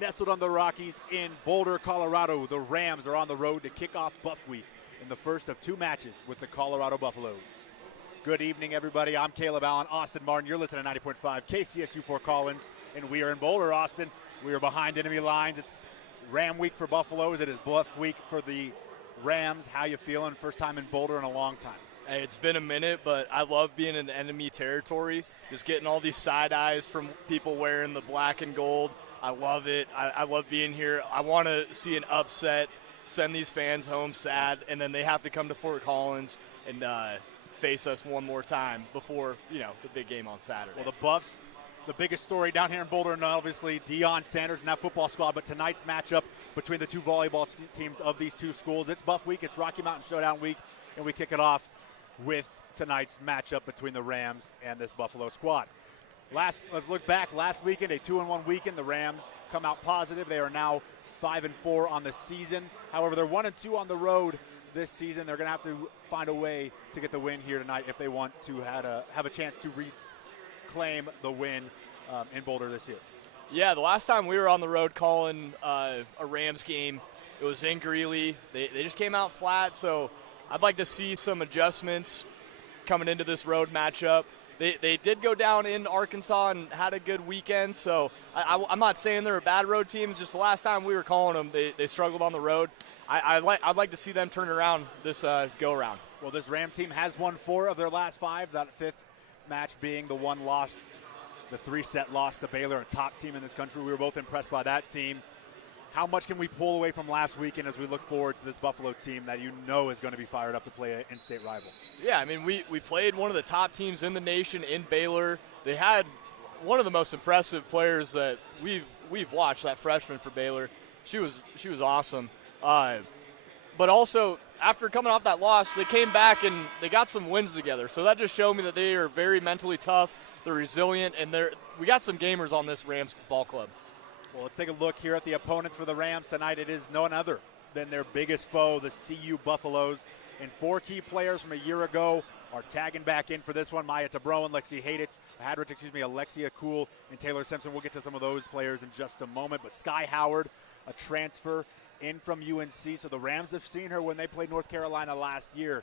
Nestled on the Rockies in Boulder, Colorado, the Rams are on the road to kick off Buff Week in the first of two matches with the Colorado Buffaloes. Good evening, everybody. I'm Caleb Allen, Austin Martin. You're listening to 90.5 KCSU Fort Collins, and we are in Boulder, Austin. We are behind enemy lines. It's Ram Week for Buffaloes. It is Buff Week for the Rams. How you feeling? First time in Boulder in a long time. Hey, it's been a minute, but I love being in enemy territory. Just getting all these side eyes from people wearing the black and gold. I love it. I love being here. I want to see an upset, send these fans home sad, and then they have to come to Fort Collins and face us one more time before, the big game on Saturday. Well, the Buffs, the biggest story down here in Boulder, and obviously Deion Sanders and that football squad, but tonight's matchup between the two volleyball teams of these two schools. It's Buff Week, it's Rocky Mountain Showdown Week, and we kick it off with tonight's matchup between the Rams and this Buffalo squad. Let's look back. Last weekend, a 2-1 weekend. The Rams come out positive. They are now 5-4 on the season. However, they're 1-2 on the road this season. They're going to have to find a way to get the win here tonight if they want to have a chance to reclaim the win in Boulder this year. Yeah, the last time we were on the road calling a Rams game, it was in Greeley. They just came out flat, so I'd like to see some adjustments coming into this road matchup. They did go down in Arkansas and had a good weekend, so I'm not saying they're a bad road team. It's just the last time we were calling them, they struggled on the road. I'd like to see them turn around this go-around. Well, this Ram team has won 4 of their last 5, that fifth match being the one loss, the 3-set loss to Baylor, a top team in this country. We were both impressed by that team. How much can we pull away from last weekend as we look forward to this Buffalo team that is going to be fired up to play an in-state rival? Yeah, I mean, we played one of the top teams in the nation in Baylor. They had one of the most impressive players that we've watched, that freshman for Baylor. She was awesome. But also, after coming off that loss, they came back and they got some wins together. So that just showed me that they are very mentally tough, they're resilient, and we got some gamers on this Rams ball club. Well, let's take a look here at the opponents for the Rams tonight. It is none other than their biggest foe, the CU Buffaloes. And 4 key players from a year ago are tagging back in for this one. Maya Tabrowen, Alexia Kuhl, and Taylor Simpson. We'll get to some of those players in just a moment. But Sky Howard, a transfer in from UNC. So the Rams have seen her when they played North Carolina last year.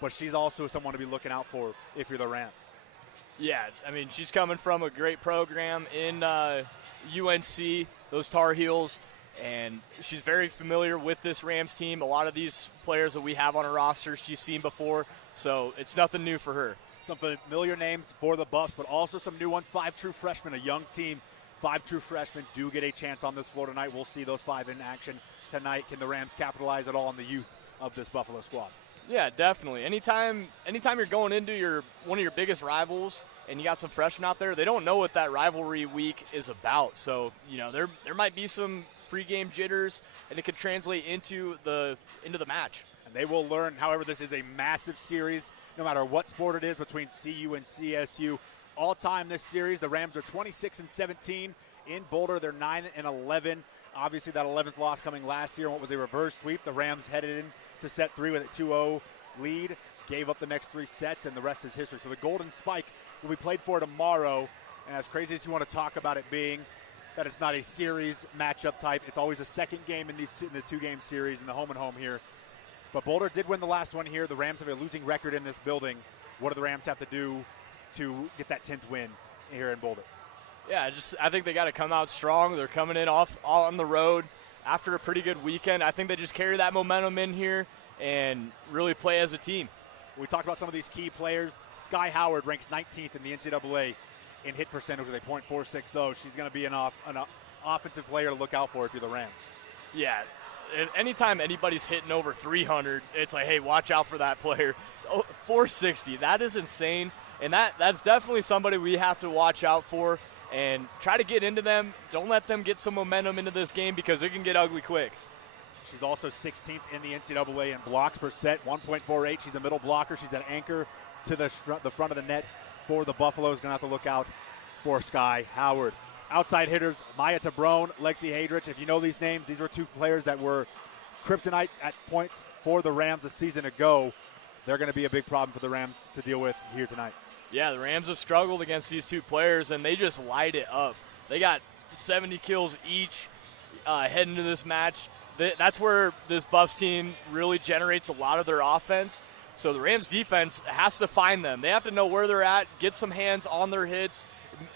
But she's also someone to be looking out for if you're the Rams. Yeah, I mean, she's coming from a great program in UNC, those Tar Heels, and she's very familiar with this Rams team. A lot of these players that we have on our roster she's seen before, so it's nothing new for her. Some familiar names for the Buffs, but also some new ones. 5 true freshmen, a young team. 5 true freshmen do get a chance on this floor tonight. We'll see those 5 in action tonight. Can the Rams capitalize at all on the youth of this Buffalo squad? Yeah, definitely. Anytime you're going into one of your biggest rivals and you got some freshmen out there, they don't know what that rivalry week is about. So, there might be some pregame jitters, and it could translate into the match. And they will learn. However, this is a massive series, no matter what sport it is, between CU and CSU. All time this series, the Rams are 26-17 in Boulder. They're 9-11. Obviously, that 11th loss coming last year, what was a reverse sweep. The Rams headed in to set 3 with a 2-0 lead, gave up the next 3 sets, and the rest is history. So the Golden Spike will be played for tomorrow. And as crazy as you want to talk about it being, that it's not a series matchup type, it's always a second game in the 2-game series in the home-and-home here. But Boulder did win the last one here. The Rams have a losing record in this building. What do the Rams have to do to get that 10th win here in Boulder? Yeah, I think they got to come out strong. They're coming in off on the road after a pretty good weekend. I think they just carry that momentum in here and really play as a team. We talked about some of these key players. Sky Howard ranks 19th in the NCAA in hit percentage with a .460. She's going to be an offensive player to look out for if you're the Rams. Yeah, anytime anybody's hitting over 300, it's like, hey, watch out for that player. 460, that is insane, and that's definitely somebody we have to watch out for and try to get into them. Don't let them get some momentum into this game because it can get ugly quick. She's also 16th in the NCAA in blocks per set, 1.48. She's a middle blocker. She's an anchor to the front of the net for the Buffaloes. Going to have to look out for Sky Howard. Outside hitters, Maya Tabrowen, Lexi Hadrich. If you know these names, these were 2 players that were kryptonite at points for the Rams a season ago. They're going to be a big problem for the Rams to deal with here tonight. Yeah, the Rams have struggled against these 2 players, and they just light it up. They got 70 kills each. heading into this match. That's where this Buffs team really generates a lot of their offense. So the Rams defense has to find them. They have to know where they're at, get some hands on their hits,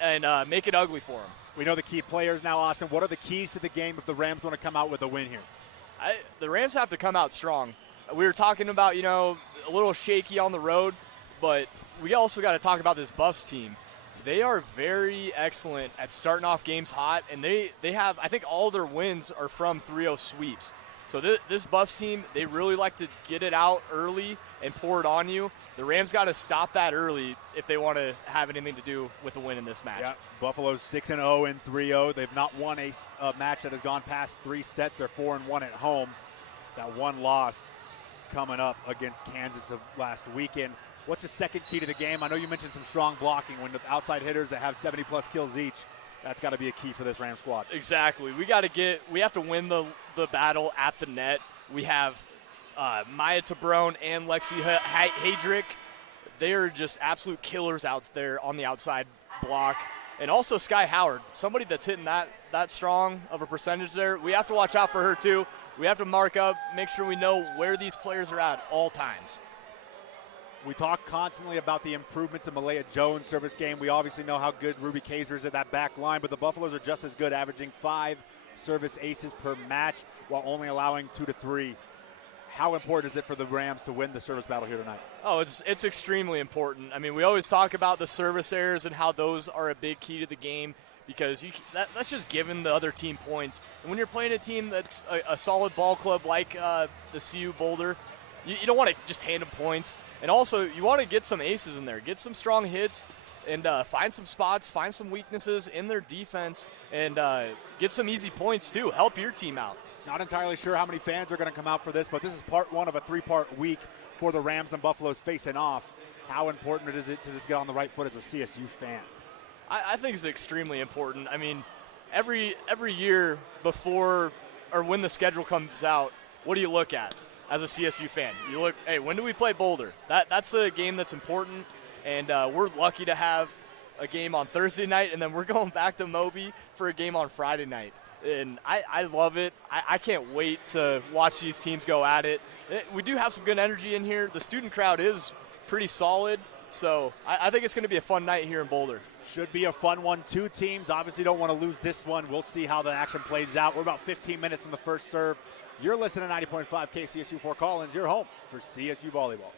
and make it ugly for them. We know the key players now, Austin. What are the keys to the game if the Rams want to come out with a win here? The Rams have to come out strong. We were talking about, a little shaky on the road, but we also got to talk about this Buffs team. They are very excellent at starting off games hot, and they have, I think all their wins are from 3-0 sweeps. So this Buffs team, they really like to get it out early and pour it on you. The Rams got to stop that early if they want to have anything to do with the win in this match. Yeah, Buffalo's 6-0 in 3-0. They've not won a match that has gone past 3 sets. They're 4-1 at home. That one loss coming up against Kansas of last weekend. What's the second key to the game? I know you mentioned some strong blocking when the outside hitters that have 70-plus kills each. That's got to be a key for this Ram squad. Exactly. We have to win the battle at the net. We have Maya Tabrone and Lexi Hadrick. They are just absolute killers out there on the outside block. And also Sky Howard, somebody that's hitting that strong of a percentage there. We have to watch out for her too. We have to mark up, make sure we know where these players are at all times. We talk constantly about the improvements in Malaya Jones' service game. We obviously know how good Ruby Kaiser is at that back line, but the Buffaloes are just as good, averaging 5 service aces per match while only allowing 2 to 3. How important is it for the Rams to win the service battle here tonight? Oh, it's extremely important. I mean, we always talk about the service errors and how those are a big key to the game because that's just giving the other team points. And when you're playing a team that's a solid ball club like the CU Boulder, you don't want to just hand them points. And also, you want to get some aces in there, get some strong hits, and find some spots, find some weaknesses in their defense, and get some easy points, too. Help your team out. Not entirely sure how many fans are going to come out for this, but this is part 1 of a 3-part week for the Rams and Buffaloes facing off. How important is it to just get on the right foot as a CSU fan? I think it's extremely important. I mean, every year before or when the schedule comes out, what do you look at as a CSU fan? You look, hey, when do we play Boulder? That's the game that's important, and we're lucky to have a game on Thursday night, and then we're going back to Moby for a game on Friday night. And I love it. I can't wait to watch these teams go at it. We do have some good energy in here. The student crowd is pretty solid, so I think it's going to be a fun night here in Boulder. Should be a fun one. 2 teams obviously don't want to lose this one. We'll see how the action plays out. We're about 15 minutes from the first serve. You're listening to 90.5 KCSU Fort Collins, your home for CSU Volleyball.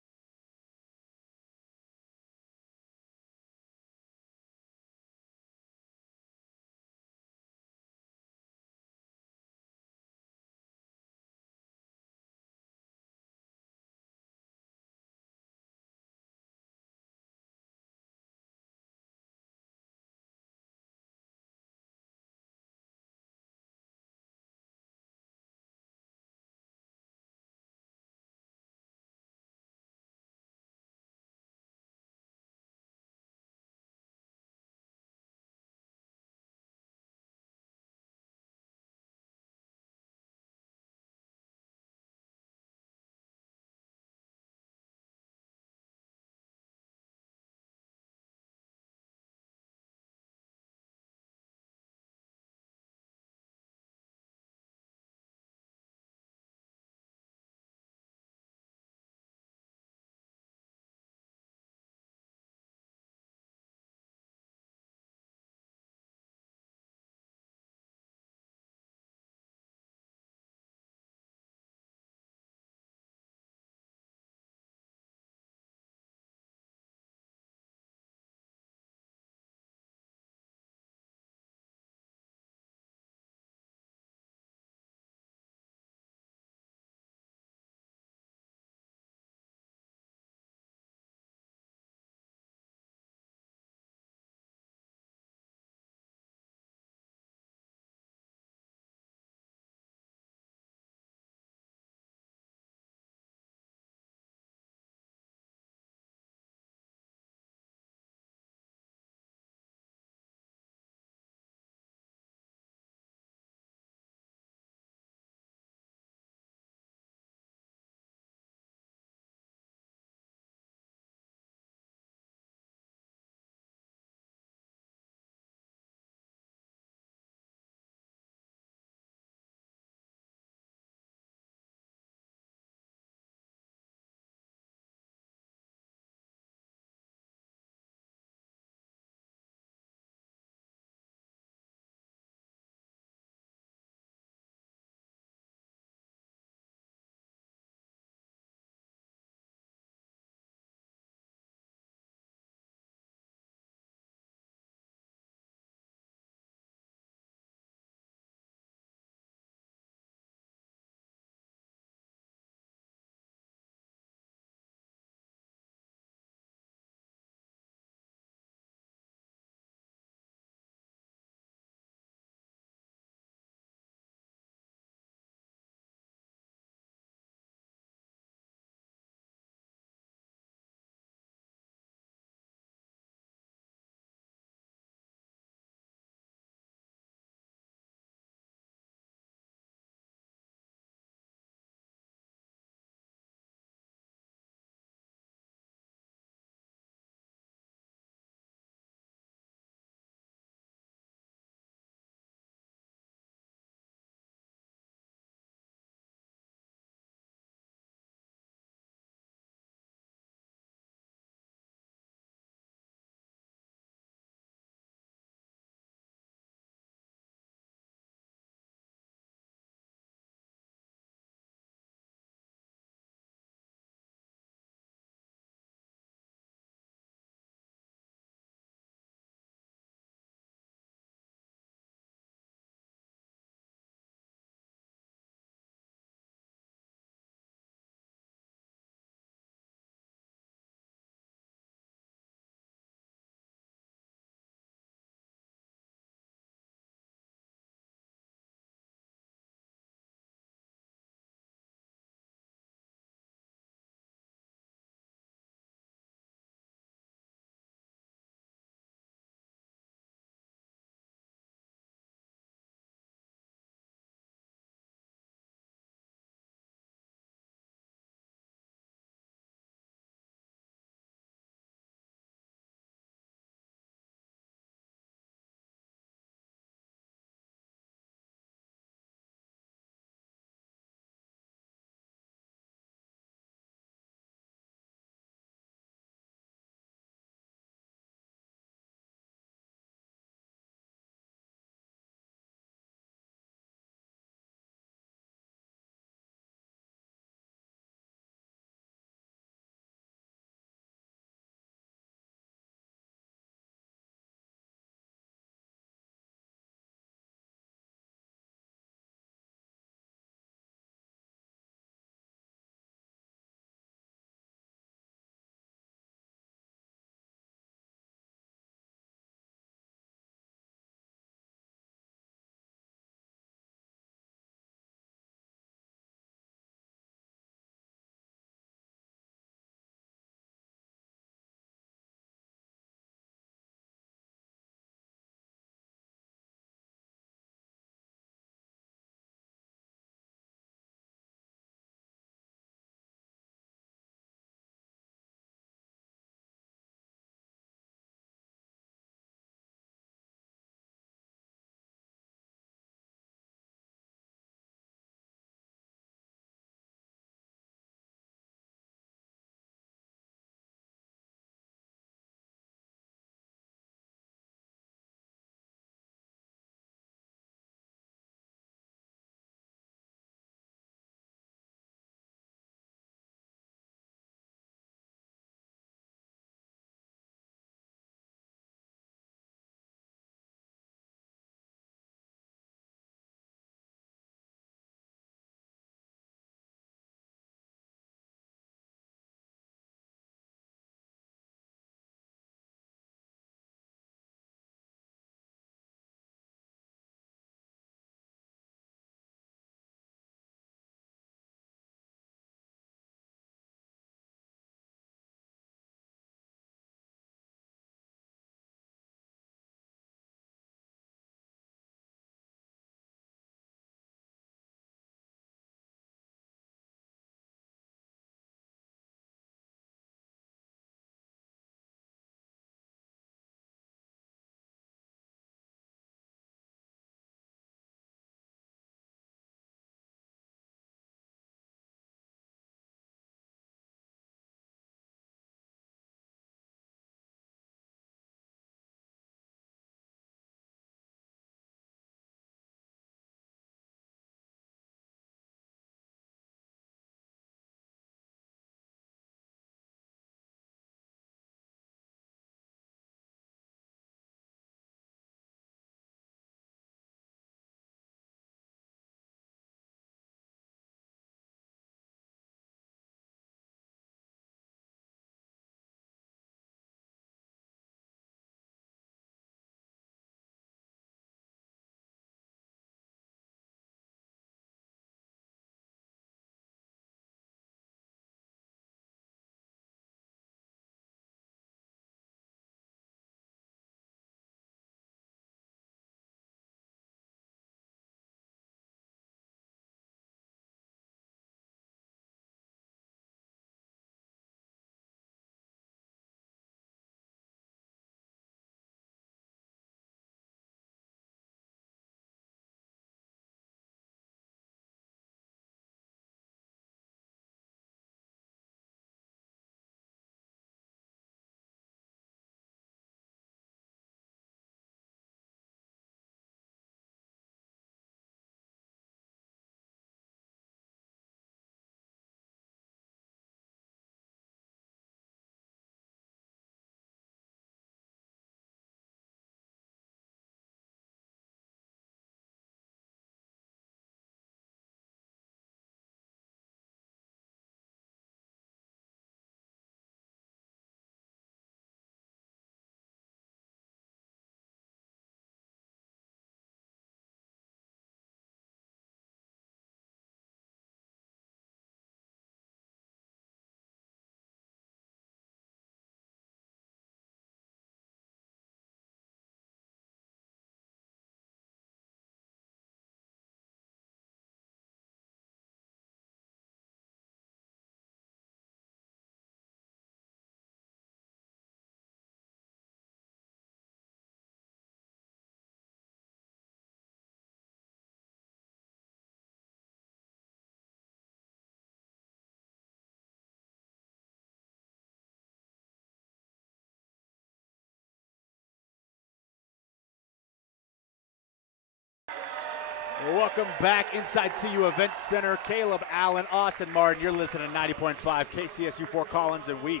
Welcome back inside CU Event Center. Caleb Allen, Austin Martin. You're listening to 90.5 KCSU Fort Collins, and we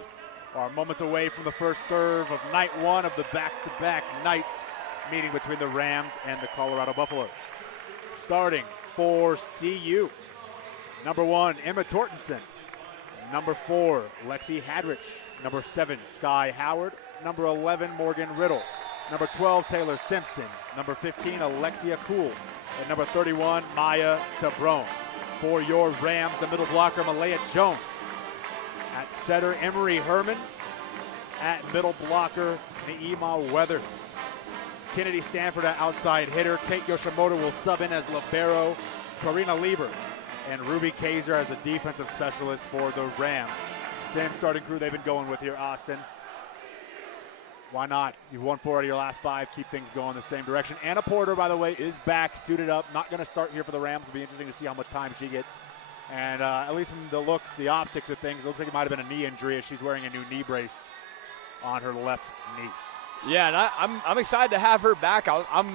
are moments away from the first serve of night one of the back-to-back nights meeting between the Rams and the Colorado Buffaloes. Starting for CU, number 1, Emma Tortensen. Number 4, Lexi Hadrich. Number 7, Sky Howard. Number 11, Morgan Riddle. Number 12, Taylor Simpson. Number 15, Alexia Kuhl. And number 31, Maya Tabrone. For your Rams, the middle blocker, Malaya Jones. At setter, Emery Herman. At middle blocker, Naima Weathers. Kennedy Stanford at outside hitter. Kate Yoshimoto will sub in as libero. Karina Lieber and Ruby Kaiser as a defensive specialist for the Rams. Same starting crew they've been going with here, Austin. Why not? You've won 4 out of your last 5. Keep things going the same direction. Anna Porter, by the way, is back, suited up. Not going to start here for the Rams. It'll be interesting to see how much time she gets. And at least from the looks, the optics of things, it looks like it might have been a knee injury as she's wearing a new knee brace on her left knee. Yeah, and I'm excited to have her back. I'm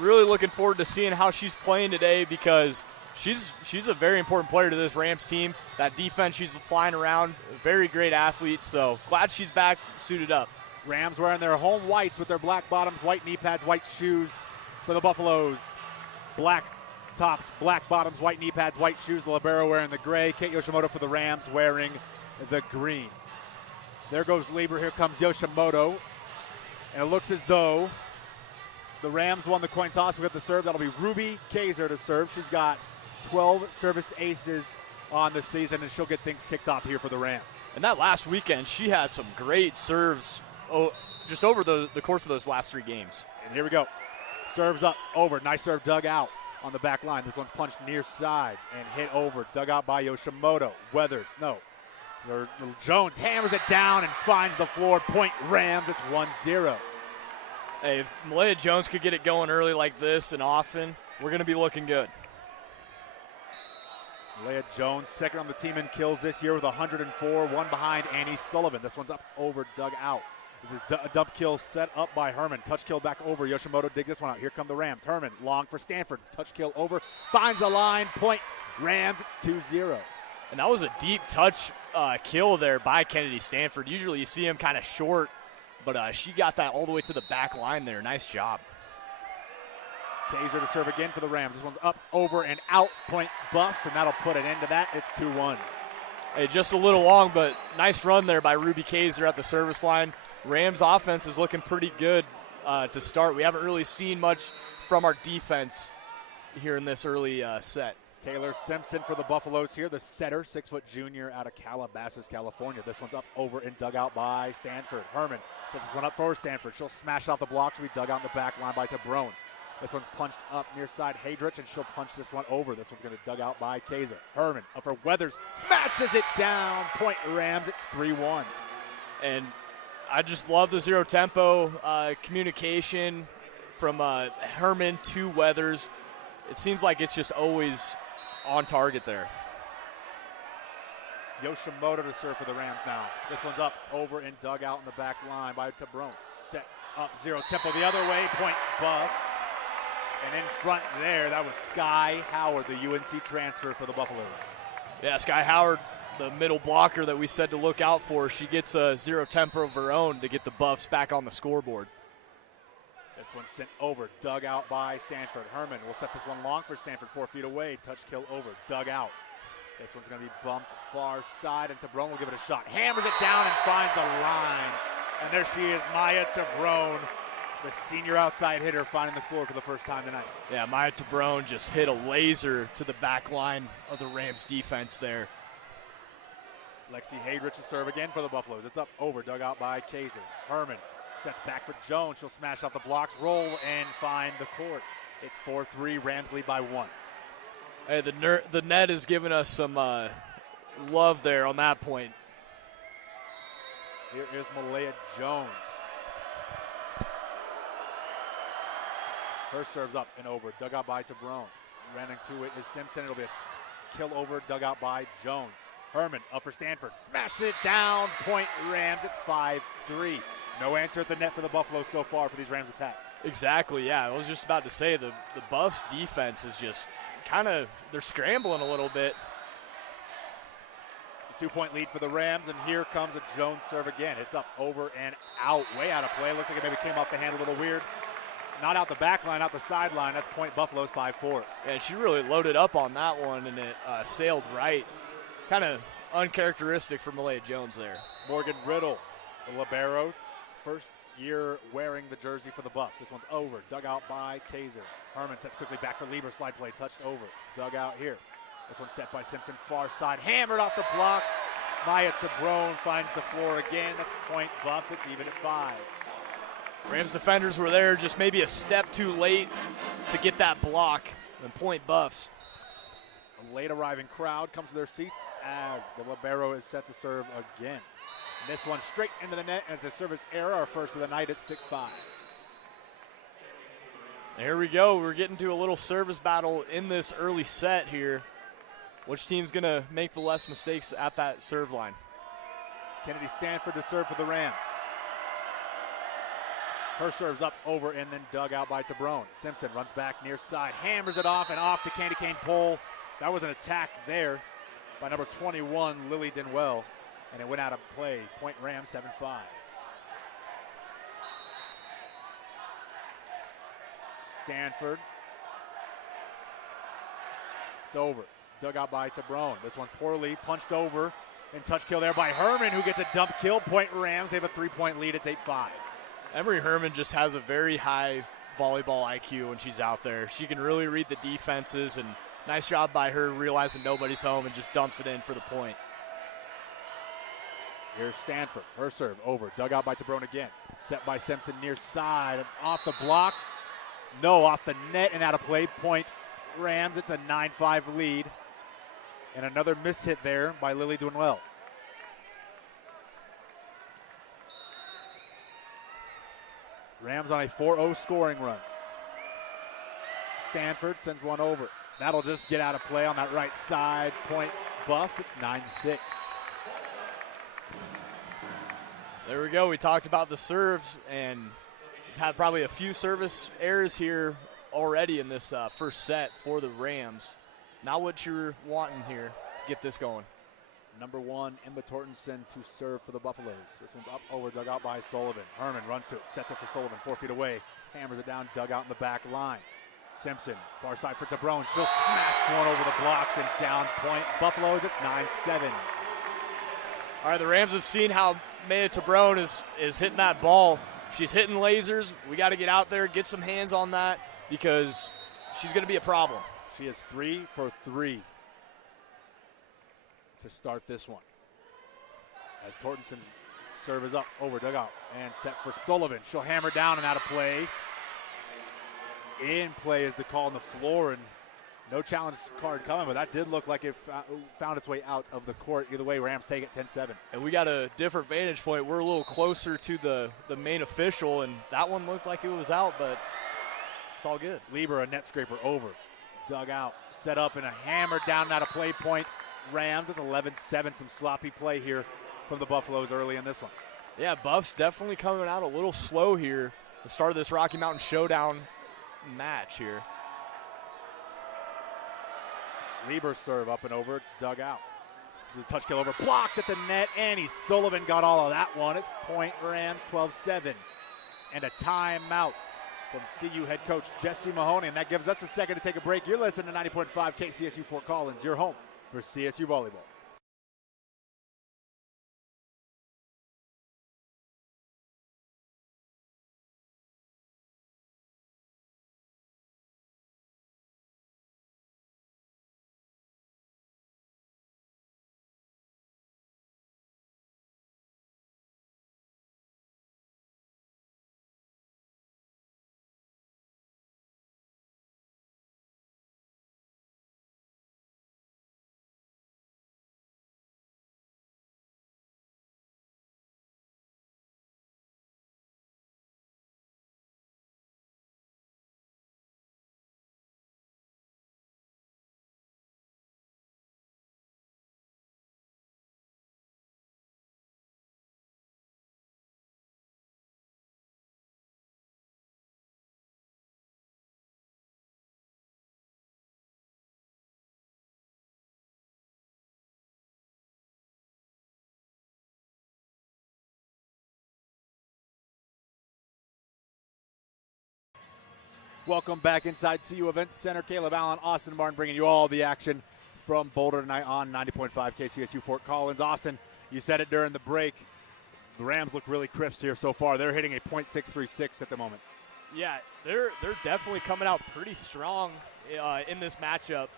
really looking forward to seeing how she's playing today because she's a very important player to this Rams team. That defense, she's flying around, very great athlete. So glad she's back, suited up. Rams wearing their home whites with their black bottoms, white knee pads, white shoes. For the Buffaloes, black tops, black bottoms, white knee pads, white shoes. The libero wearing the gray. Kate Yoshimoto for the Rams wearing the green. There goes Lieber. Here comes Yoshimoto. And it looks as though the Rams won the coin toss. We got the serve. That'll be Ruby Kaiser to serve. She's got 12 service aces on the season, and she'll get things kicked off here for the Rams. And that last weekend, she had some great serves just over the course of those last 3 games. And here we go. Serves up, over. Nice serve dug out on the back line. This one's punched near side and hit over. Dug out by Yoshimoto. Weathers, no. Jones hammers it down and finds the floor. Point Rams. It's 1-0. Hey, if Malaya Jones could get it going early like this and often, we're going to be looking good. Malaya Jones, second on the team in kills this year with 104, one behind Annie Sullivan. This one's up, over, dug out. This is a dump kill set up by Herman. Touch kill back over. Yoshimoto dig this one out. Here come the Rams. Herman, long for Stanford. Touch kill over. Finds the line. Point Rams. It's 2-0. And that was a deep touch kill there by Kennedy Stanford. Usually you see him kind of short, but she got that all the way to the back line there. Nice job. Kaiser to serve again for the Rams. This one's up, over, and out. Point Buffs, and that'll put an end to that. It's 2-1. Hey, just a little long, but nice run there by Ruby Kaiser at the service line. Rams offense is looking pretty good to start. We haven't really seen much from our defense here in this early set. Taylor Simpson for the Buffaloes here, the setter, 6-foot junior out of Calabasas, California. This one's up, over, and dug out by Stanford. Herman sets this one up for Stanford. She'll smash off the block to be dug out in the back line by Tabrone. This one's punched up near side Hadrich, and she'll punch this one over. This one's going to dug out by Kaiser. Herman up for Weathers, smashes it down. Point Rams, it's 3-1. And I just love the zero tempo communication from Herman to Weathers. It seems like it's just always on target there. Yoshimoto to serve for the Rams now. This one's up, over, and dug out in the back line by Tabrone. Set up, zero tempo the other way. Point Buffs. And in front there, that was Sky Howard, the UNC transfer for the Buffaloes. Yeah, Sky Howard, the middle blocker that we said to look out for. She gets a zero tempo of her own to get the Buffs back on the scoreboard. This one's sent over, dug out by Stanford. Herman will set this one long for Stanford, 4 feet away. Touch kill over, dug out. This one's going to be bumped far side, and Tabrone will give it a shot. Hammers it down and finds the line. And there she is, Maya Tabrone, the senior outside hitter, finding the floor for the first time tonight. Yeah, Maya Tabrone just hit a laser to the back line of the Rams defense there. Lexi Hadrich to serve again for the Buffaloes. It's up, over, dug out by Kaiser. Herman sets back for Jones. She'll smash off the blocks, roll, and find the court. It's 4-3, Rams lead by 1. Hey, the net has given us some love there on that point. Here is Malaya Jones. Her serves up and over, dug out by Tabrone. Running to it is Simpson. It'll be a kill over, dug out by Jones. Herman up for Stanford. Smashes it down. Point Rams. It's 5-3. No answer at the net for the Buffalo so far for these Rams attacks. Exactly, yeah. I was just about to say the Buffs defense is just kind of, they're scrambling a little bit. It's a 2-point lead for the Rams, and here comes a Jones serve again. It's up, over, and out. Way out of play. Looks like it maybe came off the hand a little weird. Not out the back line, out the sideline. That's point Buffalo's 5-4. Yeah, she really loaded up on that one, and it sailed right. Kind of uncharacteristic for Malaya Jones there. Morgan Riddle, the libero, first year wearing the jersey for the Buffs. This one's over, dug out by Kaiser. Herman sets quickly back for Lieber, slide play, touched over, dug out here. This one's set by Simpson, far side, hammered off the blocks. Maya Tabrone finds the floor again. That's point Buffs, it's even at 5. Rams defenders were there just maybe a step too late to get that block, and point Buffs. A late arriving crowd comes to their seats as the libero is set to serve again. And this one straight into the net, and it's a service error, our first of the night at 6-5. Here we go. We're getting to a little service battle in this early set here. Which team's going to make the less mistakes at that serve line? Kennedy Stanford to serve for the Rams. Her serve's up, over, and then dug out by Tabrone. Simpson runs back near side, hammers it off, and off the candy cane pole. That was an attack there by number 21, Lily Denwell, and it went out of play. Point Rams, 7-5. Stanford. It's over. Dug out by Tabrone. This one poorly punched over, and touch kill there by Herman, who gets a dump kill. Point Rams. They have a 3-point lead. It's 8-5. Emery Herman just has a very high volleyball IQ when she's out there. She can really read the defenses, and nice job by her realizing nobody's home and just dumps it in for the point. Here's Stanford. Her serve over. Dug out by Tabrone again. Set by Simpson near side. Off the blocks. No, off the net and out of play. Point Rams. It's a 9-5 lead. And another mishit there by Lily Dunwell. Rams on a 4-0 scoring run. Stanford sends one over. That'll just get out of play on that right side. Point Buffs. It's 9-6. There we go. We talked about the serves, and we've had probably a few service errors here already in this first set for the Rams. Not what you're wanting here to get this going. Number 1, Emma Tortensen to serve for the Buffaloes. This one's up, over, dug out by Sullivan. Herman runs to it, sets it for Sullivan, 4 feet away. Hammers it down, dug out in the back line. Simpson, far side for Tabrone. She'll smash one over the blocks and down point. Buffaloes, it's 9-7. All right, the Rams have seen how Maya Tabrone is hitting that ball. She's hitting lasers. We got to get out there, get some hands on that, because she's going to be a problem. She is 3 for 3 to start this one. As Tortensen's serve is up, over, dug out, and set for Sullivan. She'll hammer down and out of play. In play is the call on the floor, and no challenge card coming, but that did look like it found its way out of the court. Either way, Rams take it 10-7. And we got a different vantage point. We're a little closer to the main official, and that one looked like it was out, but it's all good. Lieber, a net scraper, over, dug out, set up, and a hammer down and out of play. Point Rams. It's 11-7. Some sloppy play here from the Buffaloes early in this one. Yeah, Buffs definitely coming out a little slow here. The start of this Rocky Mountain Showdown match here. Lieber's serve up and over. It's dug out. This is a touch kill over. Blocked at the net. Annie Sullivan got all of that one. It's point Rams 12-7. And a timeout from CU head coach Jesse Mahoney. And that gives us a second to take a break. You're listening to 90.5 KCSU Fort Collins, your home for CSU Volleyball. Welcome back inside CU Events Center. Caleb Allen, Austin Martin bringing you all the action from Boulder tonight on 90.5 KCSU Fort Collins. Austin, you said it during the break. The Rams look really crisp here so far. They're hitting a .636 at the moment. Yeah, they're definitely coming out pretty strong in this matchup.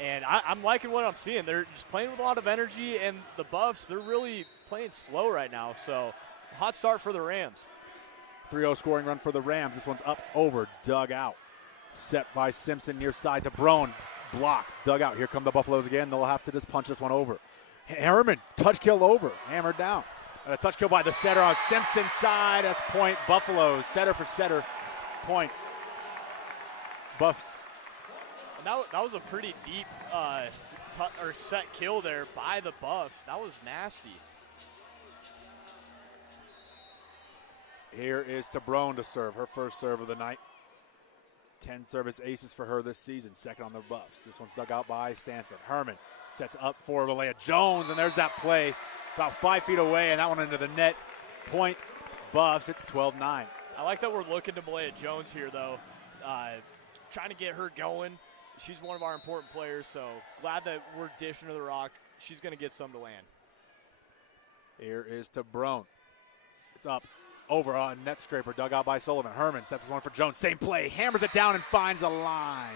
And I'm liking what I'm seeing. They're just playing with a lot of energy, and the Buffs, they're really playing slow right now. So, hot start for the Rams. 3-0 scoring run for the Rams. This one's up, over, dug out. Set by Simpson near side to Brown. Blocked, dug out. Here come the Buffaloes again. They'll have to just punch this one over. Herman, touch kill over, hammered down. And a touch kill by the setter on Simpson's side. That's point Buffaloes. Setter for setter, point. Buffs. And that was a pretty deep set kill there by the Buffs. That was nasty. Here is Tabron to serve, her first serve of the night. 10 service aces for her this season, second on the Buffs. This one's dug out by Stanford. Herman sets up for Malaya Jones, and there's that play about 5 feet away, and that one into the net. Point Buffs, it's 12-9. I like that we're looking to Malaya Jones here, though. Trying to get her going. She's one of our important players, so glad that we're dishing her the rock. She's going to get some to land. Here is to Brown. It's up, over on net scraper, dug out by Sullivan. Herman sets this one for Jones. Same play, hammers it down and finds a line.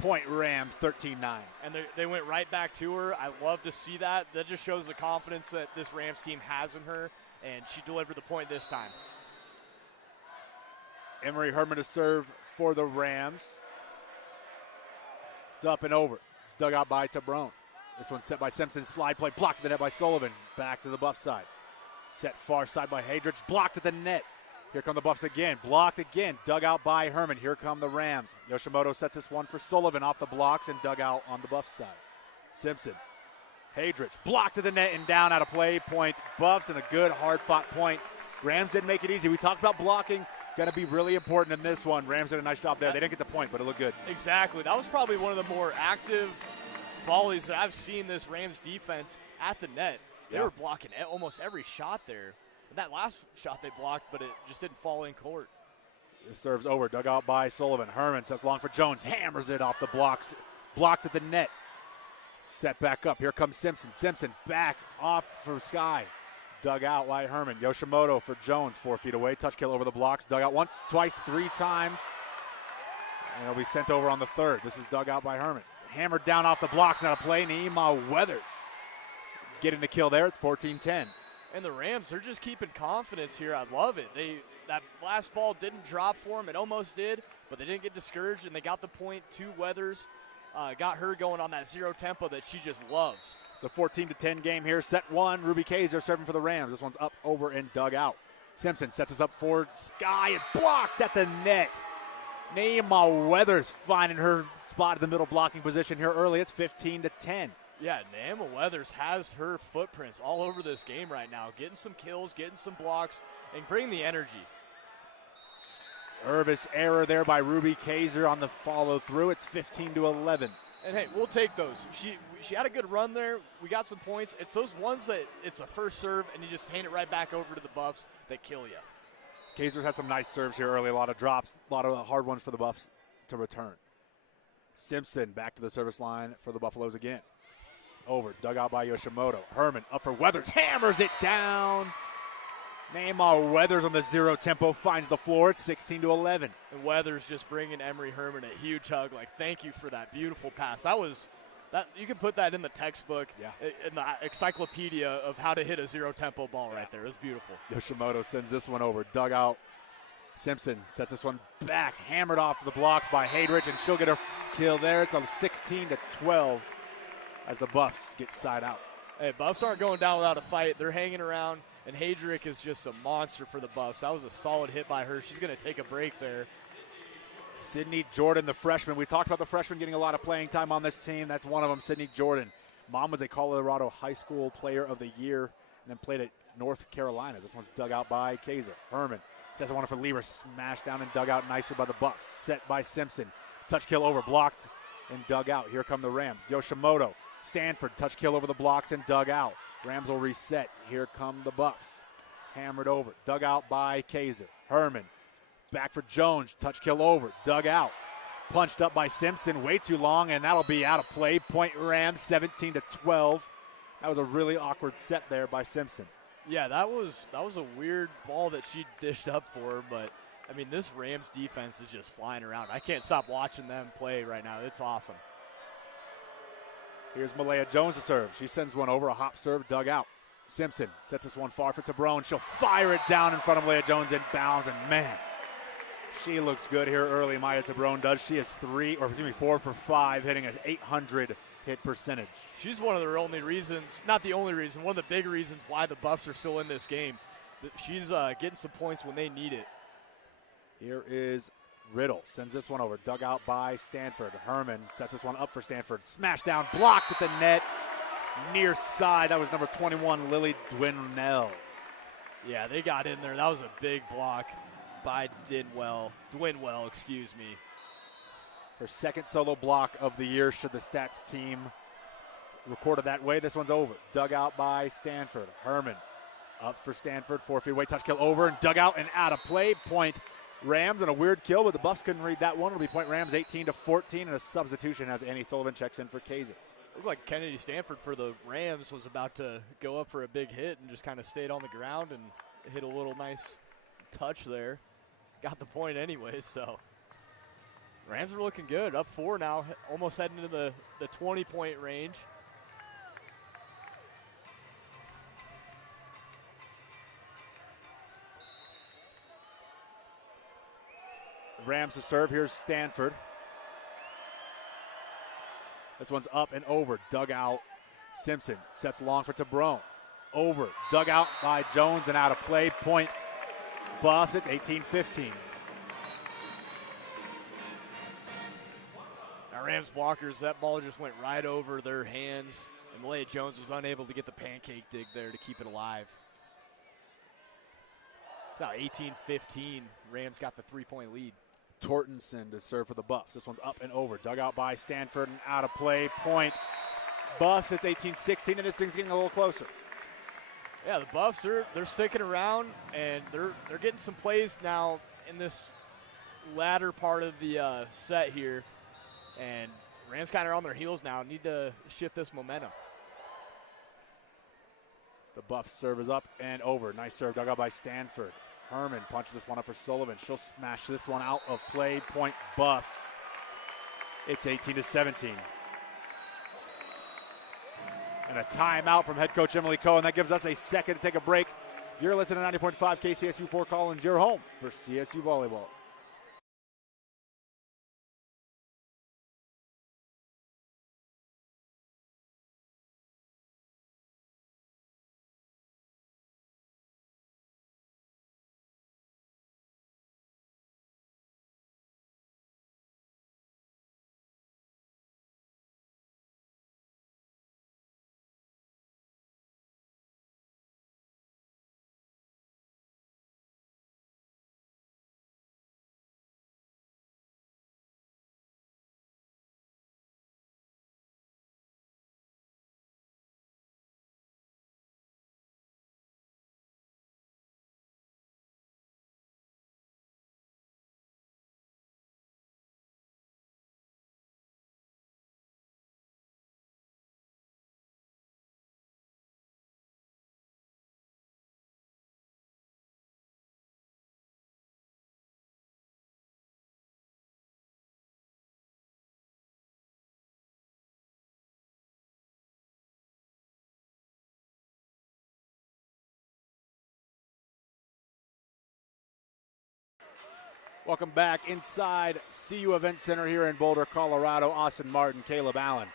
Point Rams, 13-9. And they went right back to her. I love to see that. That just shows the confidence that this Rams team has in her, and she delivered the point this time. Emery Herman to serve for the Rams. It's up and over. It's dug out by Tabron. This one's set by Simpson. Slide play blocked at the net by Sullivan. Back to the Buff side. Set far side by Hadrich. Blocked at the net. Here come the Buffs again. Blocked again. Dug out by Herman. Here come the Rams. Yoshimoto sets this one for Sullivan off the blocks and dug out on the Buff side. Simpson. Hadrich. Blocked at the net and down out of play. Point Buffs, and a good hard-fought point. Rams didn't make it easy. We talked about blocking. Going to be really important in this one. Rams did a nice job there. They didn't get the point, but it looked good. Exactly. That was probably one of the more active volleys that I've seen this Rams defense at the net. They were blocking almost every shot there. That last shot they blocked, but it just didn't fall in court. This serves over. Dug out by Sullivan. Herman sets long for Jones. Hammers it off the blocks. Blocked at the net. Set back up. Here comes Simpson. Simpson back off for Sky. Dug out by Herman. Yoshimoto for Jones, 4 feet away. Touch kill over the blocks. Dug out once, twice, 3 times. And it'll be sent over on the third. This is dug out by Herman. Hammered down off the blocks. Now to play Neema Weathers. Getting the kill there. It's 14-10. And the Rams, they're just keeping confidence here. I love it. That last ball didn't drop for them. It almost did, but they didn't get discouraged, and they got the point to Weathers. Got her going on that zero tempo that she just loves. It's a 14-10 game here. Set one. Ruby Kaiser serving for the Rams. This one's up, over, and dug out. Simpson sets us up for Sky and blocked at the net. Neema Weathers finding her spot in the middle blocking position here early. It's 15-10. Yeah, Neema Weathers has her footprints all over this game right now, getting some kills, getting some blocks, and bringing the energy. Nervous error there by Ruby Kaiser on the follow through. It's 15-11. And hey, we'll take those. She had a good run there. We got some points. It's those ones that it's a first serve and you just hand it right back over to the Buffs that kill you. Kaiser's had some nice serves here early. A lot of drops, a lot of hard ones for the Buffs to return. Simpson back to the service line for the Buffaloes again. Over, dug out by Yoshimoto. Herman up for Weathers, hammers it down. Neema Weathers on the zero tempo finds the floor. It's 16-11. And Weathers just bringing Emery Herman a huge hug. Like, thank you for that beautiful pass. That you can put that in the textbook, in the encyclopedia of how to hit a zero tempo ball right there. It was beautiful. Yoshimoto sends this one over, dug out. Simpson sets this one back, hammered off the blocks by Hadrich, and she'll get her kill there. It's on 16-12 as the Buffs get side out. Hey, Buffs aren't going down without a fight. They're hanging around, and Hadrich is just a monster for the Buffs. That was a solid hit by her. She's going to take a break there. Sydney Jordan, the freshman. We talked about the freshman getting a lot of playing time on this team. That's one of them, Sydney Jordan. Mom was a Colorado High School Player of the Year and then played at North Carolina. This one's dug out by Kaiser. Herman doesn't want it for Lieber. Smashed down and dug out nicely by the Buffs. Set by Simpson. Touch kill over, blocked and dug out. Here come the Rams. Yoshimoto. Stanford, touch kill over the blocks and dug out. Rams will reset. Here come the Buffs. Hammered over. Dug out by Kaiser. Herman back for Jones. Touch kill over. Dug out. Punched up by Simpson. Way too long, and that'll be out of play. Point Rams 17-12. That was a really awkward set there by Simpson. Yeah, that was a weird ball that she dished up for her, but I mean, this Rams defense is just flying around. I can't stop watching them play right now. It's awesome. Here's Malaya Jones to serve. She sends one over, a hop serve, dug out. Simpson sets this one far for Tabrone. She'll fire it down in front of Malaya Jones in bounds, and man, she looks good here early. Maya Tabrone does. She is 4 for 5, hitting an 800 hit percentage. She's one of the only reasons, not the only reason, one of the big reasons why the Buffs are still in this game. She's getting some points when they need it. Here is Riddle. Sends this one over. Dug out by Stanford. Herman sets this one up for Stanford. Smash down. Blocked at the net. Near side. That was number 21, Lily Dwinwell. Yeah, they got in there. That was a big block by Dwinwell, excuse me. Her second solo block of the year, should the stats team record it that way. This one's over. Dug out by Stanford. Herman up for Stanford. 4 feet away. Touch kill over and dug out and out of play. Point Rams, and a weird kill, but the Buffs couldn't read that one. It'll be point Rams 18-14, and a substitution as Annie Sullivan checks in for Kaiser. Looked like Kennedy Stanford for the Rams was about to go up for a big hit and just kind of stayed on the ground and hit a little nice touch there. Got the point anyways, so. Rams are looking good, up 4 now, almost heading into the 20-point range. Rams to serve. Here's Stanford. This one's up and over. Dug out. Simpson sets long for Tabrone. Over. Dug out by Jones and out of play. Point Buffs. It's 18-15. Now Rams blockers, that ball just went right over their hands, and Malaya Jones was unable to get the pancake dig there to keep it alive. It's now 18-15. Rams got the 3-point lead. Tortenson to serve for the Buffs. This one's up and over. Dug out by Stanford and out of play. Point Buffs. It's 18-16, and this thing's getting a little closer. Yeah, the Buffs, they're sticking around, and they're getting some plays now in this latter part of the set here. And Rams kind of on their heels now. Need to shift this momentum. The Buffs serve is up and over. Nice serve dug out by Stanford. Herman punches this one up for Sullivan. She'll smash this one out of play. Point Buffs. It's 18-17. And a timeout from head coach Emily Cohen. That gives us a second to take a break. You're listening to 90.5 KCSU Fort Collins, your home for CSU Volleyball. Welcome back inside CU Event Center here in Boulder, Colorado. Austin Martin, Caleb Allen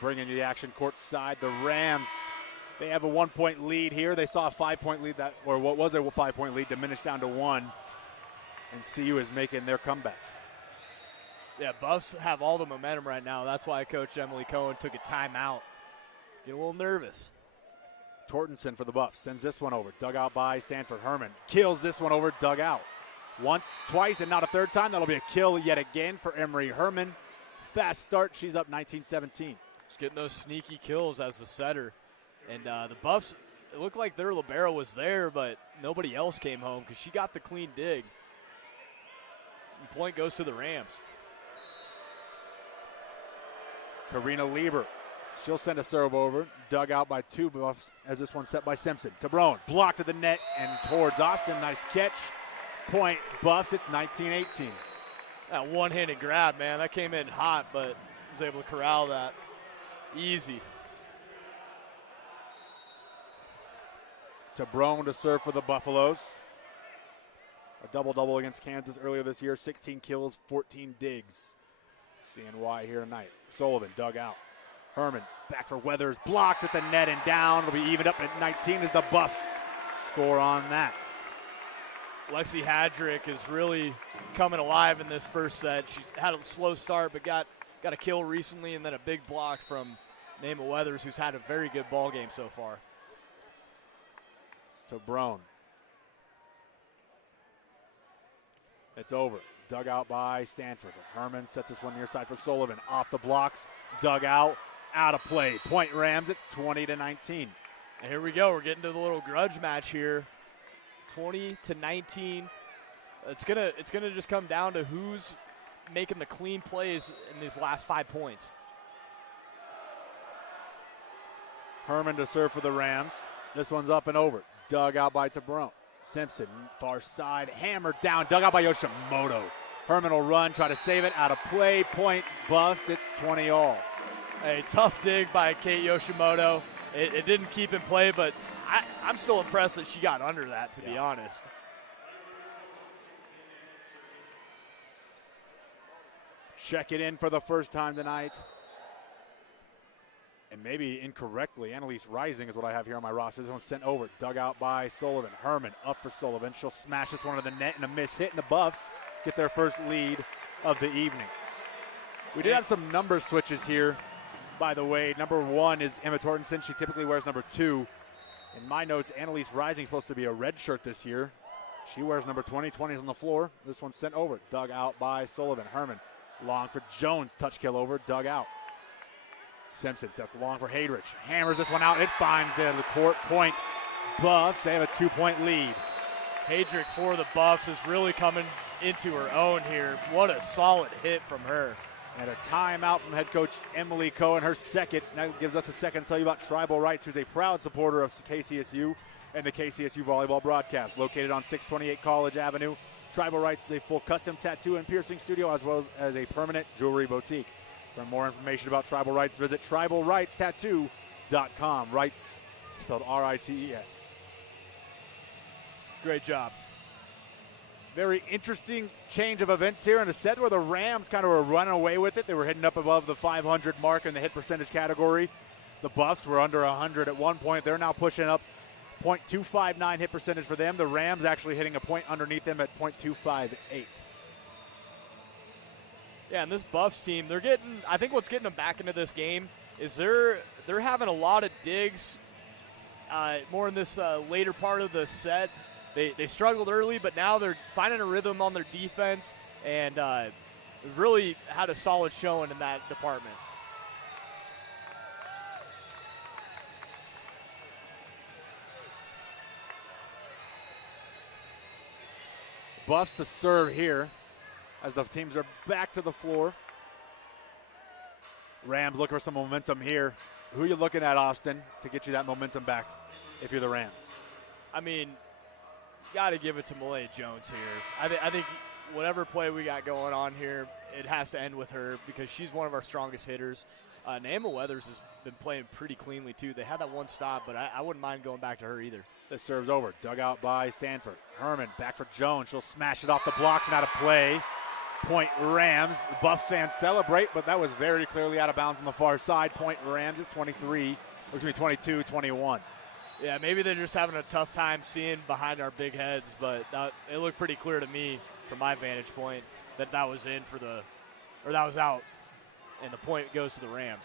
bringing you the action courtside. The Rams, they have a 1-point lead here. They saw a 5-point lead, or what was a 5-point lead, diminished down to 1. And CU is making their comeback. Yeah, Buffs have all the momentum right now. That's why Coach Emily Cohen took a timeout. Get a little nervous. Tortenson for the Buffs sends this one over. Dug out by Stanford. Herman kills this one over, dug out. Once, twice, and not a third time. That'll be a kill yet again for Emery Herman. Fast start. She's up 19-17. Just getting those sneaky kills as a setter. And the Buffs, it looked like their libero was there, but nobody else came home because she got the clean dig. And point goes to the Rams. Karina Lieber, she'll send a serve over, dug out by two Buffs as this one's set by Simpson. Tabrone, blocked to the net and towards Austin. Nice catch. Point Buffs, it's 19-18. That one-handed grab, man, that came in hot, but was able to corral that. Easy. Tabrone to serve for the Buffaloes. A double-double against Kansas earlier this year, 16 kills, 14 digs. CNY here tonight. Sullivan dug out. Herman back for Weathers, blocked at the net and down. It'll be evened up at 19 as the Buffs score on that. Lexi Hadrick is really coming alive in this first set. She's had a slow start, but got a kill recently, and then a big block from Nema Weathers, who's had a very good ball game so far. It's Tabrone. It's over. Dug out by Stanford. Herman sets this one near side for Sullivan. Off the blocks, dug out of play. Point Rams, it's 20-19. And here we go. We're getting to the little grudge match here. 20-19. It's gonna just come down to who's making the clean plays in these last 5 points. Herman to serve for the Rams. This one's up and over. Dug out by Tabrone. Simpson, far side, hammered down, dug out by Yoshimoto. Herman will run, try to save it, out of play. Point Buffs, it's 20-all. A tough dig by Kate Yoshimoto. It didn't keep in play, but I'm still impressed that she got under that, to be honest. Check it in for the first time tonight. And maybe incorrectly, Annalise Rising is what I have here on my roster. This one's sent over, dug out by Sullivan. Herman up for Sullivan. She'll smash this one to the net and a miss hit, and the Buffs get their first lead of the evening. We did have some number switches here, by the way. Number 1 is Emma Tortensen. She typically wears number 2. In my notes, Annalise Rising is supposed to be a red shirt this year. She wears number 20. 20 is on the floor. This one's sent over, dug out by Sullivan. Herman long for Jones. Touch kill over, dug out. Simpson sets long for Hadrich. Hammers this one out. It finds the court. Point Buffs. They have a 2-point lead. Hadrich for the Buffs is really coming into her own here. What a solid hit from her. And a timeout from head coach Emily Cohen, her second. That gives us a second to tell you about Tribal Rights, who's a proud supporter of KCSU and the KCSU Volleyball broadcast. Located on 628 College Avenue, Tribal Rights is a full custom tattoo and piercing studio as well as a permanent jewelry boutique. For more information about Tribal Rights, visit tribalrightstattoo.com. Rights, spelled R-I-T-E-S. Great job. Very interesting change of events here in a set where the Rams kind of were running away with it. They were hitting up above the 500 mark in the hit percentage category. The Buffs were under 100 at one point. They're now pushing up .259 hit percentage for them. The Rams actually hitting a point underneath them at .258. Yeah, and this Buffs team, they're getting, I think what's getting them back into this game is they're having a lot of digs more in this later part of the set. They struggled early, but now they're finding a rhythm on their defense and really had a solid showing in that department. Buffs to serve here as the teams are back to the floor. Rams looking for some momentum here. Who are you looking at, Austin, to get you that momentum back if you're the Rams? I mean, got to give it to Malay Jones here. I think whatever play we got going on here, it has to end with her because she's one of our strongest hitters. Nema Weathers has been playing pretty cleanly, too. They had that one stop, but I wouldn't mind going back to her either. This serves over. Dug out by Stanford. Herman back for Jones. She'll smash it off the blocks and out of play. Point Rams. The Buffs fans celebrate, but that was very clearly out of bounds on the far side. Point Rams is 22-21. Yeah, maybe they're just having a tough time seeing behind our big heads, but it looked pretty clear to me from my vantage point that was in for that was out, and the point goes to the Rams.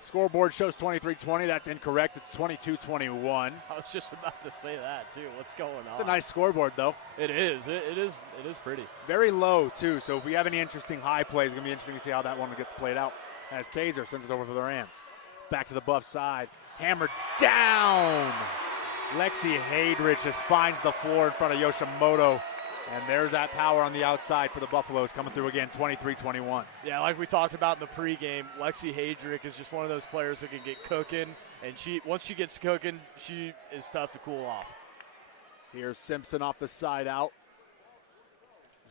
Scoreboard shows 23-20. That's incorrect. It's 22-21. I was just about to say that, too. What's going on? It's a nice scoreboard, though. It is. It is pretty. Very low, too, so if we have any interesting high plays, it's going to be interesting to see how that one gets played out as Kaiser sends it over for the Rams. Back to the Buff side. Hammered down. Lexi Hadrich just finds the floor in front of Yoshimoto. And there's that power on the outside for the Buffaloes coming through again, 23-21. Yeah, like we talked about in the pregame, Lexi Hadrick is just one of those players that can get cooking, and once she gets cooking, she is tough to cool off. Here's Simpson off the side out.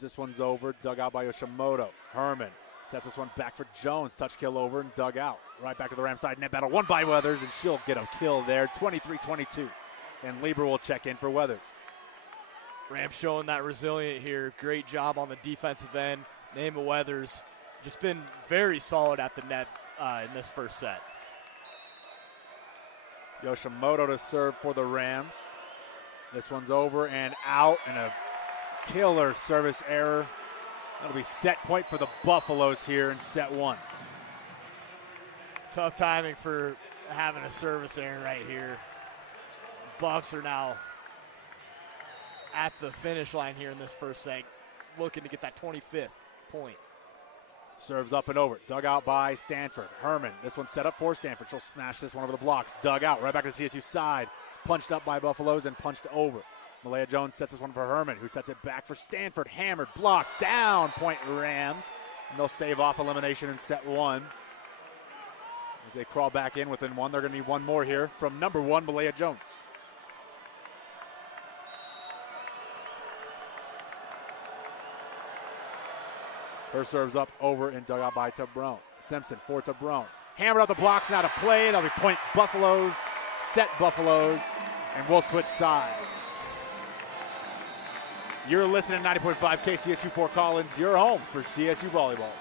This one's over, dug out by Yoshimoto. Herman sets this one back for Jones. Touch kill over and dug out. Right back to the Ram side. Net battle won by Weathers, and she'll get a kill there, 23-22. And Lieber will check in for Weathers. Rams showing that resilient here. Great job on the defensive end. Nema Weathers just been very solid at the net in this first set. Yoshimoto to serve for the Rams. This one's over and out, and a killer service error. That'll be set point for the Buffaloes here in set one. Tough timing for having a service error right here. Buffs are now at the finish line here in this first set, looking to get that 25th point. Serves up and over. Dug out by Stanford. Herman. This one's set up for Stanford. She'll smash this one over the blocks. Dug out. Right back to the CSU side. Punched up by Buffaloes and punched over. Malaya Jones sets this one for Herman, who sets it back for Stanford. Hammered. Blocked. Down. Point Rams. And they'll stave off elimination in set one. As they crawl back in within one, they're going to need one more here from number one, Malaya Jones. Her serves up, over, and dug out by Tabrone. Simpson for Tabrone. Hammered out the blocks, now to play. That'll be point Buffaloes, set Buffaloes, and we'll switch sides. You're listening to 90.5 KCSU Fort Collins, your home for CSU Volleyball.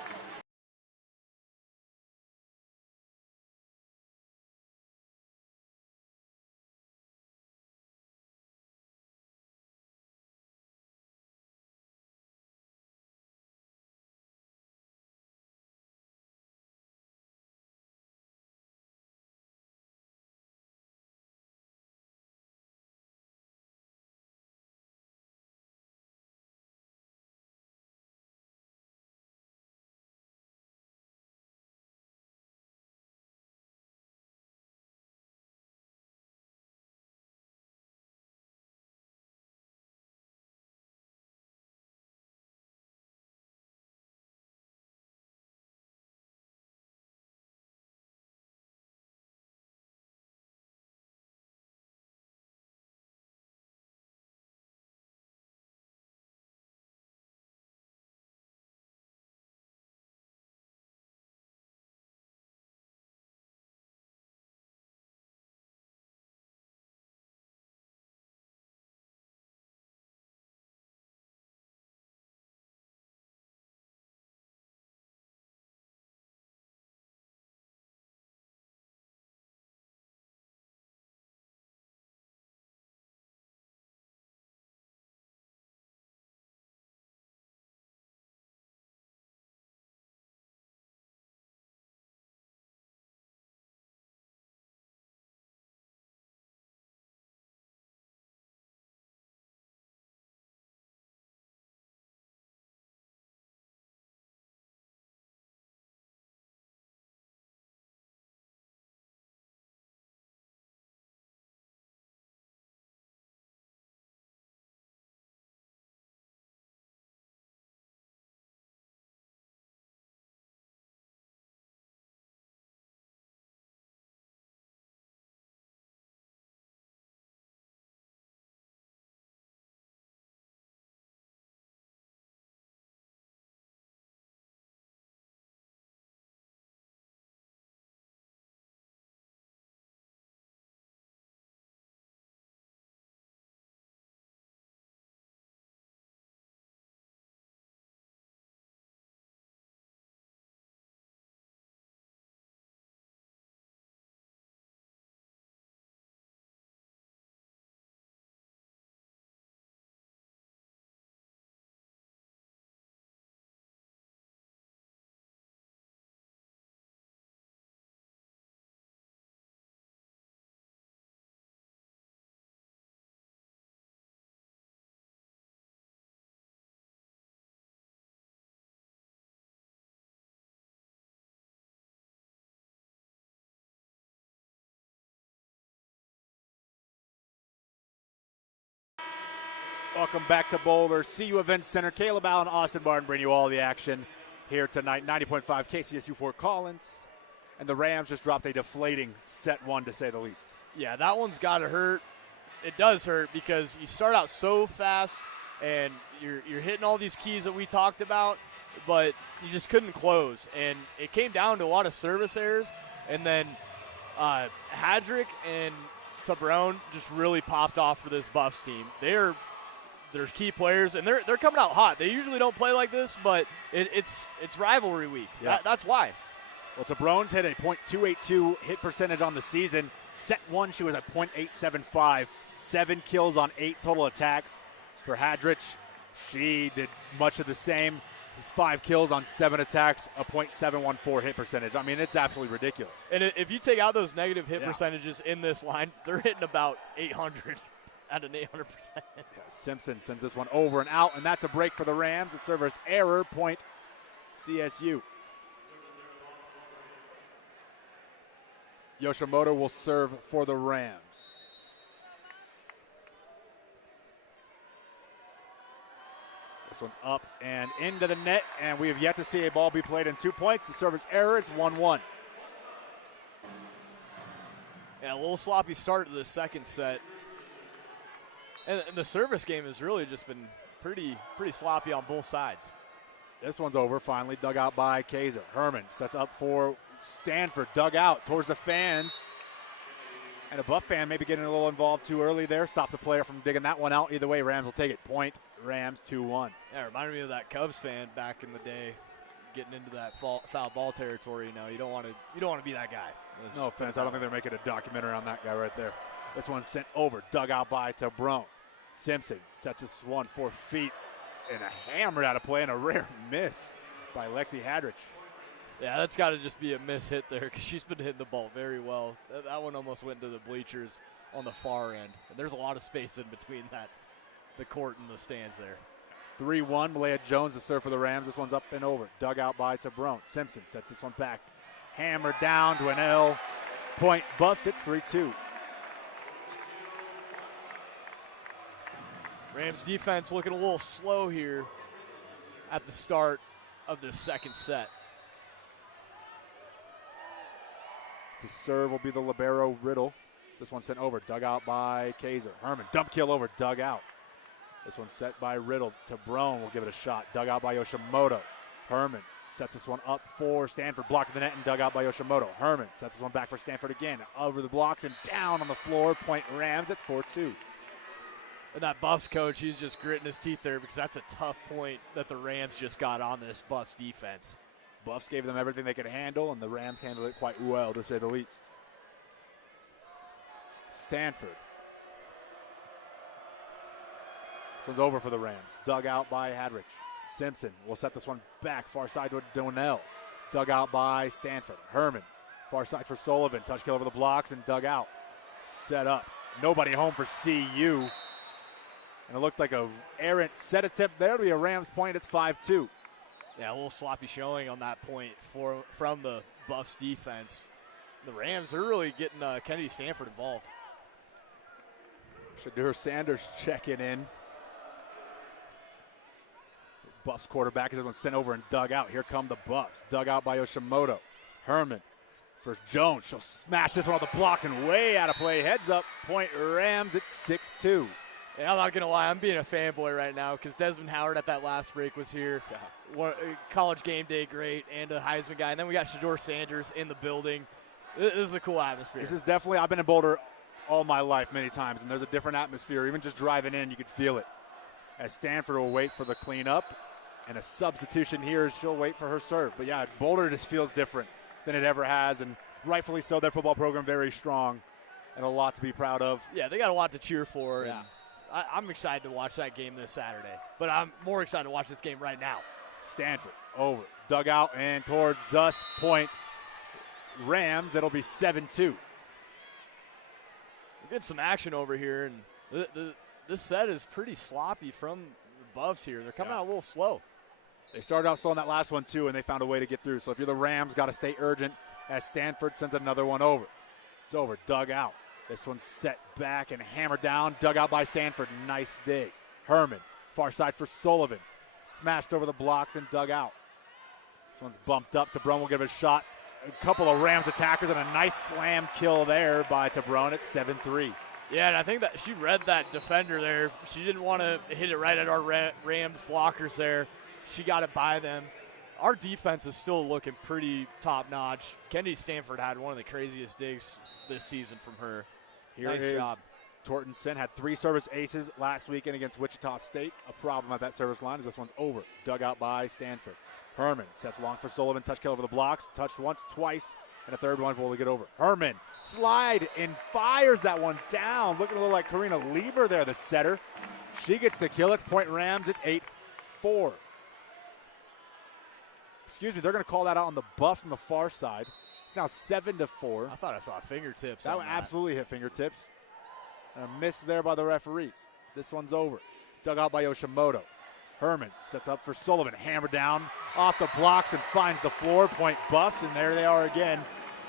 Welcome back to Boulder CU Event Center. Caleb Allen, Austin Martin bring you all the action here tonight. 90.5 KCSU Fort Collins. And the Rams just dropped a deflating set one, to say the least. Yeah, that one's got to hurt. It does hurt because you start out so fast and you're hitting all these keys that we talked about, but you just couldn't close. And it came down to a lot of service errors. And then Hadrick and Tabrone just really popped off for this Buffs team. They're key players, and they're coming out hot. They usually don't play like this, but it's rivalry week. Yeah. That's why. Well, Tabrone's hit a .282 hit percentage on the season. Set one, she was at .875. 7 kills on 8 total attacks. For Hadrich, she did much of the same. It's 5 kills on 7 attacks, a .714 hit percentage. I mean, it's absolutely ridiculous. And if you take out those negative hit percentages in this line, they're hitting about 800 at an 800%. Yeah, Simpson sends this one over and out, and that's a break for the Rams. The server's error, point CSU. Yoshimoto will serve for the Rams. This one's up and into the net, and we have yet to see a ball be played in 2 points. The server's error is 1-1. Yeah, a little sloppy start to the second set. And the service game has really just been pretty sloppy on both sides. This one's over, finally dug out by Kaiser. Herman sets up for Stanford, dug out towards the fans. And a Buff fan maybe getting a little involved too early there. Stop the player from digging that one out. Either way, Rams will take it. Point, Rams 2-1. Yeah, it reminded me of that Cubs fan back in the day, getting into that foul ball territory. You don't want to be that guy. No offense, I don't think they're making a documentary on that guy right there. This one's sent over, dug out by Tabrone. Simpson sets this one 4 feet and a hammered out of play and a rare miss by Lexi Hadrich. Yeah, that's got to just be a miss hit there because she's been hitting the ball very well. That one almost went to the bleachers on the far end. And there's a lot of space in between the court and the stands there. 3-1, Malaya Jones to serve for the Rams. This one's up and over, dug out by Tabrone. Simpson sets this one back, hammered down to an L. Point Buffs, it's 3-2. Rams defense looking a little slow here at the start of this second set. To serve will be the libero Riddle. This one sent over, dug out by Kaiser. Herman, dump kill over, dug out. This one set by Riddle. Tabrone will give it a shot, dug out by Yoshimoto. Herman sets this one up for Stanford, blocking the net and dug out by Yoshimoto. Herman sets this one back for Stanford again, over the blocks and down on the floor. Point Rams, it's 4-2. And that Buffs coach, he's just gritting his teeth there because that's a tough point that the Rams just got on this Buffs defense. Buffs gave them everything they could handle, and the Rams handled it quite well, to say the least. Stanford. This one's over for the Rams. Dug out by Hadrich. Simpson will set this one back, far side to Donnell. Dug out by Stanford. Herman, far side for Sullivan. Touch kill over the blocks and dug out. Set up. Nobody home for CU. And it looked like a errant set attempt there. It'll be a Rams point. It's 5-2. Yeah, a little sloppy showing on that point from the Buffs defense. The Rams are really getting Kennedy Stanford involved. Shadur Sanders checking in. Buffs quarterback is sent over and dug out. Here come the Buffs. Dug out by Yoshimoto. Herman for Jones. She'll smash this one off the blocks and way out of play. Heads up. Point Rams. It's 6-2. Yeah, I'm not going to lie. I'm being a fanboy right now because Desmond Howard at that last break was here. College game day great and a Heisman guy. And then we got Shadur Sanders in the building. This is a cool atmosphere. This is definitely, I've been in Boulder all my life many times, and there's a different atmosphere. Even just driving in, you could feel it. As Stanford will wait for the cleanup, and a substitution here, she'll wait for her serve. But yeah, Boulder just feels different than it ever has, and rightfully so. Their football program very strong and a lot to be proud of. Yeah, they got a lot to cheer for. Yeah. And I'm excited to watch that game this Saturday, but I'm more excited to watch this game right now. Stanford over, dug out and towards us. Point Rams. It'll be 7-2. We're getting some action over here, and this set is pretty sloppy from the Buffs here. They're coming out a little slow. They started out slow in that last one too, and they found a way to get through. So if you're the Rams, got to stay urgent as Stanford sends another one over. It's over, dug out. This one's set back and hammered down, dug out by Stanford. Nice dig. Herman, far side for Sullivan. Smashed over the blocks and dug out. This one's bumped up. Tabrone will give it a shot. A couple of Rams attackers and a nice slam kill there by Tabrone at 7-3. Yeah, and I think that she read that defender there. She didn't want to hit it right at our Rams blockers there. She got it by them. Our defense is still looking pretty top-notch. Kennedy Stanford had one of the craziest digs this season from her. Nice job. Tortenson had 3 service aces last weekend against Wichita State. A problem at that service line is this one's over. Dug out by Stanford. Herman sets long for Sullivan. Touch kill over the blocks. Touched once, twice, and a third one will get over. Herman slide and fires that one down. Looking a little like Karina Lieber there, the setter. She gets the kill. It's point Rams. It's 8-4. Excuse me, they're going to call that out on the Buffs on the far side. It's now 7-4. I thought I saw fingertips. That one absolutely hit fingertips. And a miss there by the referees. This one's over. Dug out by Yoshimoto. Herman sets up for Sullivan. Hammer down off the blocks and finds the floor. Point Buffs, and there they are again.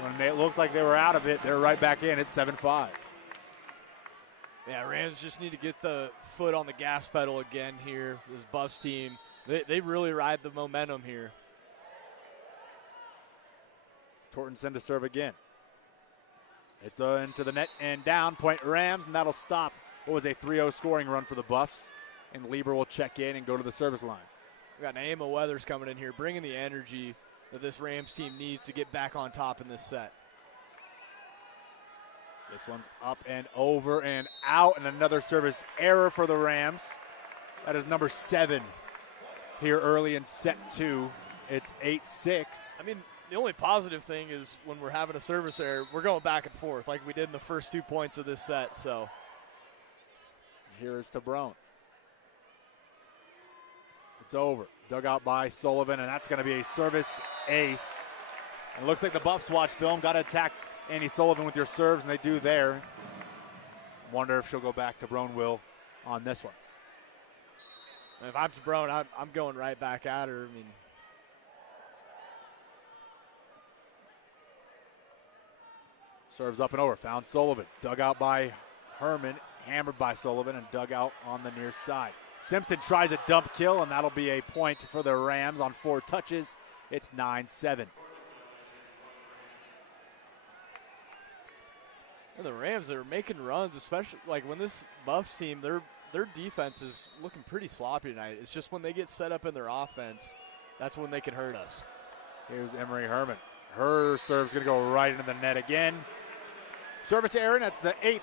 When it looked like they were out of it, they're right back in. It's 7-5. Yeah, Rams just need to get the foot on the gas pedal again here. This Buffs team, they really ride the momentum here. Tortenson to serve again. It's into the net and down. Point Rams, and that'll stop what was a 3-0 scoring run for the Buffs. And Lieber will check in and go to the service line. We got Naima Weathers coming in here, bringing the energy that this Rams team needs to get back on top in this set. This one's up and over and out, and another service error for the Rams. That is number 7 here early in set 2. It's 8-6. I mean, the only positive thing is when we're having a service error, we're going back and forth like we did in the first 2 points of this set. So here is Tabrone. It's over. Dug out by Sullivan, and that's going to be a service ace. It looks like the Buffs watch film. Got to attack Annie Sullivan with your serves, and they do there. Wonder if she'll go back. Tabrone will on this one. And if I'm Tabrone, I'm going right back at her. I mean, serves up and over. Found Sullivan. Dug out by Herman. Hammered by Sullivan and dug out on the near side. Simpson tries a dump kill, and that'll be a point for the Rams on 4 touches. It's 9-7. And the Rams are making runs, especially like when this Buffs team, their defense is looking pretty sloppy tonight. It's just when they get set up in their offense, that's when they can hurt us. Here's Emery Herman. Her serve's going to go right into the net again. Service error, and that's the 8th.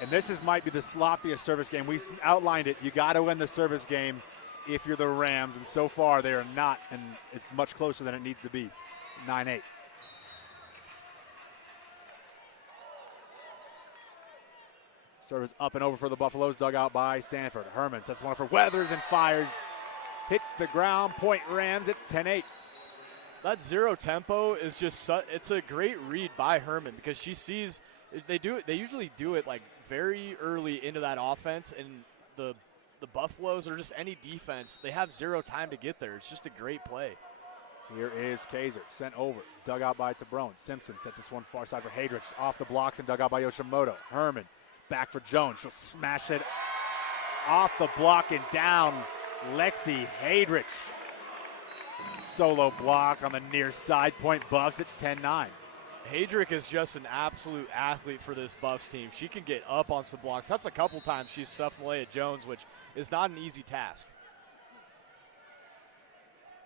And this might be the sloppiest service game. We outlined it. You got to win the service game if you're the Rams, and so far they are not, and it's much closer than it needs to be. 9-8. Service up and over for the Buffaloes, dug out by Stanford. Herman sets one for Weathers and fires. Hits the ground. Point Rams. It's 10-8. That 0 tempo is just it's a great read by Herman because she sees they usually do it like very early into that offense, and the Buffaloes or just any defense, they have 0 time to get there. It's just a great play. Here is Kaiser, sent over, dug out by Tabrone. Simpson sets this one far side for Hadrich, off the blocks and dug out by Yoshimoto. Herman back for Jones. She'll smash it off the block and down. Lexi Hadrich. Solo block on the near side. Point Buffs. It's 10-9. Hadrick is just an absolute athlete for this Buffs team. She can get up on some blocks. That's a couple times she's stuffed Malaya Jones, which is not an easy task.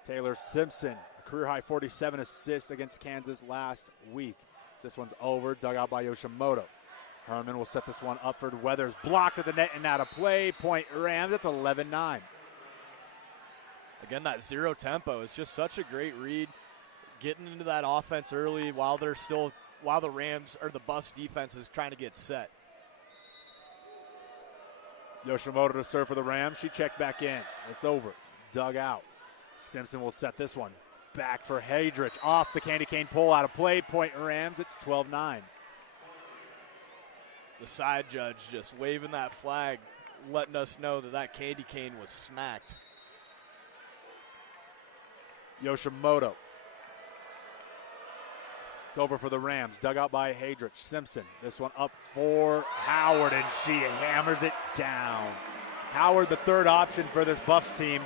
Taylor Simpson, a career-high 47 assists against Kansas last week. This one's over, dug out by Yoshimoto. Herman will set this one up for Weathers. Blocked at the net and out of play. Point Rams. That's 11-9. Again, that 0 tempo is just such a great read. Getting into that offense early while the Rams or the Buffs defense is trying to get set. Yoshimoto to serve for the Rams. She checked back in. It's over. Dug out. Simpson will set this one. Back for Hadrich. Off the candy cane pole, out of play. Point Rams. It's 12-9. The side judge just waving that flag, letting us know that candy cane was smacked. Yoshimoto. It's over for the Rams. Dug out by Hadrich. Simpson. This one up for Howard, and she hammers it down. Howard, the third option for this Buffs team,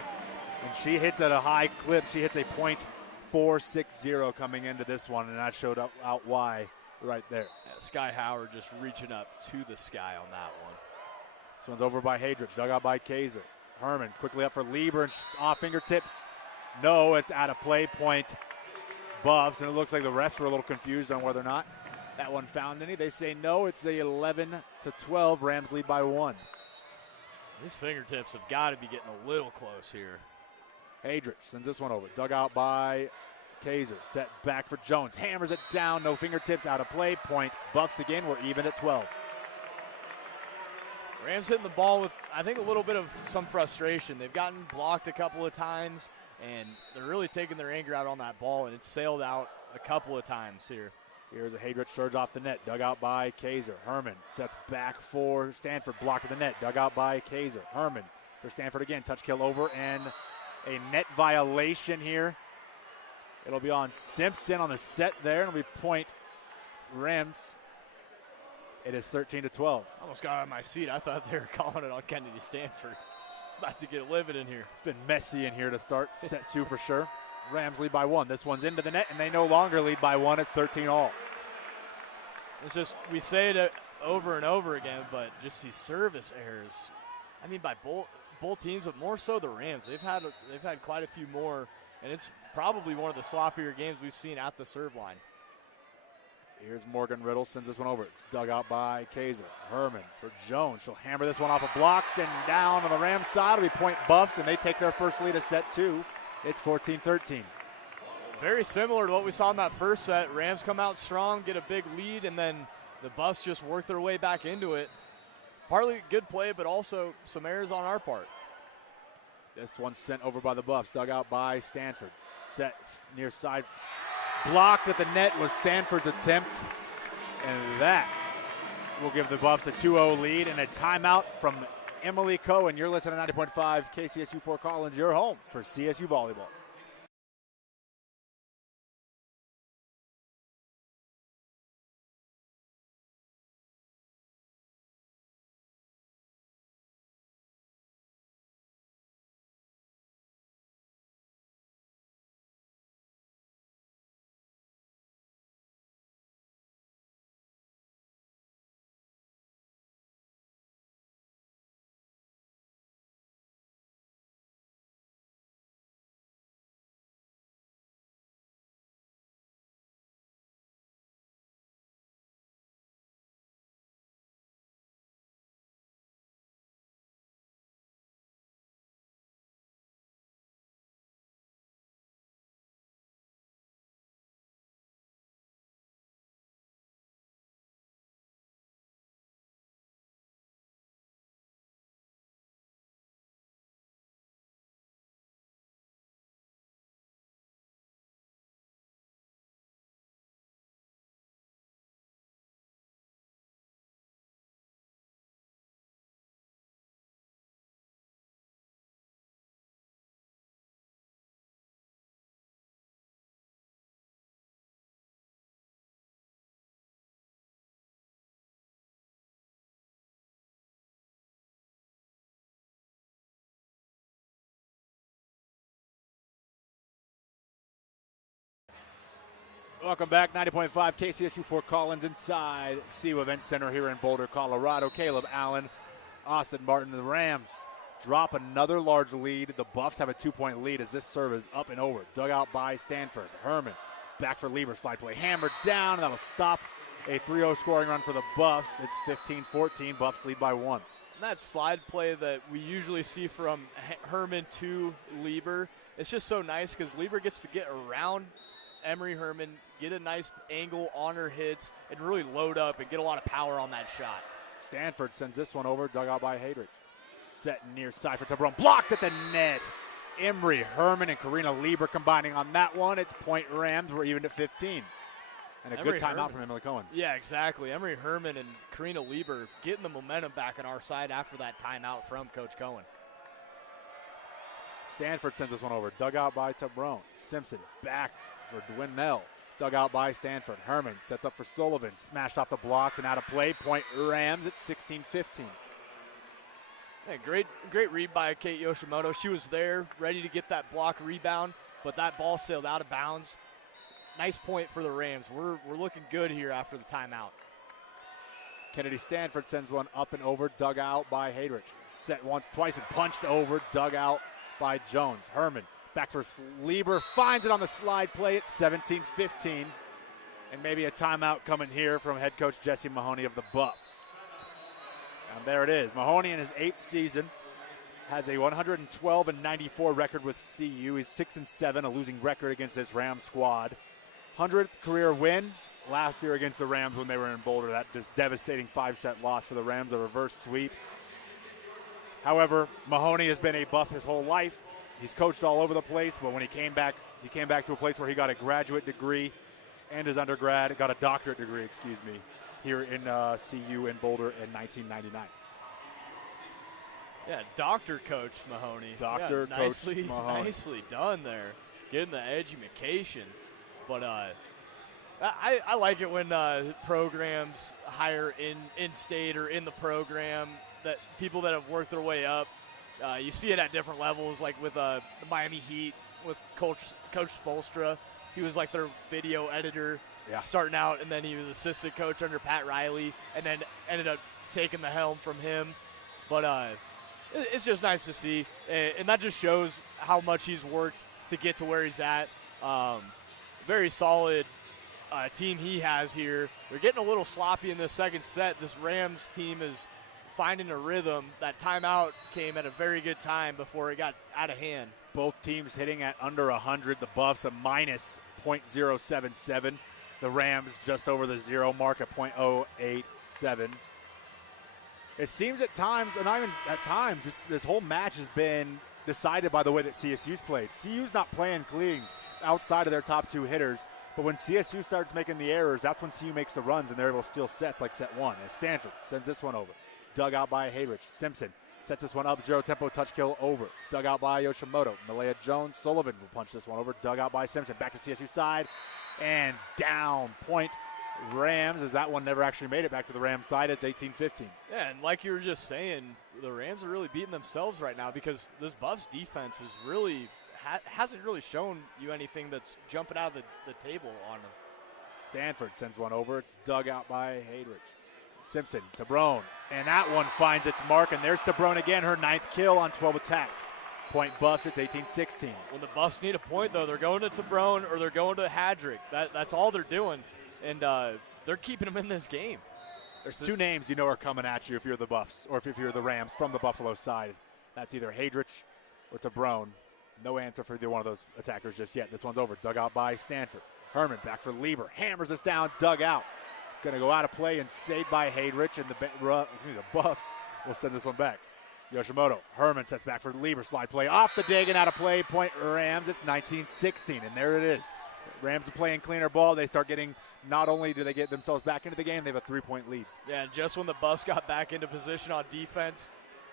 and she hits at a high clip. She hits a .460 coming into this one, and that showed out why right there. Yeah, Sky Howard just reaching up to the sky on that one. This one's over by Hadrich, dug out by Kaiser. Herman quickly up for Lieber, and off fingertips. No, it's out of play, point Buffs, and it looks like the refs were a little confused on whether or not that one found any. They say no, it's a 11-12. Rams lead by 1. These fingertips have got to be getting a little close here. Hadrich sends this one over, dug out by Kaiser, set back for Jones, hammers it down, no fingertips, out of play, point Buffs again. We're even at 12. Rams hitting the ball with, I think, a little bit of some frustration. They've gotten blocked a couple of times, and they're really taking their anger out on that ball, and it's sailed out a couple of times here. Here's a Hadrich surge off the net, dug out by Kaiser. Herman sets back for Stanford, block of the net, dug out by Kaiser. Herman for Stanford again, touch kill over, and a net violation here. It'll be on Simpson on the set there, and it'll be point Rams. It is 13-12. Almost got out of my seat. I thought they were calling it on Kennedy Stanford. It's about to get livid in here. It's been messy in here to start set 2 for sure. Rams lead by 1. This one's into the net, and they no longer lead by 1. It's 13-all. It's just, we say it over and over again, but just these service errors. I mean, by both teams, but more so the Rams. They've had quite a few more, and it's probably one of the sloppier games we've seen at the serve line. Here's Morgan Riddle, sends this one over. It's dug out by Kaiser. Herman for Jones. She'll hammer this one off of blocks and down on the Rams side. It'll be point Buffs, and they take their first lead of set 2. It's 14-13. Very similar to what we saw in that first set. Rams come out strong, get a big lead, and then the Buffs just work their way back into it. Partly good play, but also some errors on our part. This one's sent over by the Buffs, dug out by Stanford. Set near side. Blocked at the net was Stanford's attempt, and that will give the Buffs a 2-0 lead and a timeout from Emily Cohen. You're listening to 90.5 KCSU Fort Collins, your home for CSU Volleyball. Welcome back, 90.5 KCSU Fort Collins inside CU Event Center here in Boulder, Colorado. Caleb Allen, Austin Martin, the Rams drop another large lead. The Buffs have a 2-point lead as this serve is up and over. Dug out by Stanford. Herman back for Lieber, slide play. Hammered down, and that'll stop a 3-0 scoring run for the Buffs. It's 15-14. Buffs lead by 1. That slide play that we usually see from Herman to Lieber, it's just so nice because Lieber gets to get around Emery Herman, get a nice angle on her hits, and really load up and get a lot of power on that shot. Stanford sends this one over, dug out by Hadrich. Set near side for Tebron, blocked at the net. Emery Herman and Karina Lieber combining on that one. It's point Rams. We're even at 15. And a good timeout from Emily Cohen. Yeah, exactly. Emery Herman and Karina Lieber getting the momentum back on our side after that timeout from Coach Cohen. Stanford sends this one over, dug out by Tebron. Simpson back for Dwinell. Dug out by Stanford. Herman sets up for Sullivan. Smashed off the blocks and out of play. Point Rams at 16-15. Hey, great read by Kate Yoshimoto. She was there, ready to get that block rebound, but that ball sailed out of bounds. Nice point for the Rams. We're looking good here after the timeout. Kennedy Stanford sends one up and over, dug out by Haydrich. Set once, twice, and punched over, dug out by Jones. Herman back for Lieber, finds it on the slide play. It's 17-15. And maybe a timeout coming here from head coach Jesse Mahoney of the Buffs. And there it is. Mahoney in his 8th season has a 112-94 record with CU. He's 6-7, a losing record against this Rams squad. 100th career win last year against the Rams when they were in Boulder. That just devastating 5-set loss for the Rams, a reverse sweep. However, Mahoney has been a Buff his whole life. He's coached all over the place, but when he came back to a place where he got a graduate degree and his undergrad, got a doctorate degree, here in CU in Boulder in 1999. Yeah, Dr. Coach Mahoney. Dr. Coach Mahoney. Nicely done there, getting the education. But I like it when programs hire in-state or in the program that people that have worked their way up. You see it at different levels, like with the Miami Heat with Coach Spoelstra. He was like their video editor starting out, and then he was assistant coach under Pat Riley, and then ended up taking the helm from him. But it's just nice to see, and that just shows how much he's worked to get to where he's at. Very solid team he has here. They're getting a little sloppy in the second set. This Rams team is finding a rhythm. That timeout came at a very good time before it got out of hand. Both teams hitting at under 100. The Buffs a minus .077. The Rams just over the zero mark at .087. It seems at times, and not even at times, this whole match has been decided by the way that CSU's played. CU's not playing clean outside of their top two hitters, but when CSU starts making the errors, that's when CU makes the runs, and they're able to steal sets like set one. And Stanford sends this one over. Dug out by Haydrich. Simpson sets this one up, zero tempo touch kill over. Dug out by Yoshimoto. Malaya Jones. Sullivan will punch this one over. Dug out by Simpson. Back to CSU side. And down point Rams, as that one never actually made it back to the Rams side. It's 18-15. Yeah, and like you were just saying, the Rams are really beating themselves right now because this Buffs defense is really hasn't really shown you anything that's jumping out of the table on them. Stanford sends one over. It's dug out by Haydrich. Simpson to Brown, and that one finds its mark, and there's Tabrone again, her 9th kill on 12 attacks. Point Buffs, it's 18-16. When the Buffs need a point, though, they're going to Tabrone or they're going to Hadrick. That's all they're doing, and they're keeping them in this game. There's two names you know are coming at you if you're the Buffs or if you're the Rams from the Buffalo side. That's either Haydrich or Tabrone. No answer for either one of those attackers just yet. This one's over. Dug out by Stanford. Herman back for Lieber. Hammers us down. Dug out. Going to go out of play and saved by Haydrich, and the Buffs will send this one back. Yoshimoto. Herman sets back for Lieber. Slide play off the dig and out of play. Point Rams. It's 19-16, and there it is. Rams are playing cleaner ball. They start getting, not only do they get themselves back into the game, they have a 3-point lead. Yeah, and just when the Buffs got back into position on defense,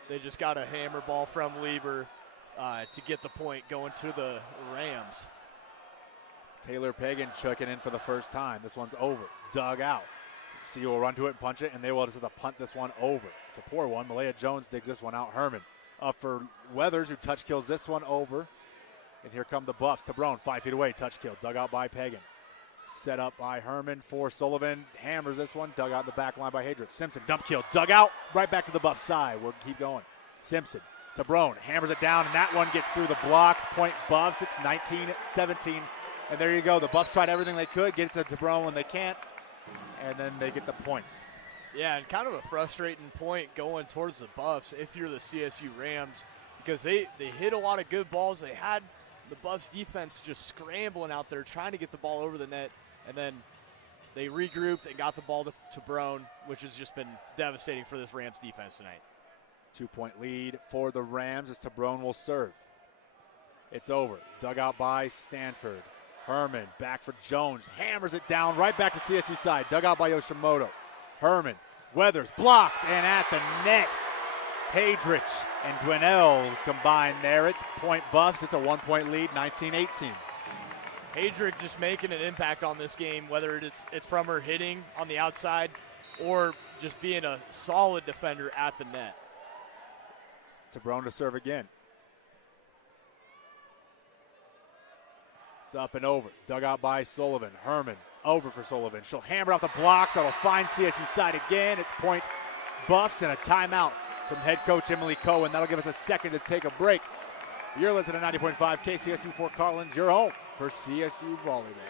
they just got a hammer ball from Lieber to get the point going to the Rams. Taylor Pagan checking in for the first time. This one's over. Dug out. CU will run to it and punch it, and they will just have to punt this one over. It's a poor one. Malaya Jones digs this one out. Herman up for Weathers, who touch kills this one over. And here come the Buffs. Tabrone, 5 feet away, touch kill. Dug out by Pagan. Set up by Herman for Sullivan. Hammers this one. Dug out in the back line by Haydrich. Simpson, dump kill. Dug out. Right back to the Buffs side. We'll keep going. Simpson. Tabrone hammers it down, and that one gets through the blocks. Point Buffs. It's 19-17. And there you go. The Buffs tried everything they could. Get it to Tabrone when they can't. And then they get the point. Yeah, and kind of a frustrating point going towards the Buffs if you're the CSU Rams, because they hit a lot of good balls. They had the Buffs defense just scrambling out there trying to get the ball over the net, and then they regrouped and got the ball to Brown, which has just been devastating for this Rams defense tonight. 2-point lead for the Rams as Tabrone will serve. It's over. Dug out by Stanford. Herman back for Jones. Hammers it down right back to CSU side. Dug out by Yoshimoto. Herman. Weathers blocked and at the net. Haydrich and Dwinell combined there. It's point Buffs. It's a 1-point lead, 19-18. Haydrich just making an impact on this game, whether it's from her hitting on the outside or just being a solid defender at the net. Tabrone to serve again. It's up and over. Dug out by Sullivan. Herman over for Sullivan. She'll hammer off the blocks. That'll find CSU side again. It's point Buffs and a timeout from head coach Emily Cohen. That'll give us a second to take a break. You're listening to 90.5 KCSU Fort Collins, your home for CSU Volleyball.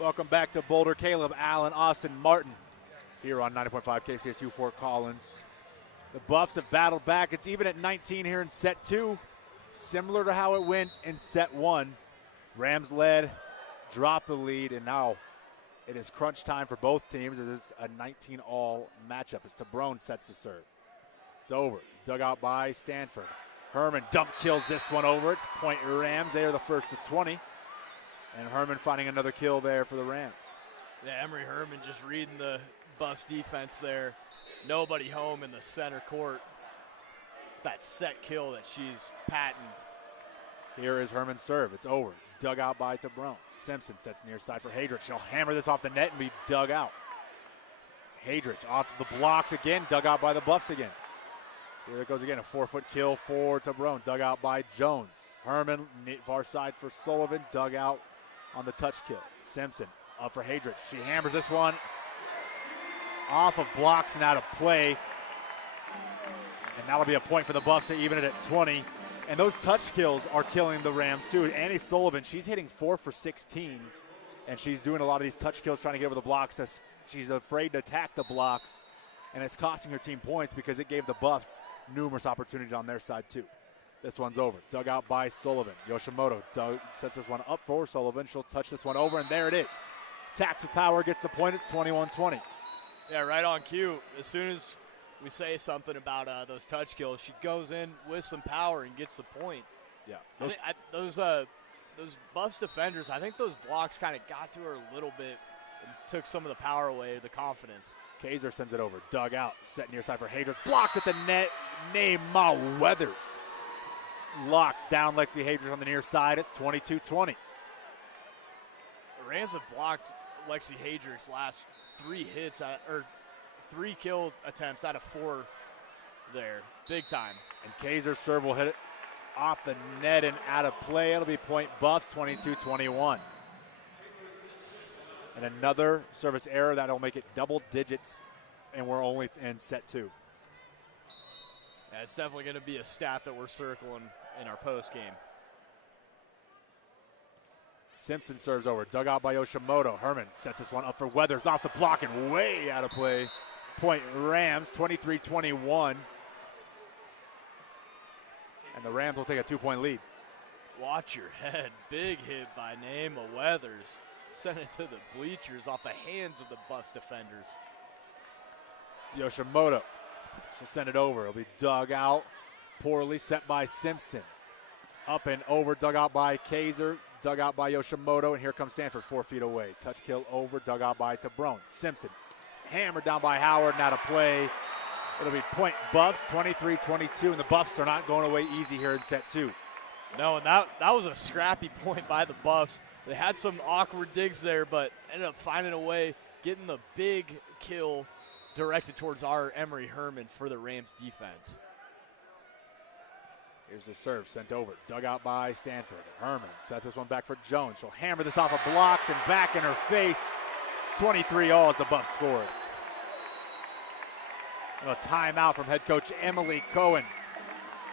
Welcome back to Boulder. Caleb Allen, Austin Martin here on 90.5 KCSU Fort Collins. The Buffs have battled back. It's even at 19 here in set two, similar to how it went in set one. Rams led, dropped the lead, and now it is crunch time for both teams. It is a 19-all matchup as Tabrone sets the serve. It's over. Dug out by Stanford. Herman dump kills this one over. It's point Rams. They are the first to 20. And Herman finding another kill there for the Rams. Yeah, Emery Herman just reading the Buffs defense there. Nobody home in the center court. That set kill that she's patented. Here is Herman's serve. It's over. Dug out by Tabrone. Simpson sets near side for Hadrich. She'll hammer this off the net and be dug out. Hadrich off the blocks again. Dug out by the Buffs again. Here it goes again. A 4-foot kill for Tabrone. Dug out by Jones. Herman far side for Sullivan. Dug out on the touch kill. Simpson up for Hadrich. She hammers this one off of blocks and out of play. And that'll be a point for the Buffs to even it at 20. And those touch kills are killing the Rams too. Annie Sullivan, she's hitting 4 for 16. And she's doing a lot of these touch kills trying to get over the blocks. She's afraid to attack the blocks. And it's costing her team points because it gave the Buffs numerous opportunities on their side too. This one's over. Dug out by Sullivan. Yoshimoto sets this one up for Sullivan. She'll touch this one over, and there it is. Tax with power gets the point. It's 21-20. Yeah, right on cue. As soon as we say something about those touch kills, she goes in with some power and gets the point. Yeah. Those Buffs defenders, I think those blocks kind of got to her a little bit and took some of the power away, the confidence. Kaiser sends it over. Dug out. Set near side for Hadrich. Blocked at the net. Neymar Weathers locks down Lexi Hadrich on the near side. It's 22-20. The Rams have blocked Lexi Hadrich's last 3 kill attempts out of 4 there. Big time. And Kaiser's serve will hit it off the net and out of play. It'll be point Buffs, 22-21. And another service error that'll make it double digits, and we're only in set 2. Yeah, it's definitely going to be a stat that we're circling in our post game. Simpson serves over. Dug out by Yoshimoto. Herman sets this one up for Weathers off the block and way out of play. Point Rams, 23-21. And the Rams will take a 2-point lead. Watch your head. Big hit by Neymar Weathers. Sent it to the bleachers off the hands of the Buffs defenders. Yoshimoto. She'll send it over. It'll be dug out. Poorly set by Simpson. Up and over. Dug out by Kaiser. Dug out by Yoshimoto. And here comes Stanford 4 feet away. Touch kill over. Dug out by Tabrone. Simpson. Hammered down by Howard and out of play. It'll be point Buffs, 23-22. And the Buffs are not going away easy here in set 2. No, and that was a scrappy point by the Buffs. They had some awkward digs there, but ended up finding a way, getting the big kill directed towards our Emery Herman for the Rams defense. Here's the serve sent over, dug out by Stanford. Herman sets this one back for Jones. She'll hammer this off of blocks and back in her face. It's 23-all as the Buffs scored. And a timeout from head coach Emily Cohen.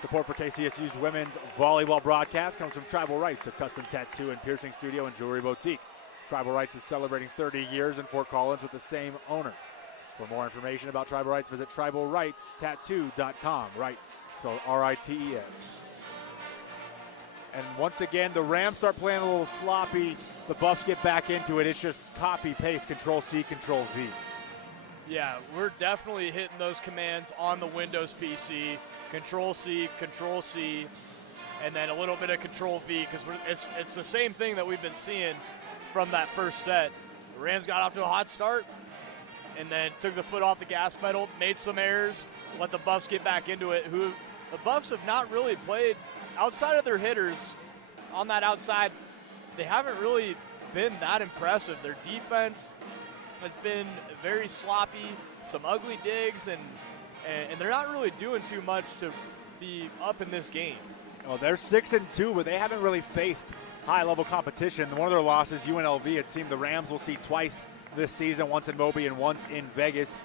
Support for KCSU's women's volleyball broadcast comes from Tribal Rights, a custom tattoo and piercing studio and jewelry boutique. Tribal Rights is celebrating 30 years in Fort Collins with the same owners. For more information about Tribal Rights, visit tribalrightstattoo.com. Rights, spelled R-I-T-E-S. And once again, the Rams start playing a little sloppy. The Buffs get back into it. It's just copy, paste, Control-C, Control-V. Yeah, we're definitely hitting those commands on the Windows PC. Control-C, Control-C, and then a little bit of Control-V, because it's the same thing that we've been seeing from that first set. The Rams got off to a hot start and then took the foot off the gas pedal, made some errors, let the Buffs get back into it. The Buffs have not really played outside of their hitters on that outside. They haven't really been that impressive. Their defense has been very sloppy, some ugly digs, and they're not really doing too much to be up in this game. Well, they're 6-2, but they haven't really faced high-level competition. One of their losses, UNLV, a team the Rams will see twice this season, once in Moby and once in Vegas.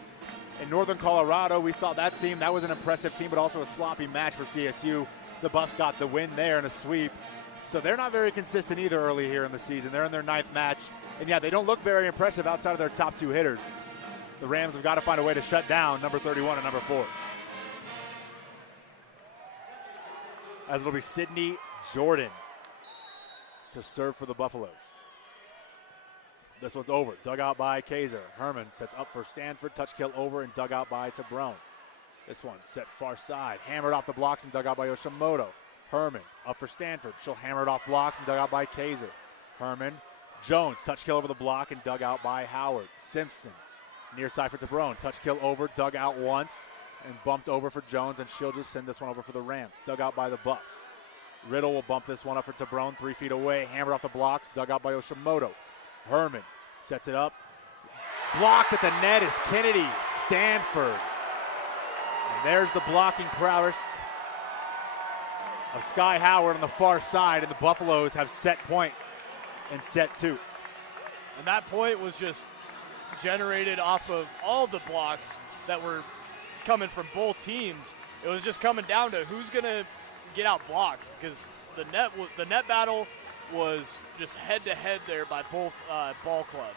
In Northern Colorado, we saw that team. That was an impressive team, but also a sloppy match for CSU. The Buffs got the win there in a sweep. So they're not very consistent either early here in the season. They're in their 9th match. And, yeah, they don't look very impressive outside of their top 2 hitters. The Rams have got to find a way to shut down number 31 and number 4. As it'll be Sydney Jordan to serve for the Buffaloes. This one's over. Dug out by Kaiser. Herman sets up for Stanford. Touch kill over and dug out by Tabrone. This one set far side. Hammered off the blocks and dug out by Yoshimoto. Herman up for Stanford. She'll hammer it off blocks and dug out by Kaiser. Herman. Jones. Touch kill over the block and dug out by Howard. Simpson. Near side for Tabrone. Touch kill over. Dug out once and bumped over for Jones, and she'll just send this one over for the Rams. Dug out by the Buffs. Riddle will bump this one up for Tabrone, 3 feet away. Hammered off the blocks. Dug out by Yoshimoto. Herman sets it up. Blocked at the net is Kennedy Stanford. And there's the blocking prowess of Sky Howard on the far side, and the Buffaloes have set point in set 2. And that point was just generated off of all the blocks that were coming from both teams. It was just coming down to who's going to get out blocked, because the net battle was just head-to-head there by both ball clubs.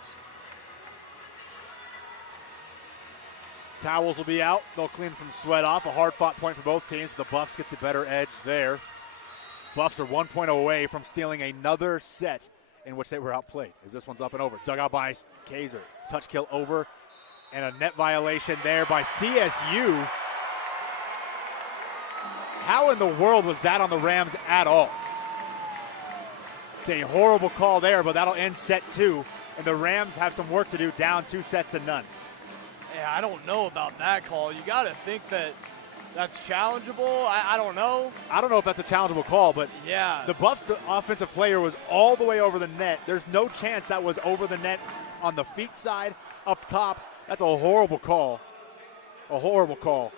Towels will be out. They'll clean some sweat off. A hard-fought point for both teams. The Buffs get the better edge there. Buffs are 1 point away from stealing another set in which they were outplayed, as this one's up and over. Dug out by Kaiser. Touch kill over, and a net violation there by CSU. How in the world was that on the Rams at all? It's a horrible call there, but that'll end set 2, and the Rams have some work to do, down 2-0. Yeah, I don't know about that call. You got to think that that's challengeable. I don't know. I don't know if that's a challengeable call, but yeah, the Buffs offensive player was all the way over the net. There's no chance that was over the net on the feet side, up top. That's a horrible call. A horrible call.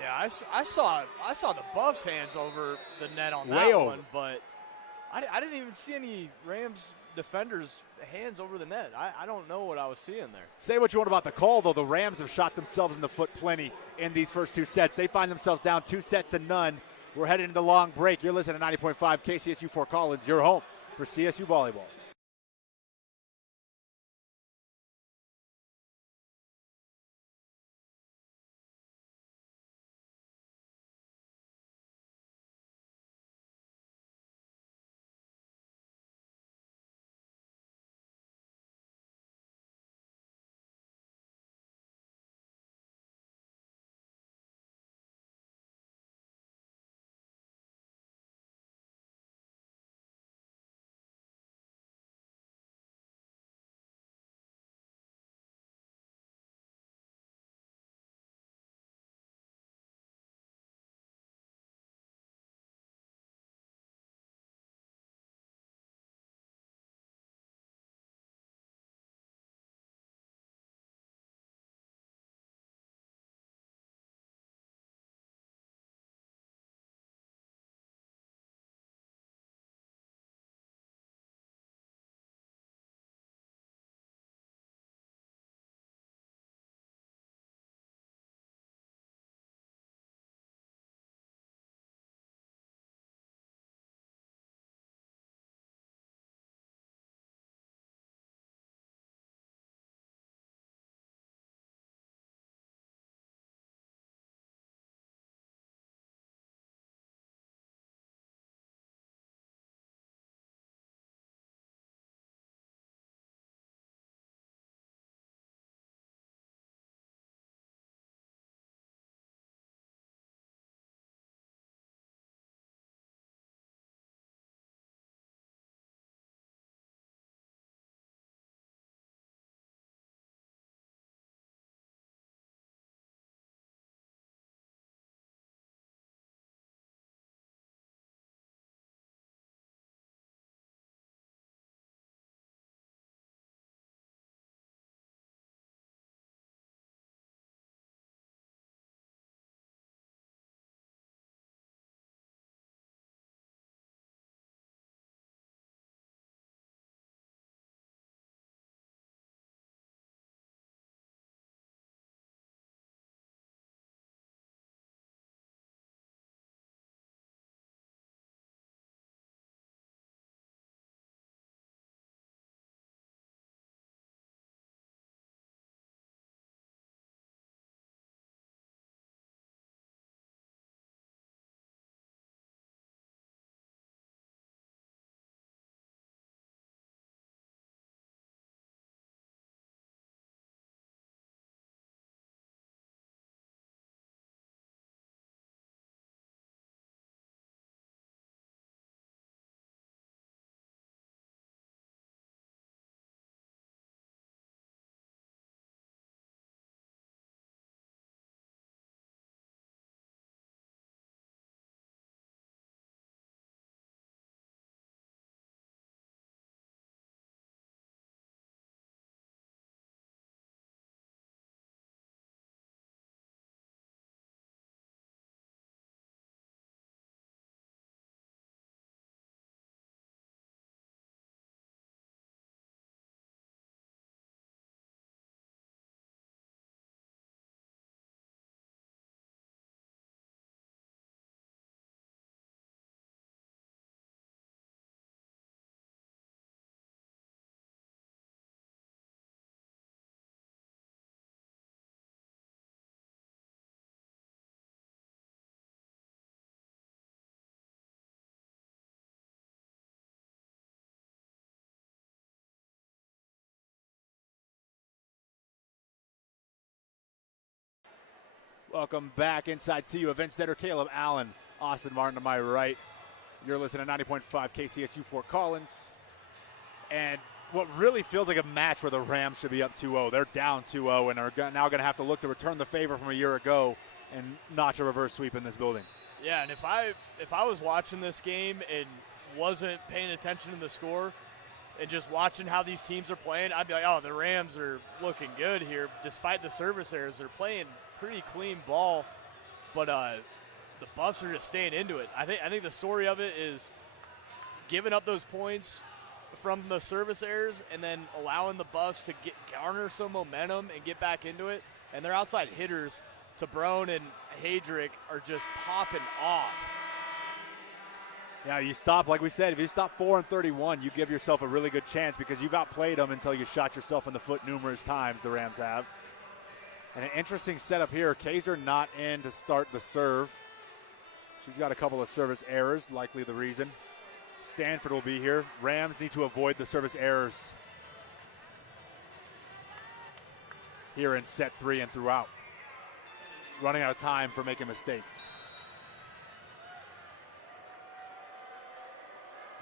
Yeah, I saw the Buffs' hands over the net on Way that over. one, but I didn't even see any Rams defenders' hands over the net. I don't know what I was seeing there. Say what you want about the call, though. The Rams have shot themselves in the foot plenty in these first 2 sets. They find themselves down 2-0. We're headed into long break. You're listening to 90.5 KCSU Fort Collins, your home for CSU Volleyball. Welcome back inside CU Event Center. Caleb Allen, Austin Martin to my right. You're listening to 90.5 KCSU Fort Collins. And what really feels like a match where the Rams should be up 2-0. They're down 2-0 and are now going to have to look to return the favor from a year ago and notch a reverse sweep in this building. Yeah, and if I was watching this game and wasn't paying attention to the score and just watching how these teams are playing, I'd be like, oh, the Rams are looking good here. Despite the service errors, they're playing pretty clean ball, but the Buffs are just staying into it. I think the story of it is giving up those points from the service errors and then allowing the Buffs to garner some momentum and get back into it. And their outside hitters, Tabrone and Hadrick, are just popping off. Yeah, you stop, like we said, if you stop 4 and 31, you give yourself a really good chance because you've outplayed them until you shot yourself in the foot numerous times, the Rams have. And an interesting setup here. Kaiser not in to start the serve. She's got a couple of service errors, likely the reason. Stanford will be here. Rams need to avoid the service errors here in set 3 and throughout. Running out of time for making mistakes.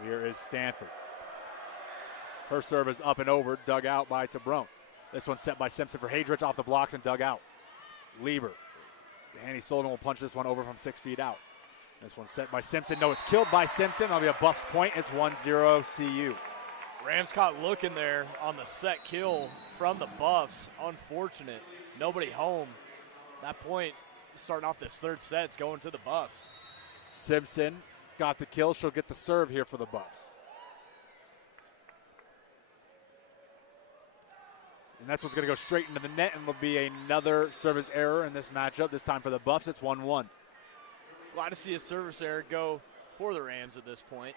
Here is Stanford. Her serve is up and over, dug out by Tabrone. This one's set by Simpson for Hadrich off the blocks and dug out. Lieber. Danny Sullivan will punch this one over from 6 feet out. This one's set by Simpson. No, it's killed by Simpson. That'll be a Buffs point. It's 1-0 CU. Rams caught looking there on the set kill from the Buffs. Unfortunate. Nobody home. That point, starting off this third set, it's going to the Buffs. Simpson got the kill. She'll get the serve here for the Buffs. And that's what's going to go straight into the net, and it'll be another service error in this matchup. This time for the Buffs, it's 1-1. Glad to see a service error go for the Rams at this point.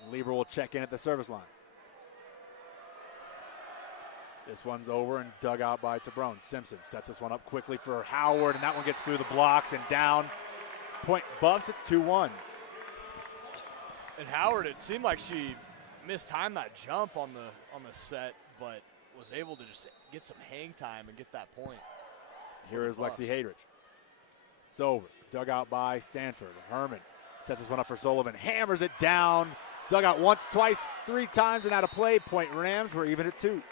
And Lieber will check in at the service line. This one's over and dug out by Tabrone. Simpson sets this one up quickly for Howard, and that one gets through the blocks and down. Point Buffs, it's 2-1. And Howard, it seemed like she mistimed that jump on the set, but was able to just get some hang time and get that point. Here is Lexi Hadrich. It's over. Dug out by Stanford. Herman sets this one up for Sullivan. Hammers it down. Dug out once, twice, 3 times, and out of play. Point Rams. We're even at 2.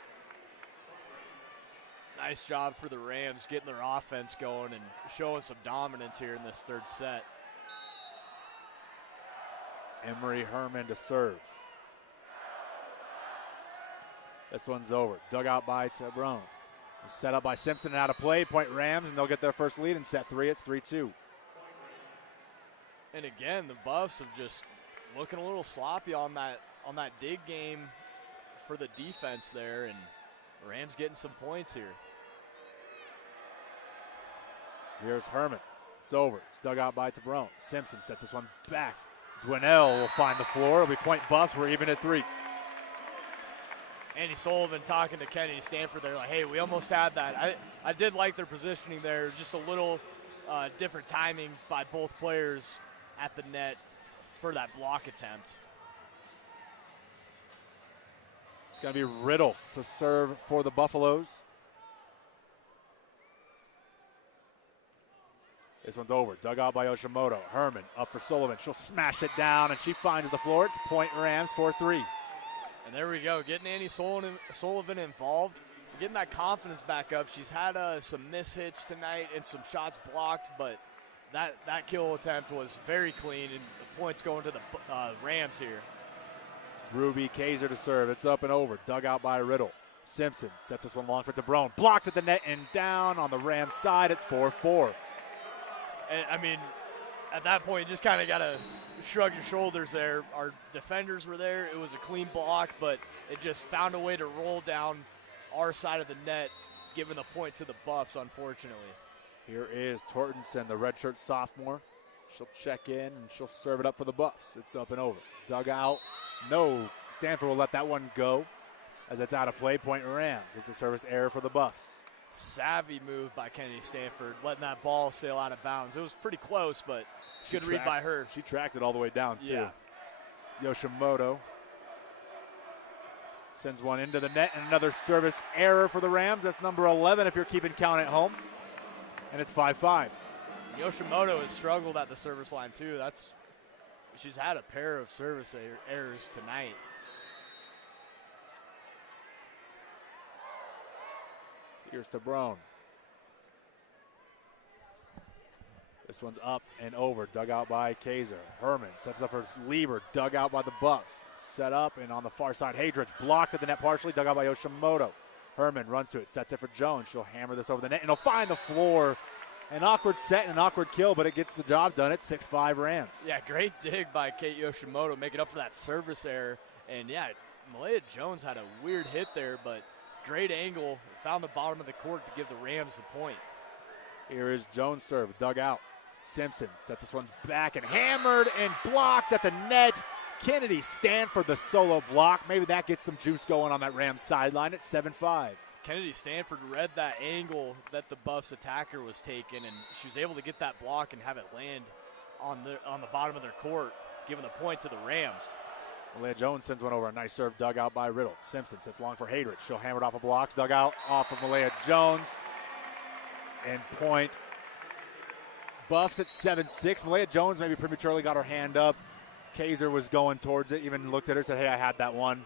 Nice job for the Rams getting their offense going and showing some dominance here in this third set. Emery Herman to serve. This one's over. Dug out by Tabrone. Set up by Simpson and out of play. Point Rams, and they'll get their first lead in set 3. It's 3-2. And again, the Buffs have just looking a little sloppy on that dig game for the defense there, and Rams getting some points here. Here's Herman. It's over. It's dug out by Tabrone. Simpson sets this one back. Dwinell will find the floor. It'll be point Buffs. We're even at 3. Andy Sullivan talking to Kennedy Stanford there, like, hey, we almost had that. I did like their positioning there, just a little different timing by both players at the net for that block attempt. It's going to be Riddle to serve for the Buffaloes. This one's over. Dug out by Yoshimoto. Herman up for Sullivan. She'll smash it down, and she finds the floor. It's point Rams 4-3. And there we go, getting Andy Sullivan involved, getting that confidence back up. She's had some mishits tonight and some shots blocked, but that kill attempt was very clean, and the points going to the Rams here. Ruby Kaiser to serve. It's up and over. Dug out by Riddle. Simpson sets this one long for Tabrone. Blocked at the net and down on the Rams side. It's 4-4. And, I mean, at that point, you just kind of got to shrug your shoulders there. Our defenders were there. It was a clean block, but it just found a way to roll down our side of the net, giving the point to the Buffs, unfortunately. Here is Tortensen, the redshirt sophomore. She'll check in, and she'll serve it up for the Buffs. It's up and over. Dug out. No. Stanford will let that one go as it's out of play. Point Rams. It's a service error for the Buffs. Savvy move by Kennedy Stanford, letting that ball sail out of bounds. It was pretty close, but good read by her. She tracked it all the way down, too. Yeah. Yoshimoto Sends one into the net, and another service error for the Rams. That's number 11 if you're keeping count at home. And it's 5-5. Yoshimoto has struggled at the service line too. She's had a pair of service errors tonight. Here's to Brown. This one's up and over, dug out by Kaiser. Herman sets up for Lieber, dug out by the Buffs. Set up, and on the far side, Hadrich blocked at the net partially, dug out by Yoshimoto. Herman runs to it, sets it for Jones. She'll hammer this over the net, and he'll find the floor. An awkward set and an awkward kill, but it gets the job done. It's 6-5 Rams. Yeah, great dig by Kate Yoshimoto, making up for that service error. And yeah, Malaya Jones had a weird hit there, but great angle. Found the bottom of the court to give the Rams a point. Here is Jones' serve, dug out. Simpson sets this one back and hammered and blocked at the net. Kennedy Stanford the solo block. Maybe that gets some juice going on that Rams sideline at 7-5. Kennedy Stanford read that angle that the Buffs attacker was taking, and she was able to get that block and have it land on the bottom of their court, giving the point to the Rams. Malaya Jones sends one over. A nice serve dug out by Riddle. Simpson sits long for Hadrich. She'll hammer it off of blocks. Dug out off of Malaya Jones. And point. Buffs at 7-6. Malaya Jones maybe prematurely got her hand up. Kaiser was going towards it, even looked at her, said, hey, I had that one.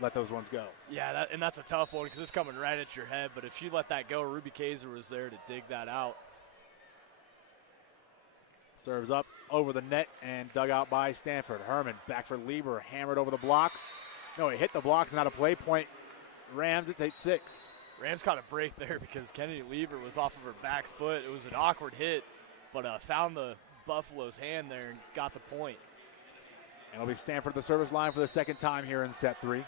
Let those ones go. Yeah, and that's a tough one because it's coming right at your head. But if she let that go, Ruby Kaiser was there to dig that out. Serves up over the net and dug out by Stanford. Herman back for Lieber, hammered over the blocks. No, he hit the blocks and out of play. Point Rams, it's 8-6. Rams caught a break there because Kennedy Lieber was off of her back foot. It was an awkward hit, but found the Buffalo's hand there and got the point. And it'll be Stanford at the service line for the second time here in set 3.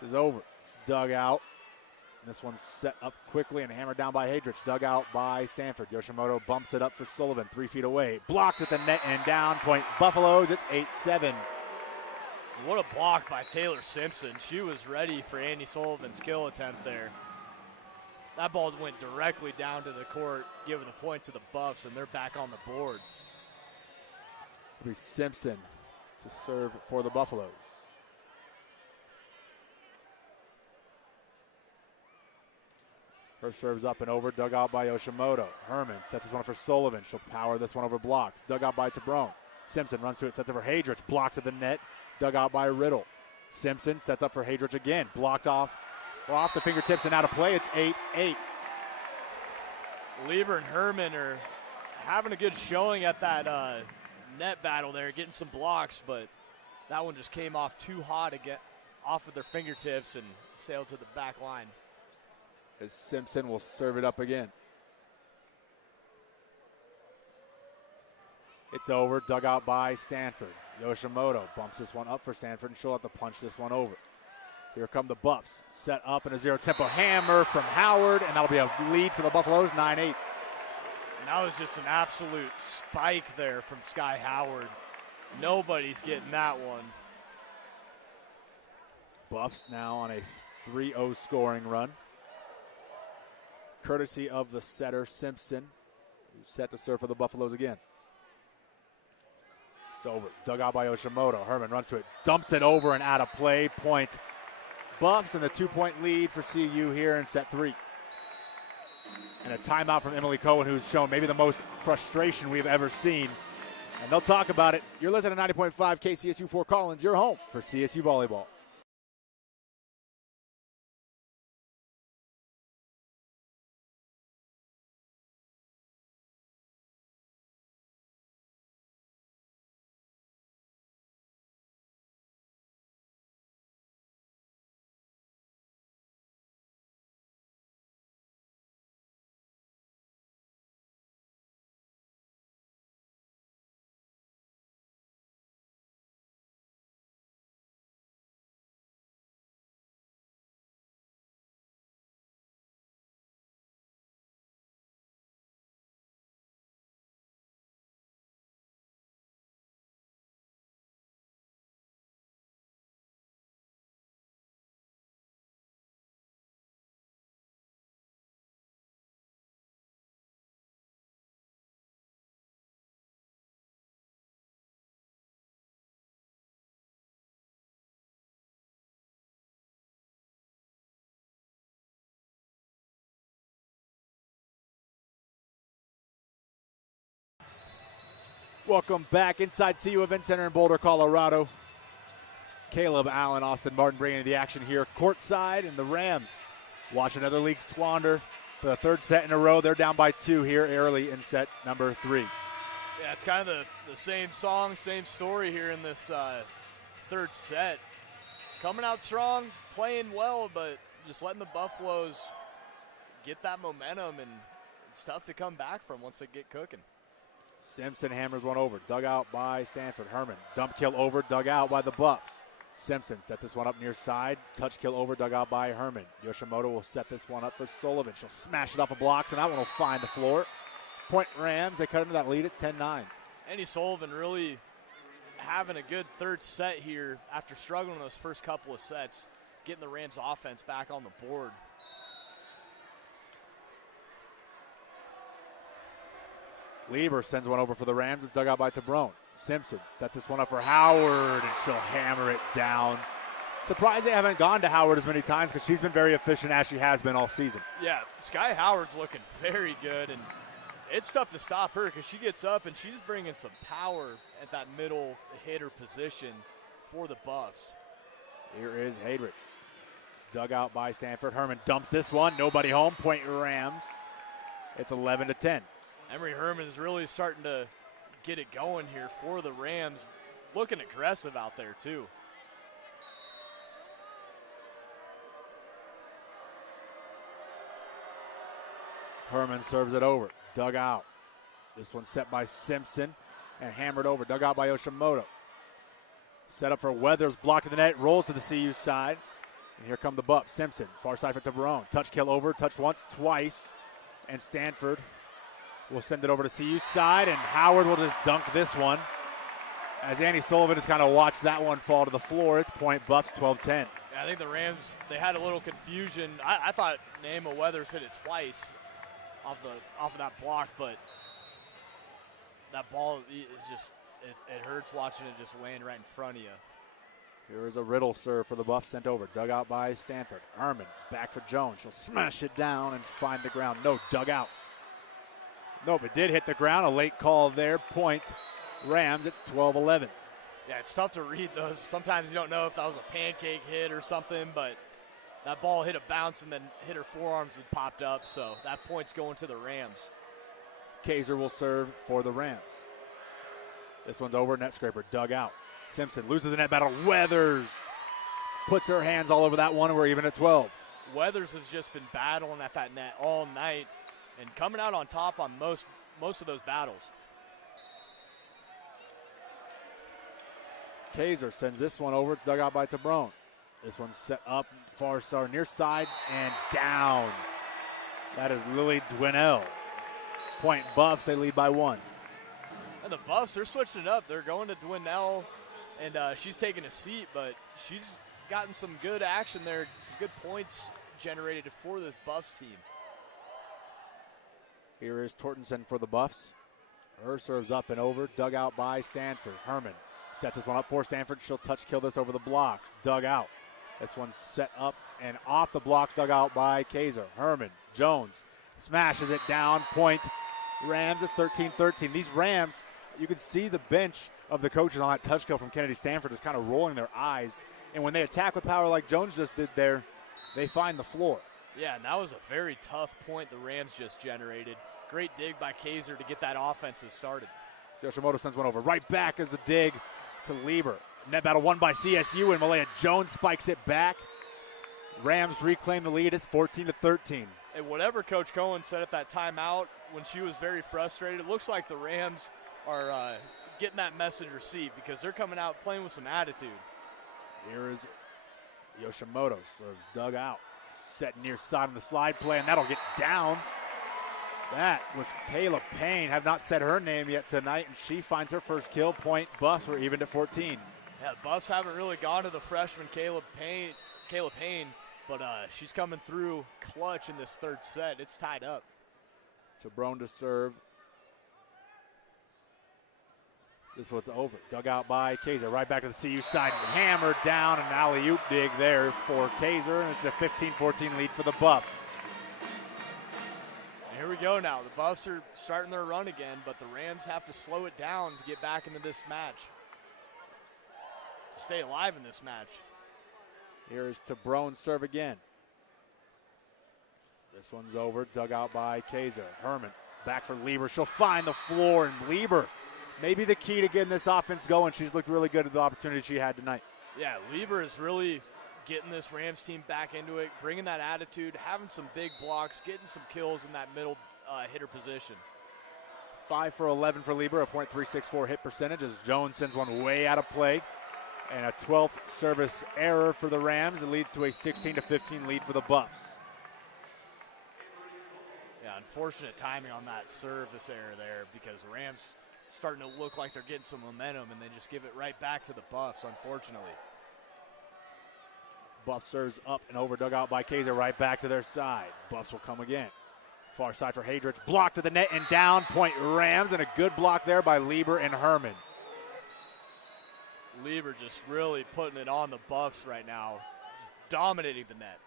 This is over. It's dug out. And this one's set up quickly and hammered down by Hadrich. Dug out by Stanford. Yoshimoto bumps it up for Sullivan, 3 feet away. Blocked at the net and down. Point Buffaloes. It's 8-7. What a block by Taylor Simpson. She was ready for Andy Sullivan's kill attempt there. That ball went directly down to the court, giving the point to the Buffs, and they're back on the board. It'll be Simpson to serve for the Buffaloes. Her serves up and over, dug out by Yoshimoto. Herman sets this one for Sullivan. She'll power this one over blocks. Dug out by Tabrone. Simpson runs to it, sets it for Hadrich. Blocked at the net, dug out by Riddle. Simpson sets up for Hadrich again. Blocked off the fingertips and out of play. It's 8-8. Lieber and Herman are having a good showing at that net battle there, getting some blocks, but that one just came off too hot to get off of their fingertips and sailed to the back line. As Simpson will serve it up again. It's over, dug out by Stanford. Yoshimoto bumps this one up for Stanford, and she'll have to punch this one over. Here come the Buffs. Set up in a zero-tempo hammer from Howard, and that'll be a lead for the Buffaloes, 9-8. And that was just an absolute spike there from Sky Howard. Nobody's getting that one. Buffs now on a 3-0 scoring run. Courtesy of the setter, Simpson, who's set to serve for the Buffaloes again. It's over. Dug out by Yoshimoto. Herman runs to it, dumps it over and out of play. Point Buffs, and the 2-point lead for CU here in set 3. And a timeout from Emily Cohen, who's shown maybe the most frustration we've ever seen. And they'll talk about it. You're listening to 90.5 KCSU Fort Collins, your home for CSU Volleyball. Welcome back inside CU Event Center in Boulder, Colorado. Caleb Allen, Austin Martin bringing the action here courtside, and the Rams watch another league squander for the third set in a row. They're down by 2 here early in set number 3. Yeah, it's kind of the same song, same story here in this third set. Coming out strong, playing well, but just letting the Buffaloes get that momentum, and it's tough to come back from once they get cooking. Simpson hammers one over, dug out by Stanford. Herman, dump kill over, dug out by the Buffs. Simpson sets this one up near side, touch kill over, dug out by Herman. Yoshimoto will set this one up for Sullivan. She'll smash it off of blocks, and that one will find the floor. Point Rams, they cut into that lead, it's 10-9. Andy Sullivan really having a good third set here after struggling in those first couple of sets, getting the Rams offense back on the board. Lieber sends one over for the Rams. It's dug out by Tabrone. Simpson sets this one up for Howard, and she'll hammer it down. Surprised they haven't gone to Howard as many times because she's been very efficient as she has been all season. Yeah, Sky Howard's looking very good, and it's tough to stop her because she gets up and she's bringing some power at that middle hitter position for the Buffs. Here is Haydrich. Dug out by Stanford. Herman dumps this one. Nobody home. Point Rams. It's 11-10. Emery Herman is really starting to get it going here for the Rams. Looking aggressive out there, too. Herman serves it over. Dug out. This one set by Simpson and hammered over. Dug out by Yoshimoto. Set up for Weathers. Blocked in the net. Rolls to the CU side. And here come the Buffs. Simpson. Far side for Tabarone. Touch kill over. Touch once, twice. And Stanford will send it over to CU side. And Howard will just dunk this one. As Andy Sullivan has kind of watched that one fall to the floor. It's point Buffs 12-10. Yeah, I think the Rams, they had a little confusion. I thought Naima Weathers hit it twice off of that block, but that ball is just it hurts watching it just land right in front of you. Here is a Riddle serve for the Buffs sent over. Dug out by Stanford. Herman back for Jones. She'll smash it down and find the ground. No, dug out. Nope, it did hit the ground. A late call there. Point Rams. It's 12-11. Yeah, it's tough to read those. Sometimes you don't know if that was a pancake hit or something, but that ball hit a bounce and then hit her forearms and popped up, so that point's going to the Rams. Kaiser will serve for the Rams. This one's over, net scraper, dug out. Simpson loses the net battle. Weathers puts her hands all over that one, and we're even at 12. Weathers has just been battling at that net all night and coming out on top on most of those battles. Kaiser sends this one over. It's dug out by Tabrone. This one's set up far star near side and down. That is Lily Dwinell. Point Buffs, they lead by 1. And the Buffs, they're switching it up. They're going to Dwinell, and she's taking a seat, but she's gotten some good action there, some good points generated for this Buffs team. Here is Tortensen for the Buffs. Her serves up and over, dug out by Stanford. Herman sets this one up for Stanford. She'll touch kill this over the blocks. Dug out. This one set up and off the blocks, dug out by Kaiser. Herman, Jones smashes it down. Point Rams. It's 13-13. These Rams, you can see the bench of the coaches on that touch kill from Kennedy Stanford is kind of rolling their eyes. And when they attack with power like Jones just did there, they find the floor. Yeah, and that was a very tough point the Rams just generated. Great dig by Kaiser to get that offense started. Yoshimoto sends one over. Right back as a dig to Lieber. Net battle won by CSU, and Malaya Jones spikes it back. Rams reclaim the lead. It's 14-13. And whatever Coach Cohen said at that timeout when she was very frustrated, it looks like the Rams are getting that message received because they're coming out playing with some attitude. Here is Yoshimoto. Serves dug out. Set near side on the slide play, and that'll get down. That was Kayla Payne. Have not said her name yet tonight, and she finds her first kill. Point Buffs. We're even at 14. Yeah, Buffs haven't really gone to the freshman Kayla Payne, but she's coming through clutch in this third set. It's tied up. Tabrone to serve. This one's over. Dug out by Kaiser. Right back to the CU side. Hammered down. An alley-oop dig there for Kaiser. And it's a 15-14 lead for the Buffs. Here here we go now. The Buffs are starting their run again, but the Rams have to slow it down to get back into this match. Stay alive in this match. Here's Tabrone serve again. This one's over, dug out by Kaiser. Herman back for Lieber. She'll find the floor, and Lieber, maybe the key to getting this offense going. She's looked really good at the opportunity she had tonight. Yeah, Lieber is really getting this Rams team back into it, bringing that attitude, having some big blocks, getting some kills in that middle hitter position. 5 for 11 for Lieber, a .364 hit percentage as Jones sends one way out of play. And a 12th service error for the Rams. It leads to a 16-15 lead for the Buffs. Yeah, unfortunate timing on that service error there because the Rams starting to look like they're getting some momentum and they just give it right back to the Buffs, unfortunately. Buff serves up and over, dug out by Kaiser, right back to their side. Buffs will come again. Far side for Hadrich, blocked to the net and down, point Rams, and a good block there by Lieber and Herman. Lieber just really putting it on the Buffs right now, just dominating the net.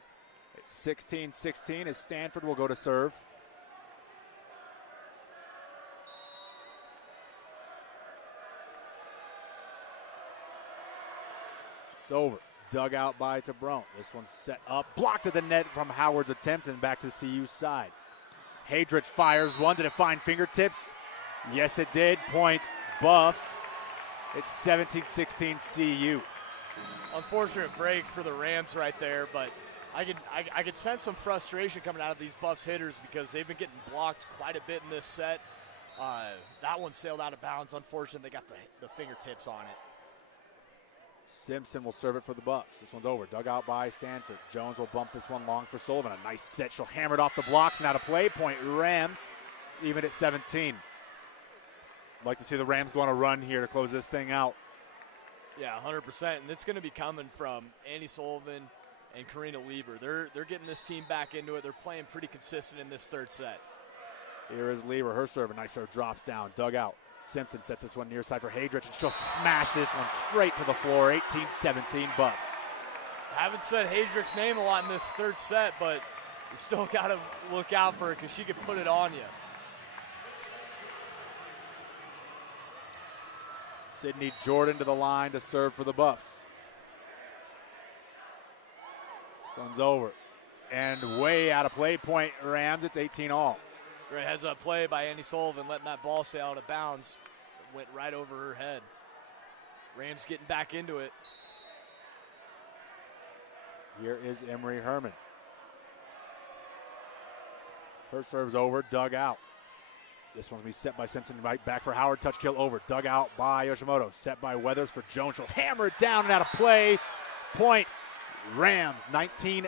It's 16-16 as Stanford will go to serve. It's over. Dug out by Tabrone. This one's set up. Blocked to the net from Howard's attempt and back to the CU side. Hadrich fires one. Did it find fingertips? Yes, it did. Point Buffs. It's 17-16 CU. Unfortunate break for the Rams right there, but I could sense some frustration coming out of these Buffs hitters because they've been getting blocked quite a bit in this set. That one sailed out of bounds. Unfortunately, they got the fingertips on it. Simpson will serve it for the Buffs. This one's over. Dug out by Stanford. Jones will bump this one long for Sullivan. A nice set. She'll hammer it off the blocks and out of play. Point Rams, even at 17. I'd like to see the Rams go on a run here to close this thing out. Yeah, 100%. And it's going to be coming from Annie Sullivan and Karina Lieber. They're getting this team back into it. They're playing pretty consistent in this third set. Here is Lieber. Her serve. A nice serve drops down. Dug out. Simpson sets this one near side for Hadrich, and she'll smash this one straight to the floor. 18-17 Buffs. I haven't said Hadrich's name a lot in this third set, but you still got to look out for her because she could put it on you. Sydney Jordan to the line to serve for the Buffs. This one's over. And way out of play. Point Rams. It's 18-all. Great heads-up play by Annie Sullivan, letting that ball sail out of bounds. It went right over her head. Rams getting back into it. Here is Emery Herman. Her serve's over, dug out. This one's going to be set by Simpson. Right back for Howard. Touch kill over. Dug out by Yoshimoto. Set by Weathers for Jones. She'll hammer it down and out of play. Point Rams, 19-18.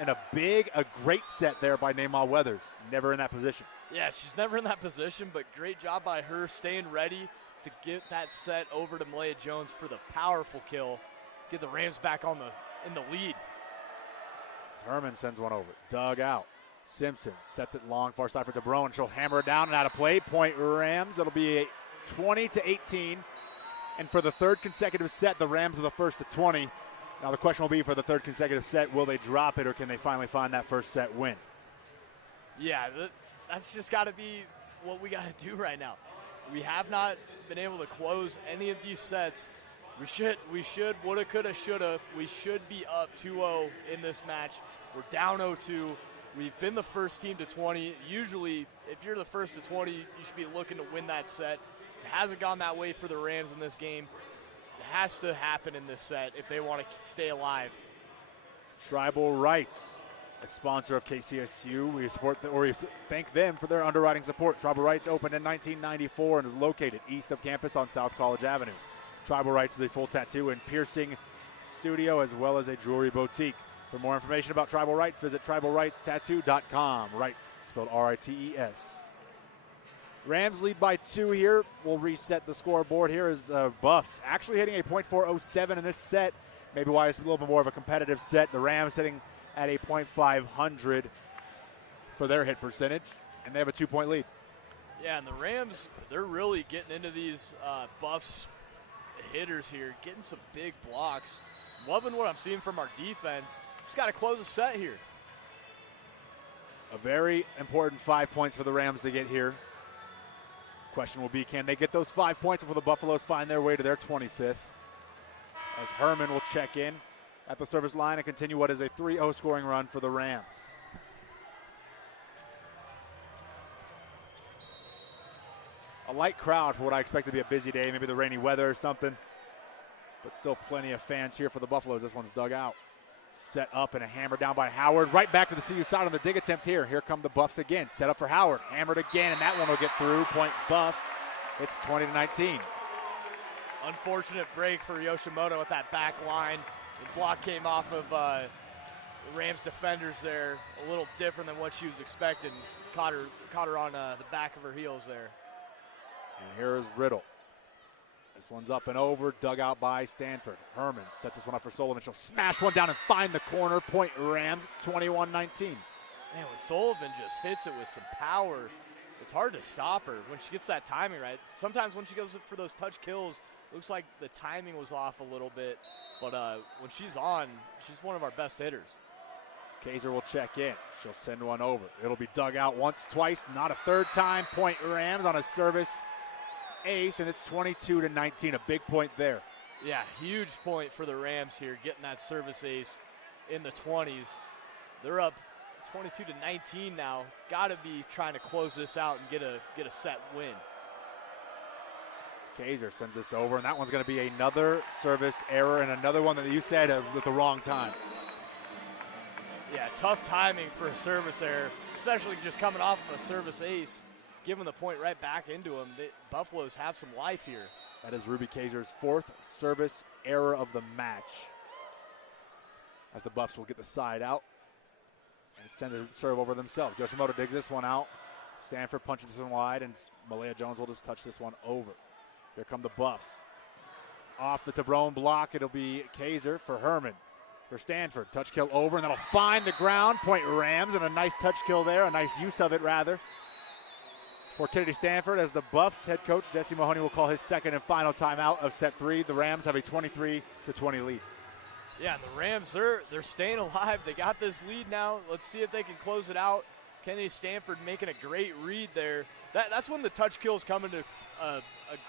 And a great set there by Neymar Weathers. Never in that position. Yeah, she's never in that position, but great job by her staying ready to get that set over to Malaya Jones for the powerful kill. Get the Rams back in the lead. Herman sends one over. Dug out. Simpson sets it long, far side for Tabrone. She'll hammer it down and out of play. Point Rams. It'll be 20-18. And for the third consecutive set, the Rams are the first to 20. Now the question will be for the third consecutive set, will they drop it or can they finally find that first set win? Yeah, that's just got to be what we got to do right now. We have not been able to close any of these sets. We should, woulda, coulda, shoulda. We should be up 2-0 in this match. We're down 0-2. We've been the first team to 20. Usually, if you're the first to 20, you should be looking to win that set. It hasn't gone that way for the Rams in this game. It has to happen in this set if they want to stay alive. Tribal Rights, a sponsor of KCSU. We thank them for their underwriting support. Tribal Rights opened in 1994 and is located east of campus on South College Avenue. Tribal Rights is a full tattoo and piercing studio as well as a jewelry boutique. For more information about Tribal Rights, visit tribalrightstattoo.com. Rights, spelled R-I-T-E-S. Rams lead by 2 here. We'll reset the scoreboard here as Buffs actually hitting a .407 in this set. Maybe why it's a little bit more of a competitive set. The Rams hitting at a .500 for their hit percentage, and they have a 2-point lead. Yeah, and the Rams, they're really getting into these Buffs hitters here, getting some big blocks. Loving what I'm seeing from our defense. Just got to close the set here. A very important 5 points for the Rams to get here. Question will be, can they get those 5 points before the Buffaloes find their way to their 25th? As Herman will check in at the service line and continue what is a 3-0 scoring run for the Rams. A light crowd for what I expect to be a busy day, maybe the rainy weather or something. But still plenty of fans here for the Buffaloes. This one's dug out. Set up and a hammer down by Howard. Right back to the CU side on the dig attempt here. Here come the Buffs again. Set up for Howard. Hammered again, and that one will get through. Point Buffs. It's 20-19. Unfortunate break for Yoshimoto at that back line. The block came off of the Rams defenders there. A little different than what she was expecting. Caught her on the back of her heels there. And here is Riddle. This one's up and over, dug out by Stanford. Herman sets this one up for Sullivan. She'll smash one down and find the corner. Point Rams, 21-19. Man, when Sullivan just hits it with some power, it's hard to stop her when she gets that timing right. Sometimes when she goes for those touch kills, looks like the timing was off a little bit. But when she's on, she's one of our best hitters. Kaiser will check in. She'll send one over. It'll be dug out once, twice, not a third time. Point Rams on a service ace, and it's 22-19, a big point there. Yeah, huge point for the Rams here, getting that service ace in the 20s. They're up 22-19 now. Got to be trying to close this out and get a set win. Kaiser sends this over, and that one's going to be another service error and another one that you said at the wrong time. Yeah, tough timing for a service error, especially just coming off of a service ace. Giving the point right back into them. The Buffaloes have some life here. That is Ruby Kaiser's 4th service error of the match. As the Buffs will get the side out and send the serve over themselves. Yoshimoto digs this one out. Stanford punches this one wide, and Malaya Jones will just touch this one over. Here come the Buffs. Off the Tabrone block, it'll be Kaiser for Herman. For Stanford, touch kill over, and that'll find the ground. Point Rams, and a nice touch kill there, a nice use of it rather. For Kennedy Stanford, as the Buffs head coach, Jesse Mahoney will call his second and final timeout of set 3. The Rams have a 23-20 lead. Yeah, and the Rams, they're staying alive. They got this lead now. Let's see if they can close it out. Kennedy Stanford making a great read there. That's when the touch kills come into a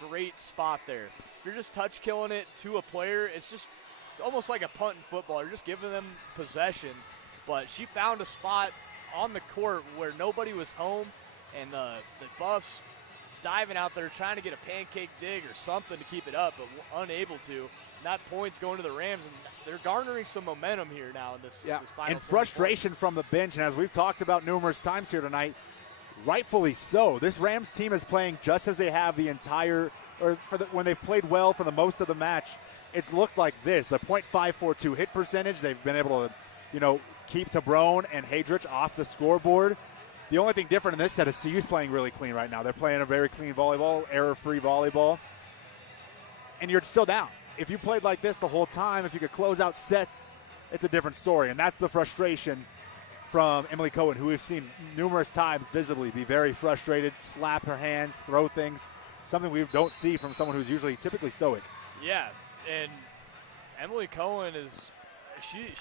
great spot there. If you're just touch killing it to a player, it's almost like a punt in football. You're just giving them possession. But she found a spot on the court where nobody was home. And the Buffs diving out there trying to get a pancake dig or something to keep it up, but unable to. And that point's going to the Rams, and they're garnering some momentum here now in this final. And frustration from the bench, and as we've talked about numerous times here tonight, rightfully so. This Rams team is playing just as they have the entire, when they've played well for the most of the match. It's looked like this, a .542 hit percentage. They've been able to, keep Tabrone and Hadrich off the scoreboard. The only thing different in this set is CU's playing really clean right now. They're playing a very clean volleyball, error-free volleyball. And you're still down. If you played like this the whole time, if you could close out sets, it's a different story. And that's the frustration from Emily Cohen, who we've seen numerous times visibly be very frustrated, slap her hands, throw things, something we don't see from someone who's usually typically stoic. Yeah, and Emily Cohen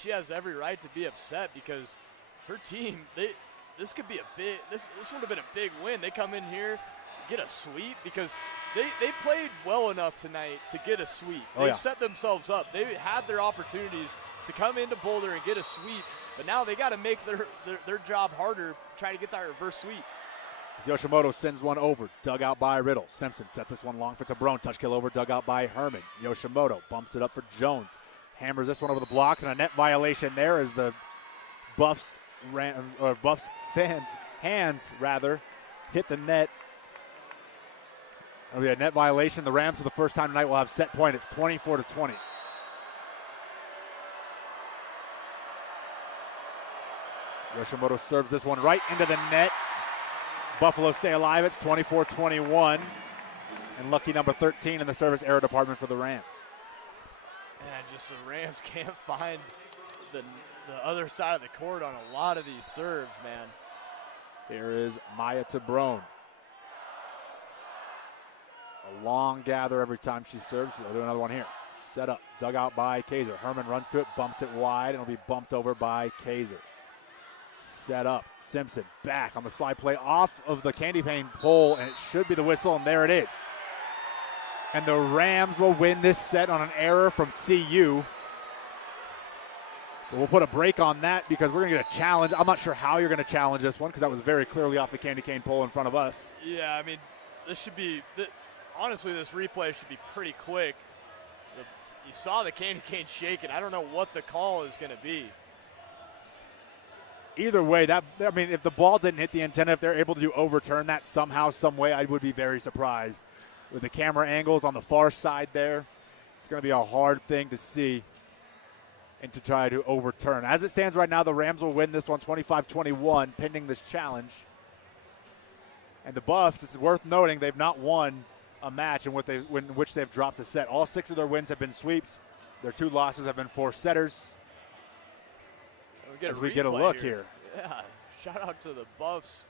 she has every right to be upset because her team, this could be this would have been a big win. They come in here, get a sweep because they played well enough tonight to get a sweep. They set themselves up. They had their opportunities to come into Boulder and get a sweep, but now they got to make their job harder, trying to get that reverse sweep. As Yoshimoto sends one over, dug out by Riddle. Simpson sets this one long for Tabrone. Touch kill over, dug out by Herman. Yoshimoto bumps it up for Jones. Hammers this one over the blocks, and a net violation there as the Buffs fans' hands hit the net. It'll be a net violation. The Rams, for the first time tonight, will have set point. It's 24-20. Yoshimoto serves this one right into the net. Buffalo stay alive. It's 24-21. And lucky number 13 in the service error department for the Rams. And just the Rams can't find the other side of the court on a lot of these serves, man. Here is Maya Tabrone. A long gather every time she serves. I'll do another one here. Set up, dug out by Kaiser. Herman runs to it, bumps it wide, and it'll be bumped over by Kaiser. Set up. Simpson back on the slide play off of the candy cane pole, and it should be the whistle, and there it is. And the Rams will win this set on an error from CU. But we'll put a break on that because we're going to get a challenge. I'm not sure how you're going to challenge this one because that was very clearly off the candy cane pole in front of us. Yeah, I mean, this should be honestly, this replay should be pretty quick. You saw the candy cane shaking. I don't know what the call is going to be. Either way, if the ball didn't hit the antenna, if they're able to overturn that somehow, some way, I would be very surprised. With the camera angles on the far side there, it's going to be a hard thing to see and to try to overturn. As it stands right now, the Rams will win this one 25-21, pending this challenge. And the Buffs, it's worth noting, they've not won a match in which they've dropped a set. All 6 of their wins have been sweeps. Their 2 losses have been 4 setters. As we get a look here. Yeah, shout out to the Buffs.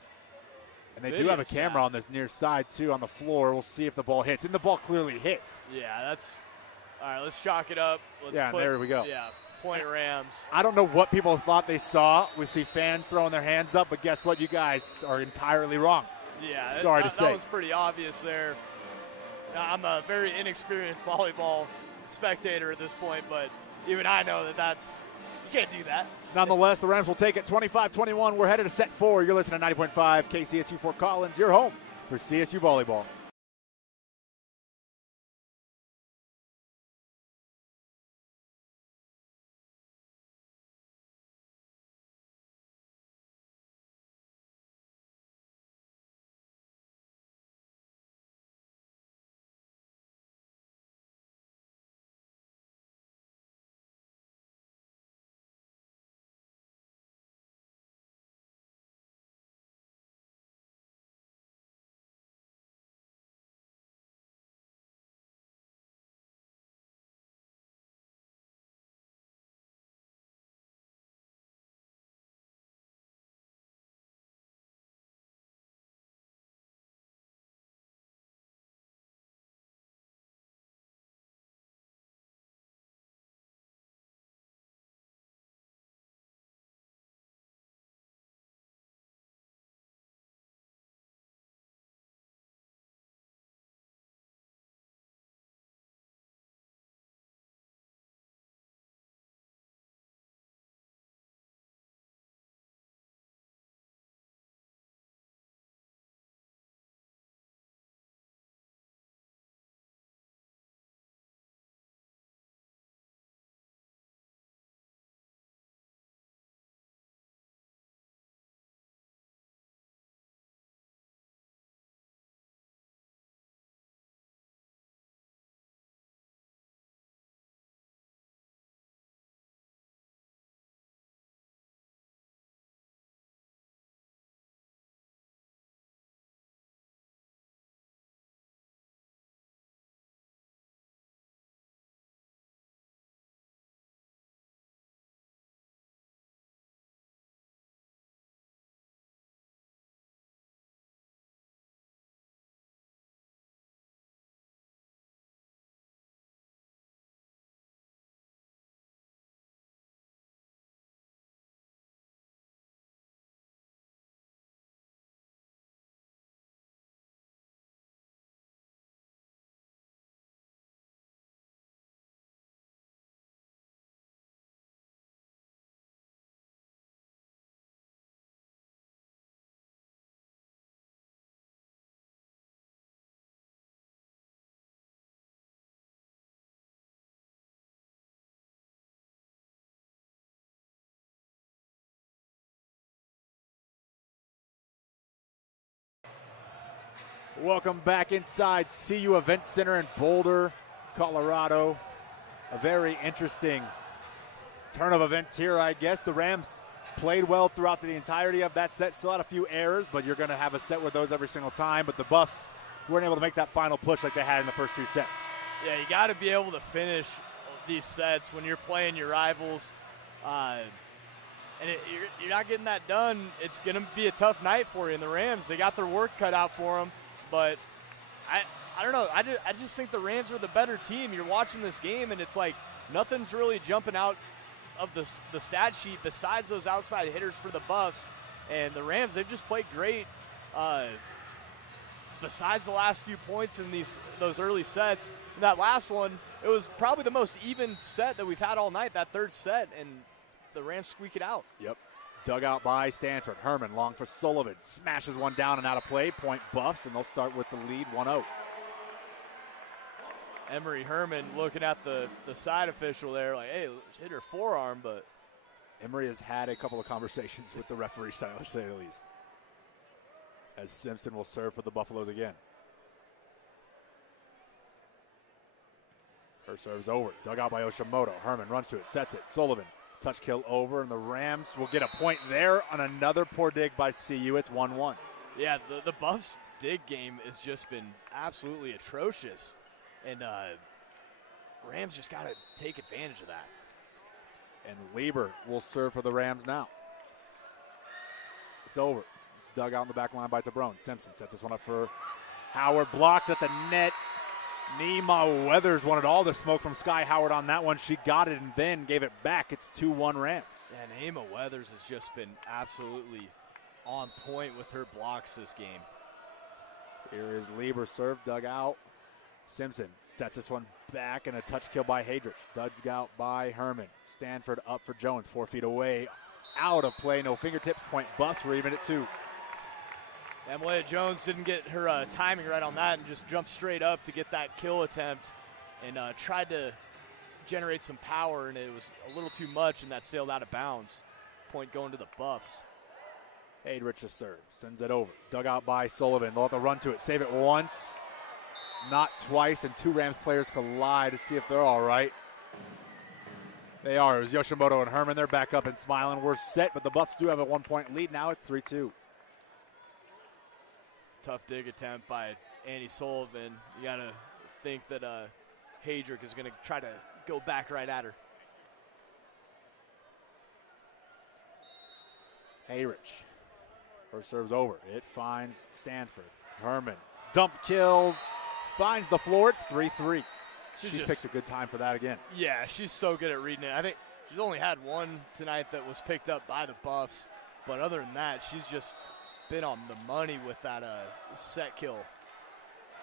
And they do have a camera on this near side, too, on the floor. We'll see if the ball hits. And the ball clearly hits. Yeah, that's – all right, let's chalk it up. There we go. Yeah, point Rams. I don't know what people thought they saw. We see fans throwing their hands up, but guess what? You guys are entirely wrong. Yeah, Sorry to say. That one's pretty obvious there. I'm a very inexperienced volleyball spectator at this point, but even I know that's – you can't do that. Nonetheless, the Rams will take it 25-21. We're headed to set 4. You're listening to 90.5 KCSU Fort Collins, your home for CSU Volleyball. Welcome back inside CU Event Center in Boulder, Colorado. A very interesting turn of events here, I guess. The Rams played well throughout the entirety of that set. Still had a few errors, but you're going to have a set with those every single time. But the Buffs weren't able to make that final push like they had in the first 2 sets. Yeah, you got to be able to finish these sets when you're playing your rivals. You're not getting that done. It's going to be a tough night for you. And the Rams, they got their work cut out for them. But I don't know. I just think the Rams are the better team. You're watching this game, and it's like nothing's really jumping out of the stat sheet besides those outside hitters for the Buffs. And the Rams, they've just played great. Besides the last few points in those early sets, in that last one, it was probably the most even set that we've had all night, that third set, and the Rams squeak it out. Yep. Dug out by Stanford. Herman long for Sullivan. Smashes one down and out of play. Point Buffs, and they'll start with the lead 1-0. Emery Herman looking at the side official there like, hey, hit her forearm, but Emery has had a couple of conversations with the referee, to say the least. As Simpson will serve for the Buffaloes again. Her serve's over. Dug out by Yoshimoto. Herman runs to it, sets it. Sullivan, touch kill over, and the Rams will get a point there on another poor dig by CU. It's 1-1. Yeah, the Buffs' dig game has just been absolutely atrocious. And Rams just got to take advantage of that. And Lieber will serve for the Rams now. It's over. It's dug out in the back line by DeBrone. Simpson sets this one up for Howard. Blocked at the net. Nima Weathers wanted all the smoke from Sky Howard on that one. She got it and then gave it back. It's 2-1 Rams. Yeah, Nima Weathers has just been absolutely on point with her blocks this game. Here is Lieber serve, dug out. Simpson sets this one back, and a touch kill by Hadrich. Dug out by Herman. Stanford up for Jones, 4 feet away. Out of play, no fingertips. Point Buffs, we're even at 2. Malaya Jones didn't get her timing right on that and just jumped straight up to get that kill attempt and tried to generate some power, and it was a little too much, and that sailed out of bounds. Point going to the Buffs. Hadrich to serve, sends it over. Dug out by Sullivan. They'll have to run to it, save it once. Not twice, and 2 Rams players collide to see if they're all right. They are. It was Yoshimoto and Herman. They're back up and smiling. We're set, but the Buffs do have a 1-point lead now. It's 3-2. Tough dig attempt by Annie Sullivan. You got to think that Hadrick is going to try to go back right at her. Hadrich. Her serve's over. It finds Stanford. Herman. Dump kill. Finds the floor. It's 3-3. She's picked a good time for that again. Yeah, she's so good at reading it. I think she's only had one tonight that was picked up by the Buffs. But other than that, she's just been on the money with that set kill.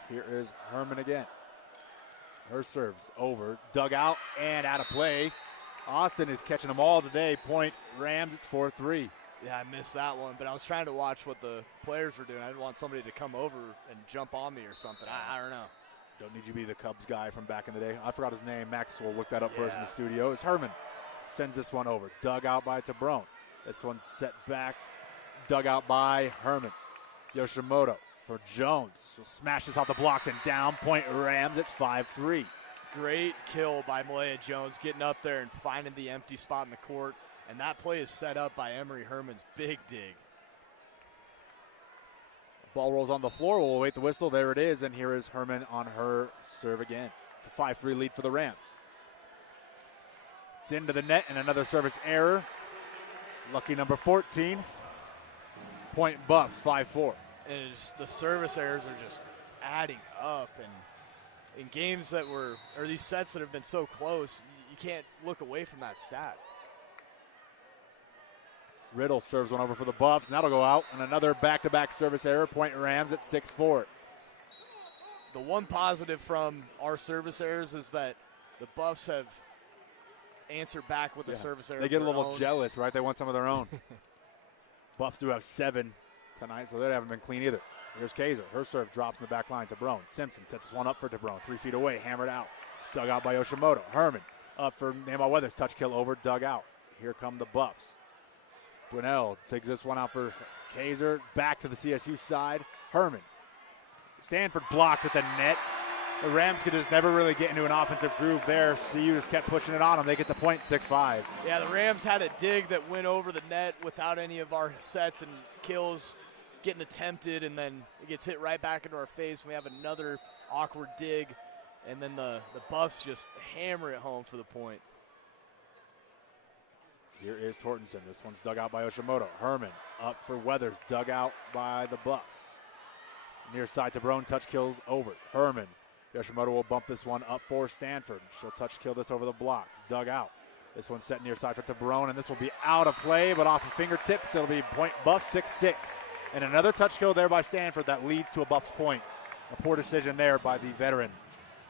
Here is Herman again. Her serve's over. Dug out and out of play. Austin is catching them all today. Point Rams. It's 4-3. Yeah, I missed that one, but I was trying to watch what the players were doing. I didn't want somebody to come over and jump on me or something. I don't know. Don't need you to be the Cubs guy from back in the day. I forgot his name. Max will look that up for us in the studio. It's Herman. Sends this one over. Dug out by Tabrone. This one's set back. Dug out by Herman. Yoshimoto for Jones. So smashes off the blocks and down. Point Rams. It's 5-3. Great kill by Malaya Jones, getting up there and finding the empty spot in the court. And that play is set up by Emery Herman's big dig. Ball rolls on the floor. We'll await the whistle. There it is. And here is Herman on her serve again. It's a 5-3 lead for the Rams. It's into the net and another service error. Lucky number 14. Point Buffs, 5-4. And the service errors are just adding up. And in games that or these sets that have been so close, you can't look away from that stat. Riddle serves one over for the Buffs, and that'll go out. And another back-to-back service error. Point Rams at 6-4. The one positive from our service errors is that the Buffs have answered back with a service error. They get a little jealous, right? They want some of their own. Buffs do have 7 tonight, so they haven't been clean either. Here's Kaiser. Her serve drops in the back line to Brone. Simpson sets this one up for DeBrone. 3 feet away, hammered out. Dug out by Yoshimoto. Herman up for Nema Weathers. Touch kill over, dug out. Here come the Buffs. Brunel takes this one out for Kaiser. Back to the CSU side. Herman. Stanford blocked at the net. The Rams could just never really get into an offensive groove there. CU just kept pushing it on them. They get the point, 6-5. Yeah, the Rams had a dig that went over the net without any of our sets and kills getting attempted, and then it gets hit right back into our face. We have another awkward dig, and then the Buffs just hammer it home for the point. Here is Tortenson. This one's dug out by Yoshimoto. Herman up for Weathers, dug out by the Buffs. Near side to Brone, touch kills over. Herman. Yoshimoto will bump this one up for Stanford. She'll touch kill this over the blocks. Dug out. This one's set near side for Tabrone, and this will be out of play, but off the fingertips. It'll be point Buff 6-6. And another touch kill there by Stanford that leads to a Buffs point. A poor decision there by the veteran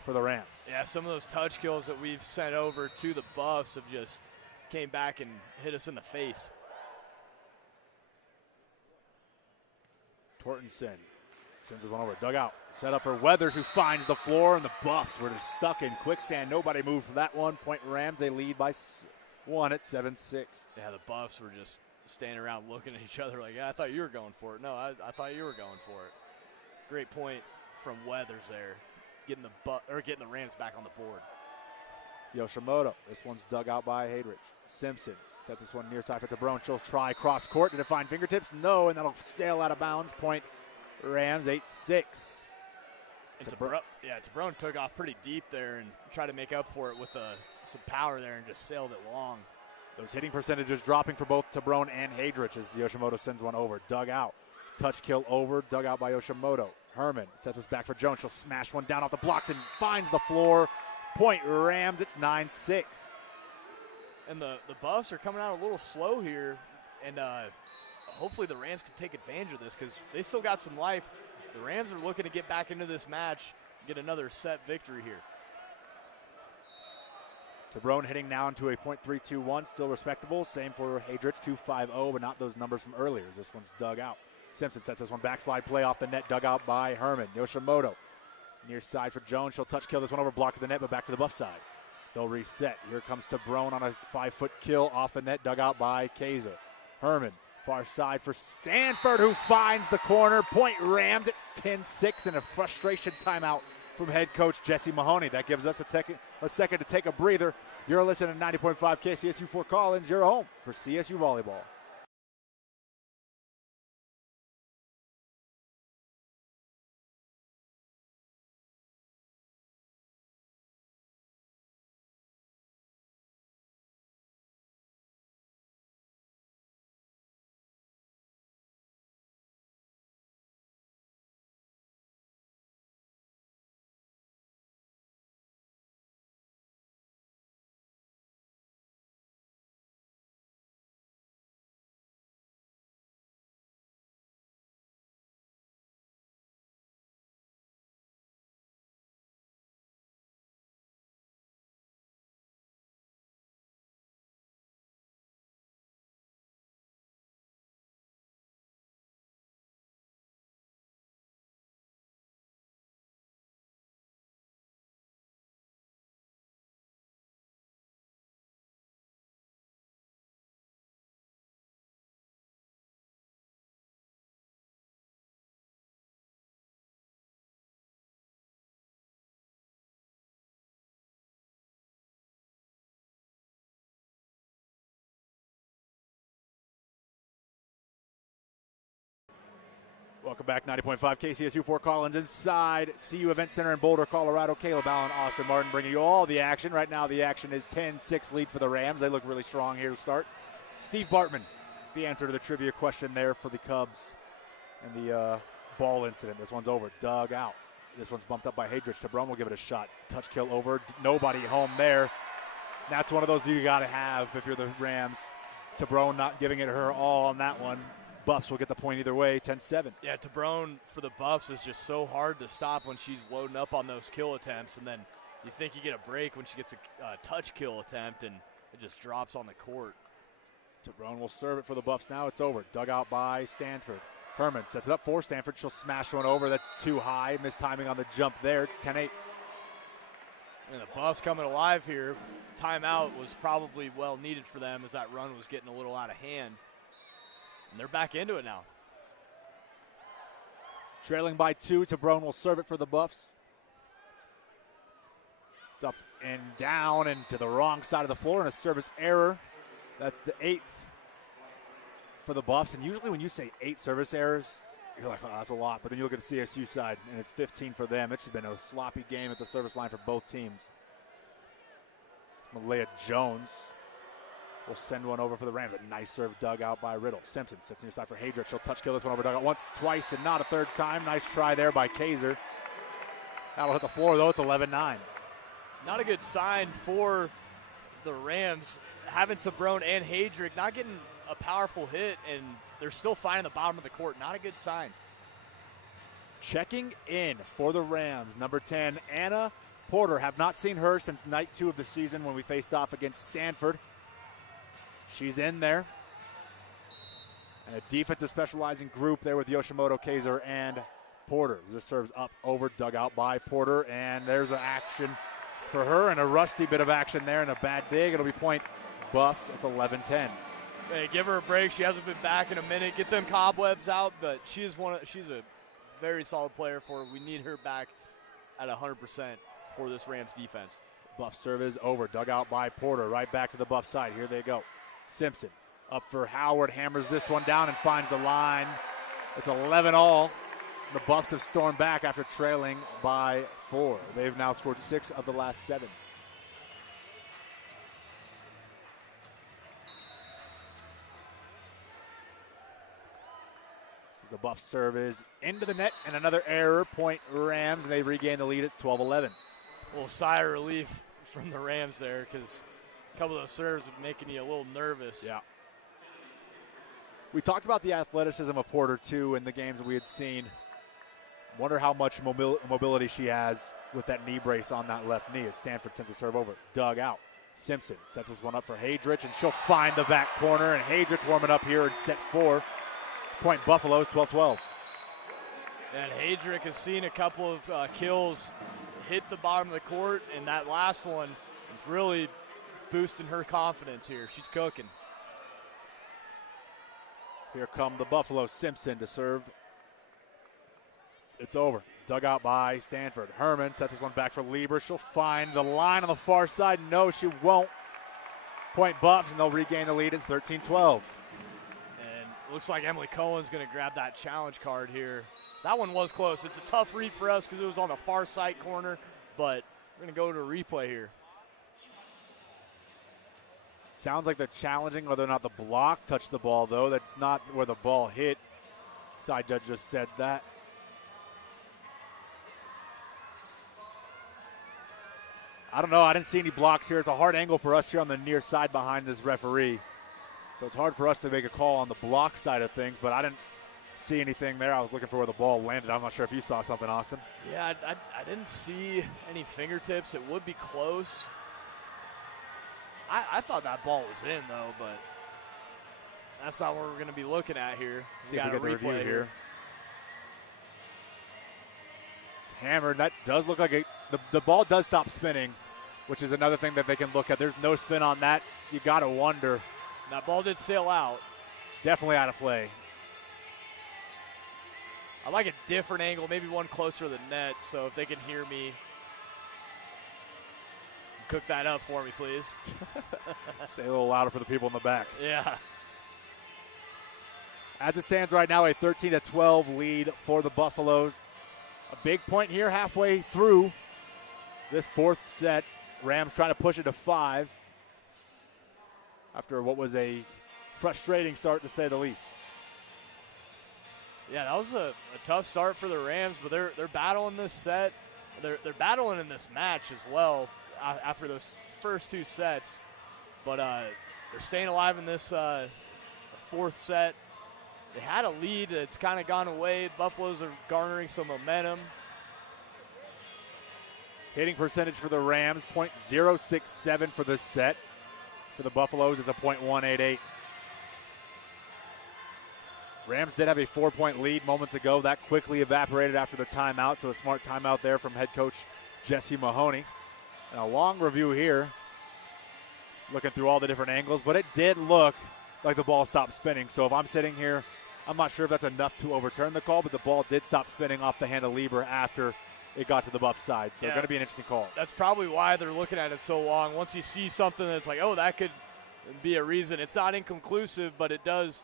for the Rams. Yeah, some of those touch kills that we've sent over to the Buffs have just came back and hit us in the face. Tortensen sends it one over, dugout. Set up for Weathers, who finds the floor, and the Buffs were just stuck in quicksand. Nobody moved for that one. Point Rams, they lead by 1 at 7-6. Yeah, the Buffs were just standing around looking at each other like, yeah, I thought you were going for it. No, I thought you were going for it. Great point from Weathers there, getting the Rams back on the board. It's Yoshimoto. This one's dug out by Hadrich. Simpson sets this one near side for Tabrone. She'll try cross court. Did it find fingertips? No, and that'll sail out of bounds. Point Rams 8-6. And Tabrone took off pretty deep there and tried to make up for it with some power there and just sailed it long. Those hitting percentages dropping for both Tabrone and Hadrich as Yoshimoto sends one over. Dug out. Touch kill over. Dug out by Yoshimoto. Herman sets us back for Jones. She'll smash one down off the blocks and finds the floor. Point Rams. It's 9-6. And the Buffs are coming out a little slow here, and hopefully the Rams can take advantage of this because they still got some life. The Rams are looking to get back into this match, get another set victory here. Tabrone hitting now into a .321, still respectable. Same for Hadrich, 2.50, but not those numbers from earlier. This one's dug out. Simpson sets this one backslide play off the net, dug out by Herman. Yoshimoto near side for Jones. She'll touch kill this one over, block to the net, but back to the Buff side. They'll reset. Here comes Tabrone on a 5-foot kill off the net, dug out by Kaiser. Herman, far side for Stanford, who finds the corner. Point Rams. It's 10-6 and a frustration timeout from head coach Jesse Mahoney. That gives us a second to take a breather. You're listening to 90.5 KCSU Fort Collins, your home for CSU Volleyball. Welcome back, 90.5 KCSU Fort Collins inside CU Event Center in Boulder, Colorado. Caleb Allen, Austin Martin bringing you all the action. Right now the action is 10-6 lead for the Rams. They look really strong here to start. Steve Bartman, the answer to the trivia question there for the Cubs and the ball incident. This one's over, dug out. This one's bumped up by Hadrich. Tabrone will give it a shot. Touch kill over, nobody home there. That's one of those you got to have if you're the Rams. Tabrone not giving it her all on that one. Buffs will get the point either way, 10-7. Yeah, Tabrone for the Buffs is just so hard to stop when she's loading up on those kill attempts, and then you think you get a break when she gets a touch kill attempt, and it just drops on the court. Tabrone will serve it for the Buffs now. It's over. Dug out by Stanford. Herman sets it up for Stanford. She'll smash one over. That's too high. Missed timing on the jump there. It's 10-8. And the Buffs coming alive here. Timeout was probably well needed for them as that run was getting a little out of hand. And they're back into it now. Trailing by 2, Tabrone will serve it for the Buffs. It's up and down and to the wrong side of the floor and a service error. That's the 8th for the Buffs. And usually when you say 8 service errors, you're like, oh, that's a lot. But then you look at the CSU side, and it's 15 for them. It's been a sloppy game at the service line for both teams. It's Malaya Jones. We'll send one over for the Rams. A nice serve dug out by Riddle. Simpson sits near side for Hadrich. She'll touch kill this one over, dug out once, twice, and not a third time. Nice try there by Kaiser. That'll hit the floor, though. It's 11-9. Not a good sign for the Rams having Tabrone and Hadrick not getting a powerful hit, and they're still finding the bottom of the court. Not a good sign. Checking in for the Rams, number 10, Anna Porter. Have not seen her since night 2 of the season when we faced off against Stanford. She's in there. And a defensive specializing group there with Yoshimoto, Kaiser, and Porter. This serves up over, dug out by Porter, and there's an action for her, and a rusty bit of action there, and a bad dig. It'll be point Buffs. It's 11-10. Hey, give her a break. She hasn't been back in a minute. Get them cobwebs out, but she's a very solid player for her. We need her back at 100% for this Rams defense. Buff serve is over, dug out by Porter. Right back to the Buff side. Here they go. Simpson up for Howard, hammers this one down and finds the line. It's 11-all. The Buffs have stormed back after trailing by 4. They've now scored 6 of the last 7. As the Buff serve is into the net, and another error, point Rams, and they regain the lead. It's 12-11. A little sigh of relief from the Rams there, because a couple of those serves are making you a little nervous. Yeah. We talked about the athleticism of Porter, too, in the games that we had seen. Wonder how much mobility she has with that knee brace on that left knee as Stanford sends a serve over. Dug out. Simpson sets this one up for Hadrich, and she'll find the back corner, and Hadrich warming up here in set 4. It's point Buffaloes, 12-12. And Hadrich has seen a couple of kills hit the bottom of the court, and that last one is really boosting her confidence here. She's cooking. Here come the Buffaloes. Simpson to serve. It's over. Dug out by Stanford. Herman sets this one back for Lieber. She'll find the line on the far side. No, she won't. Point Buffs, and they'll regain the lead. It's 13-12. And it looks like Emily Cohen's going to grab that challenge card here. That one was close. It's a tough read for us because it was on the far side corner, but we're going to go to a replay here. Sounds like they're challenging whether or not the block touched the ball, though. That's not where the ball hit. Side judge just said that. I don't know. I didn't see any blocks here. It's a hard angle for us here on the near side behind this referee. So it's hard for us to make a call on the block side of things, but I didn't see anything there. I was looking for where the ball landed. I'm not sure if you saw something, Austin. Yeah, I didn't see any fingertips. It would be close. I thought that ball was in, though, but that's not what we're going to be looking at here. See if we get the review here. It's hammered. That does look like the ball does stop spinning, which is another thing that they can look at. There's no spin on that. You got to wonder. That ball did sail out. Definitely out of play. I like a different angle, maybe one closer to the net, so if they can hear me, cook that up for me, please. Say a little louder for the people in the back. Yeah. As it stands right now, a 13-12 lead for the Buffaloes. A big point here halfway through this fourth set. Rams trying to push it to 5 after what was a frustrating start, to say the least. Yeah, that was a tough start for the Rams, but they're battling this set. They're battling in this match as well after those first 2 sets. But they're staying alive in this fourth set. They had a lead that's kind of gone away. Buffaloes are garnering some momentum. Hitting percentage for the Rams, .067 for this set. For the Buffaloes, it's a .188. Rams did have a 4-point lead moments ago. That quickly evaporated after the timeout, so a smart timeout there from head coach Jesse Mahoney. And a long review here, looking through all the different angles, but it did look like the ball stopped spinning. So if I'm sitting here, I'm not sure if that's enough to overturn the call, but the ball did stop spinning off the hand of Lieber after it got to the Buff side. So it's going to be an interesting call. That's probably why they're looking at it so long. Once you see something that's like, oh, that could be a reason. It's not inconclusive, but it does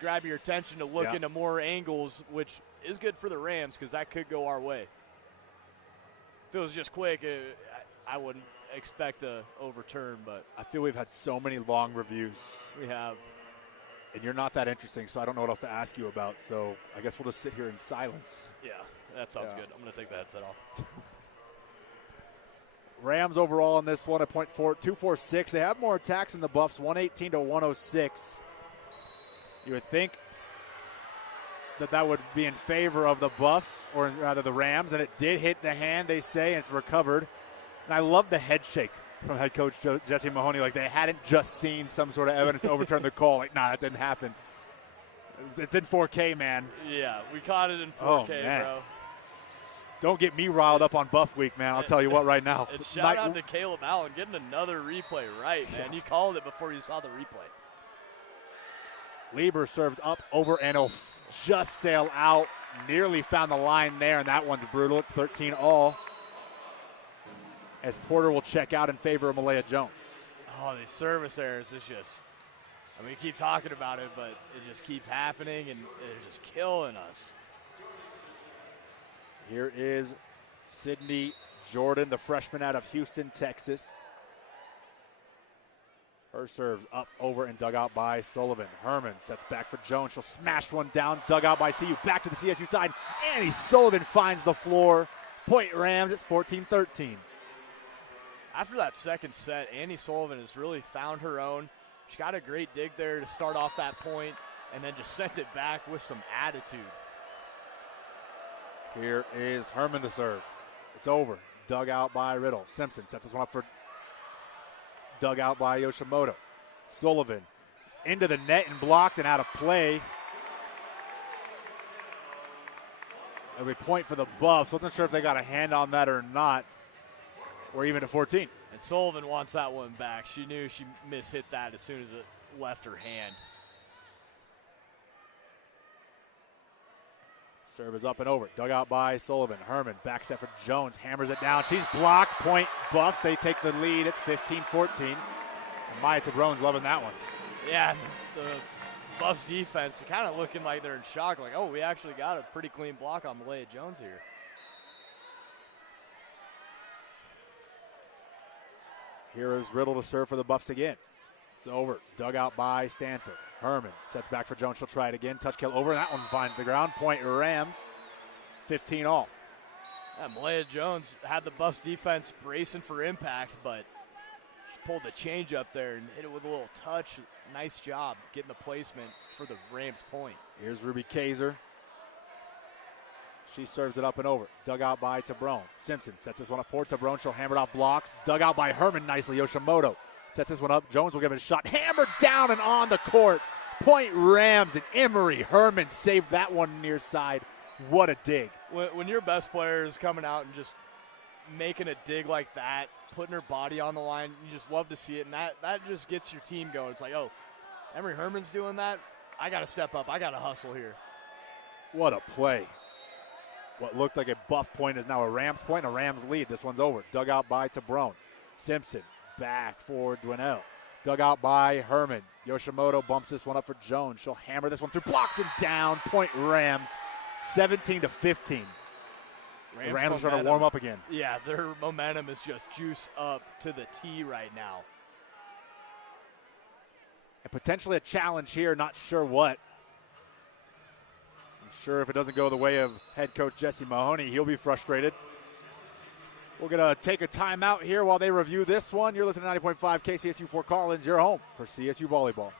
grab your attention to look into more angles, which is good for the Rams because that could go our way. If it was just quick, I wouldn't expect a overturn, but I feel we've had so many long reviews. We have. And you're not that interesting, so I don't know what else to ask you about. So I guess we'll just sit here in silence. Yeah, that sounds good. I'm going to take the headset off. Rams overall in this one, a .246. They have more attacks than the Buffs, 118 to 106. You would think that would be in favor of the Buffs, or rather the Rams, and it did hit the hand, they say, and it's recovered. And I love the head shake from head coach Jesse Mahoney, like they hadn't just seen some sort of evidence to overturn the call. Like, nah, that didn't happen. It's in 4K, man. Yeah, we caught it in 4K, bro. Don't get me riled up on Buff Week, man. I'll tell you what right now. And shout out to Caleb Allen getting another replay right, man. You called it before you saw the replay. Lieber serves up over and will just sail out. Nearly found the line there, and that one's brutal. It's 13 all. As Porter will check out in favor of Malaya Jones. Oh, these service errors is just, I mean, we keep talking about it, but it just keeps happening, and it's just killing us. Here is Sydney Jordan, the freshman out of Houston, Texas. Her serves up, over, and dug out by Sullivan. Herman sets back for Jones. She'll smash one down, dug out by CU. Back to the CSU side. Annie Sullivan finds the floor. Point Rams, it's 14-13. After that second set, Annie Sullivan has really found her own. She got a great dig there to start off that point, and then just sent it back with some attitude. Here is Herman to serve. It's over. Dug out by Riddle. Simpson sets this one up for dug out by Yoshimoto. Sullivan into the net and blocked and out of play. Every point for the Buffs. Wasn't sure if they got a hand on that or not. We're even at 14. And Sullivan wants that one back. She knew she mishit that as soon as it left her hand. Serve is up and over. Dug out by Sullivan. Herman back step for Jones. Hammers it down. She's blocked. Point Buffs. They take the lead. It's 15-14. And Maya Tabrone's loving that one. Yeah, the Buffs defense kind of looking like they're in shock. Like, oh, we actually got a pretty clean block on Malaya Jones here. Here is Riddle to serve for the Buffs again. It's over. Dug out by Stanford. Herman sets back for Jones. She'll try it again. Touch kill over. That one finds the ground. Point Rams. 15 all. Yeah, Malaya Jones had the Buffs defense bracing for impact, but she pulled the change up there and hit it with a little touch. Nice job getting the placement for the Rams point. Here's Ruby Kaiser. She serves it up and over. Dug out by Tabrone. Simpson sets this one up for Tabrone. She'll hammer it off blocks. Dug out by Herman nicely. Yoshimoto sets this one up. Jones will give it a shot. Hammered down and on the court. Point Rams, and Emery Herman saved that one near side. What a dig. When your best player is coming out and just making a dig like that, putting her body on the line, you just love to see it. And that just gets your team going. It's like, oh, Emery Herman's doing that. I got to step up. I got to hustle here. What a play. What looked like a Buff point is now a Rams point, a Rams lead. This one's over. Dug out by Tabrone. Simpson back for Dwinell. Dug out by Herman. Yoshimoto bumps this one up for Jones. She'll hammer this one through. Blocks and down. Point Rams. 17-15. The Rams are trying to warm up again. Yeah, their momentum is just juice up to the T right now. And potentially a challenge here. Not sure what. Sure, if it doesn't go the way of head coach Jesse Mahoney, he'll be frustrated. We're going to take a timeout here while they review this one. You're listening to 90.5 KCSU Fort Collins, your home for CSU Volleyball.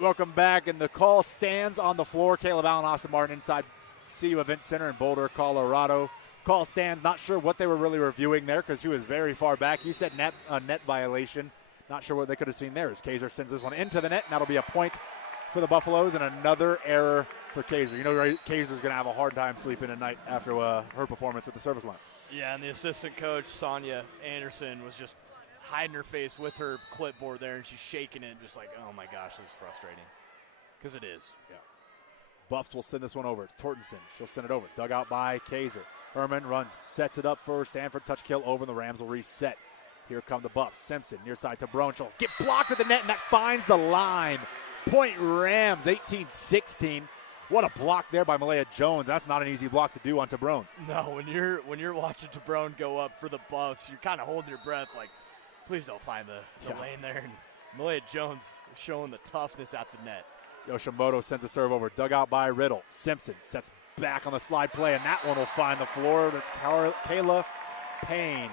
Welcome back, and the call stands on the floor. Caleb Allen, Austin Martin inside CU Event Center in Boulder, Colorado. Call stands, not sure what they were really reviewing there because she was very far back. You said net violation. Not sure what they could have seen there as Kaiser sends this one into the net, and that'll be a point for the Buffaloes and another error for Kaiser. You know, Kaiser's going to have a hard time sleeping at night after her performance at the service line. Yeah, and the assistant coach, Sonia Anderson, was just hiding her face with her clipboard there, and she's shaking it just like, oh, my gosh, this is frustrating. Because it is. Yeah. Buffs will send this one over. It's Tortenson. She'll send it over. Dug out by Kaiser. Herman runs, sets it up for Stanford. Touch kill over, and the Rams will reset. Here come the Buffs. Simpson near side to Brown. She'll get blocked at the net, and that finds the line. Point Rams, 18-16. What a block there by Malaya Jones. That's not an easy block to do on Tabrone. No, when you're watching Tabrone go up for the Buffs, you're kind of holding your breath like, please don't find the lane there. And Malaya Jones showing the toughness at the net. Yoshimoto sends a serve over. Dug out by Riddle. Simpson sets back on the slide play, and that one will find the floor. That's Kayla Payne.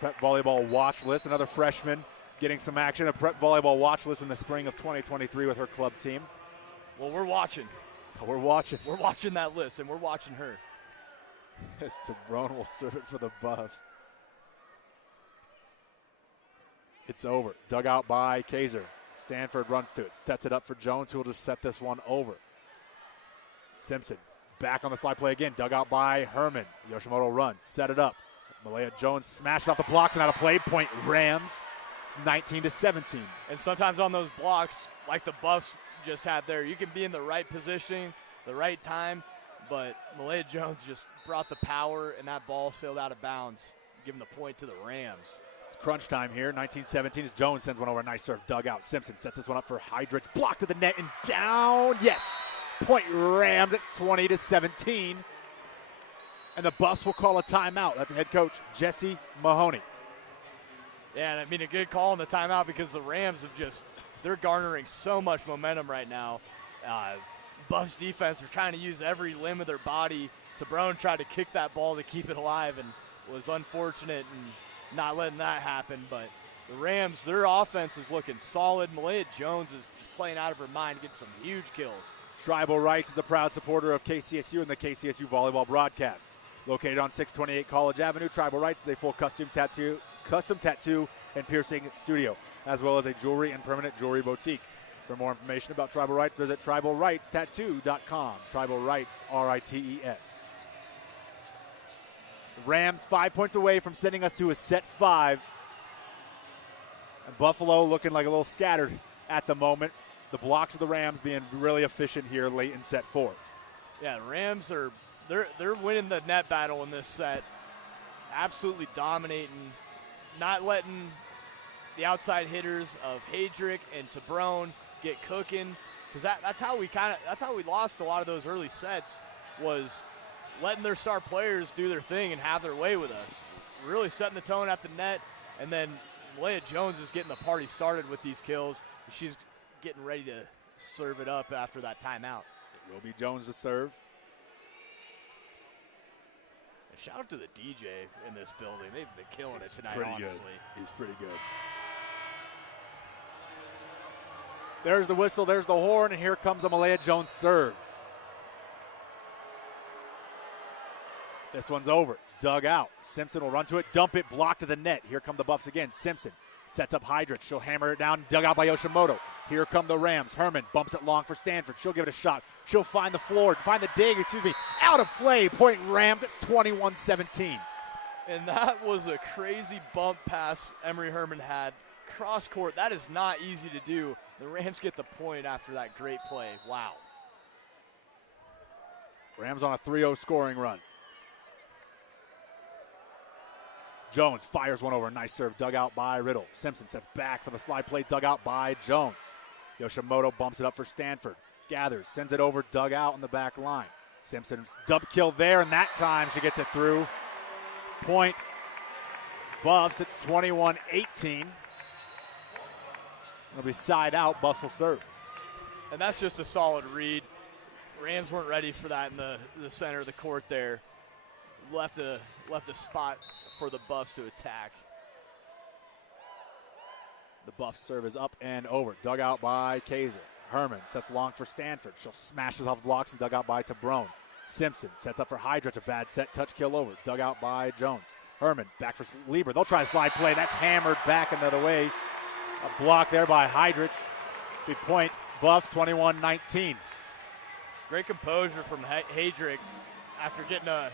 Prep Volleyball watch list. Another freshman getting some action. A Prep Volleyball watch list in the spring of 2023 with her club team. Well, we're watching. We're watching. We're watching that list, and we're watching her. As Tabrone will serve it for the Buffs. It's over. Dug out by Kaiser. Stanford runs to it. Sets it up for Jones, who will just set this one over. Simpson back on the slide play again. Dug out by Herman. Yoshimoto runs. Set it up. Malaya Jones smashed off the blocks and out of play. Point Rams. It's 19-17. And sometimes on those blocks, like the Buffs just had there, you can be in the right position, the right time, but Malaya Jones just brought the power, and that ball sailed out of bounds, giving the point to the Rams. It's crunch time here. 19-17 as Jones sends one over. Nice serve. Dug out. Simpson sets this one up for Hydrich. Blocked to the net and down. Yes. Point Rams. It's 20-17. And the Buffs will call a timeout. That's the head coach, Jesse Mahoney. Yeah, and I mean a good call on the timeout because the Rams have just, they're garnering so much momentum right now. Buffs defense are trying to use every limb of their body. Tabrone tried to kick that ball to keep it alive and was unfortunate and not letting that happen. But the Rams, their offense is looking solid. Malaya Jones is playing out of her mind, getting some huge kills. Tribal Rights is a proud supporter of KCSU and the KCSU Volleyball broadcast. Located on 628 College Avenue, Tribal Rights is a full custom tattoo and piercing studio, as well as a jewelry and permanent jewelry boutique. For more information about Tribal Rights, visit tribalrightstattoo.com. Tribal Rights, R-I-T-E-S. The Rams 5 points away from sending us to a set 5. And Buffalo looking like a little scattered at the moment. The blocks of the Rams being really efficient here late in set 4. Yeah, the Rams are they're winning the net battle in this set. Absolutely dominating, not letting the outside hitters of Hadrick and Tabrone get cooking, because that's how we lost a lot of those early sets, was letting their star players do their thing and have their way with us. Really setting the tone at the net, and then Malaya Jones is getting the party started with these kills. She's getting ready to serve it up after that timeout. It will be Jones to serve. And shout out to the DJ in this building. They've been killing it tonight, honestly. Good. He's pretty good. There's the whistle, there's the horn, and here comes a Malaya Jones serve. This one's over. Dug out. Simpson will run to it, dump it, blocked to the net. Here come the Buffs again. Simpson sets up Hydrich. She'll hammer it down, dug out by Yoshimoto. Here come the Rams. Herman bumps it long for Stanford. She'll give it a shot. She'll find the floor, find the dig, out of play. Point Rams, it's 21-17. And that was a crazy bump pass Emery Herman had. Cross court, that is not easy to do. The Rams get the point after that great play. Wow. Rams on a 3-0 scoring run. Jones fires one over. Nice serve, dug out by Riddle. Simpson sets back for the slide play, dug out by Jones. Yoshimoto bumps it up for Stanford. Gathers, sends it over, dug out on the back line. Simpson dump kill there, and that time she gets it through. Point Buffs, it's 21-18. It'll be side out, Buffs will serve. And that's just a solid read. Rams weren't ready for that in the center of the court there. Left a spot for the Buffs to attack. The Buffs serve is up and over. Dug out by Kaiser. Herman sets long for Stanford. She'll smashes off blocks and dug out by Tabrone. Simpson sets up for Hydrich. A bad set, touch kill over. Dug out by Jones. Herman back for Lieber. They'll try a slide play. That's hammered back another way. A block there by Heidrich. Big point. Buffs 21-19. Great composure from Heidrich after getting a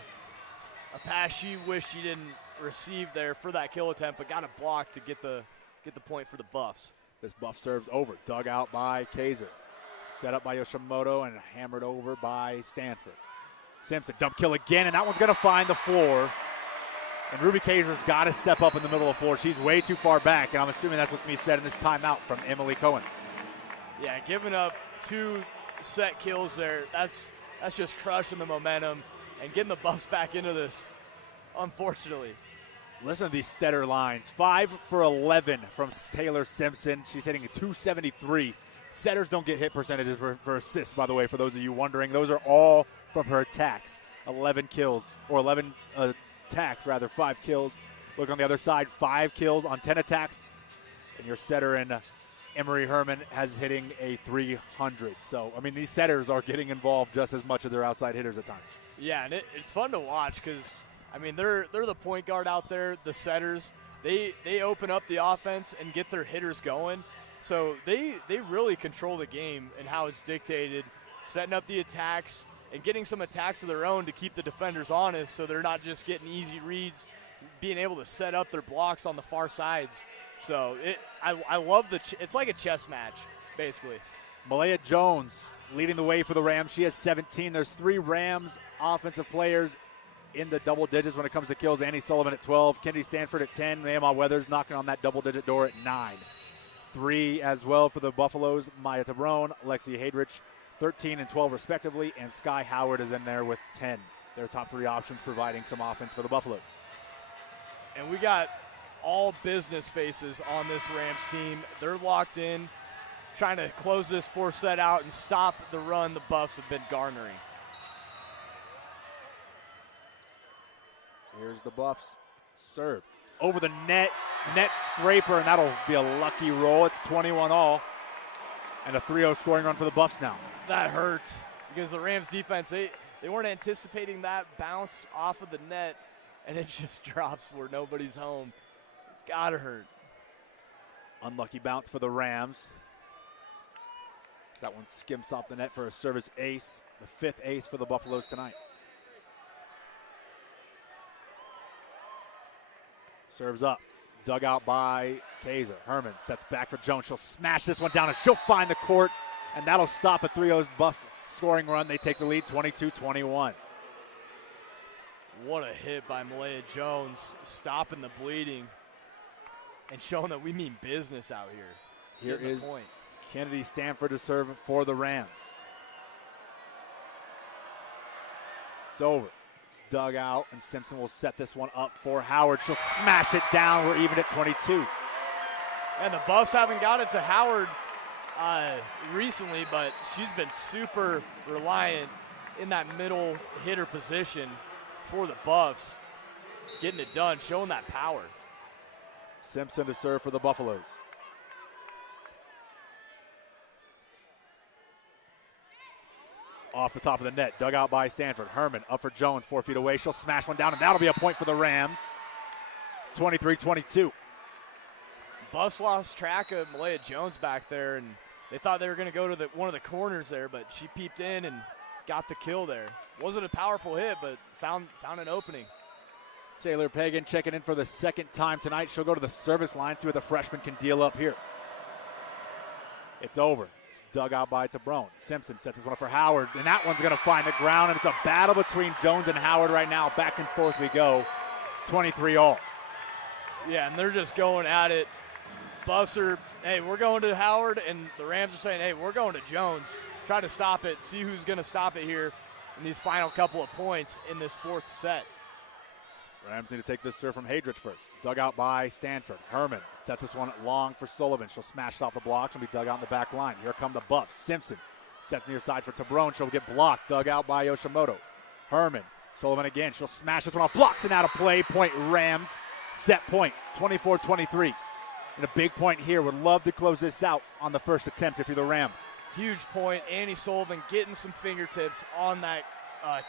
pass she wished she didn't receive there for that kill attempt, but got a block to get the point for the Buffs. This Buff serves over. Dug out by Kaiser. Set up by Yoshimoto and hammered over by Stanford. Simpson, dump kill again, and that one's going to find the floor. And Ruby Kaiser's got to step up in the middle of the floor. She's way too far back, and I'm assuming that's what's being said in this timeout from Emily Cohen. Yeah, giving up 2 set kills there, that's just crushing the momentum and getting the Buffs back into this, unfortunately. Listen to these setter lines. 5 for 11 from Taylor Simpson. She's hitting a 273. Setters don't get hit percentages for assists, by the way, for those of you wondering. Those are all from her attacks. 11 kills, or 11 attacks, rather, 5 kills. Look on the other side, 5 kills on 10 attacks. And your setter in Emery Herman has hitting a 300. So, I mean, these setters are getting involved just as much as their outside hitters at times. Yeah, and it's fun to watch because, I mean, they're the point guard out there, the setters. They open up the offense and get their hitters going. So they really control the game and how it's dictated, setting up the attacks and getting some attacks of their own to keep the defenders honest so they're not just getting easy reads, being able to set up their blocks on the far sides. So I love it's like a chess match, basically. Malaya Jones leading the way for the Rams. She has 17. There's 3 Rams offensive players in the double digits when it comes to kills. Annie Sullivan at 12, Kennedy Stanford at 10, Nehemiah Weathers knocking on that double-digit door at 9. 3 as well for the Buffaloes, Maya Tabrone, Lexi Heydrich, 13 and 12 respectively, and Sky Howard is in there with 10. Their top 3 options providing some offense for the Buffaloes. And we got all business faces on this Rams team. They're locked in, trying to close this 4 set out and stop the run the Buffs have been garnering. Here's the Buffs serve. Over the net scraper, and that'll be a lucky roll. It's 21-all, and a 3-0 scoring run for the Buffs now. That hurts because the Rams defense, they weren't anticipating that bounce off of the net, and it just drops where nobody's home. It's got to hurt. Unlucky bounce for the Rams. That one skims off the net for a service ace, the 5th ace for the Buffaloes tonight. Serves up, dug out by Kaiser. Herman sets back for Jones. She'll smash this one down, and she'll find the court, and that'll stop a 3-0 Buff scoring run. They take the lead 22-21. What a hit by Malaya Jones, stopping the bleeding and showing that we mean business out here. Here is Kennedy Stanford to serve for the Rams. It's over. It's dug out, and Simpson will set this one up for Howard. She'll smash it down. We're even at 22. And the Buffs haven't got it to Howard recently, but she's been super reliant in that middle hitter position for the Buffs. Getting it done, showing that power. Simpson to serve for the Buffaloes. Off the top of the net, dug out by Stanford. Herman up for Jones, 4 feet away. She'll smash one down, and that'll be a point for the Rams. 23-22. Buffs lost track of Malaya Jones back there, and they thought they were going to go to one of the corners there, but she peeped in and got the kill there. Wasn't a powerful hit, but found an opening. Taylor Pagan checking in for the 2nd time tonight. She'll go to the service line, see what the freshman can deal up here. It's over. It's dug out by Tabrone. Simpson sets this one up for Howard, and that one's going to find the ground, and it's a battle between Jones and Howard right now. Back and forth we go. 23-all. Yeah, and they're just going at it. Buffs are, hey, we're going to Howard, and the Rams are saying, hey, we're going to Jones. Try to stop it, see who's going to stop it here in these final couple of points in this 4th set. Rams need to take this serve from Heydrich first. Dug out by Stanford. Herman sets this one long for Sullivan. She'll smash it off the block. She'll be dug out in the back line. Here come the Buffs. Simpson sets near side for Tabrone. She'll get blocked. Dug out by Yoshimoto. Herman. Sullivan again. She'll smash this one off. Blocks and out of play. Point Rams. Set point. 24-23. And a big point here. Would love to close this out on the first attempt if you're the Rams. Huge point. Annie Sullivan getting some fingertips on that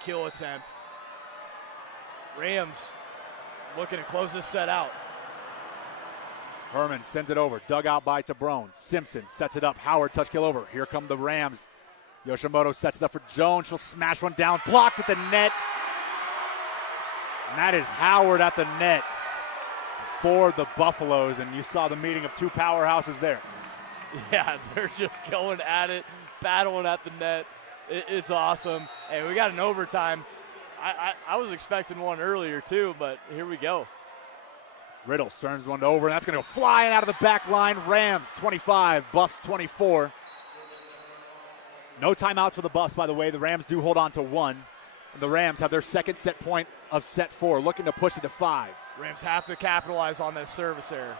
kill attempt. Rams looking to close this set out. Herman sends it over, dug out by Tabrone. Simpson sets it up, Howard touch kill over. Here come the Rams. Yoshimoto sets it up for Jones. She'll smash one down, blocked at the net. And that is Howard at the net for the Buffaloes. And you saw the meeting of two powerhouses there. Yeah, they're just going at it, battling at the net. It's awesome. Hey, we got an overtime. I was expecting one earlier too, but here we go. Riddle turns one over, and that's going to go flying out of the back line. Rams 25, Buffs 24. No timeouts for the Buffs, by the way. The Rams do hold on to one. And the Rams have their second set point of set 4, looking to push it to 5. Rams have to capitalize on this service error.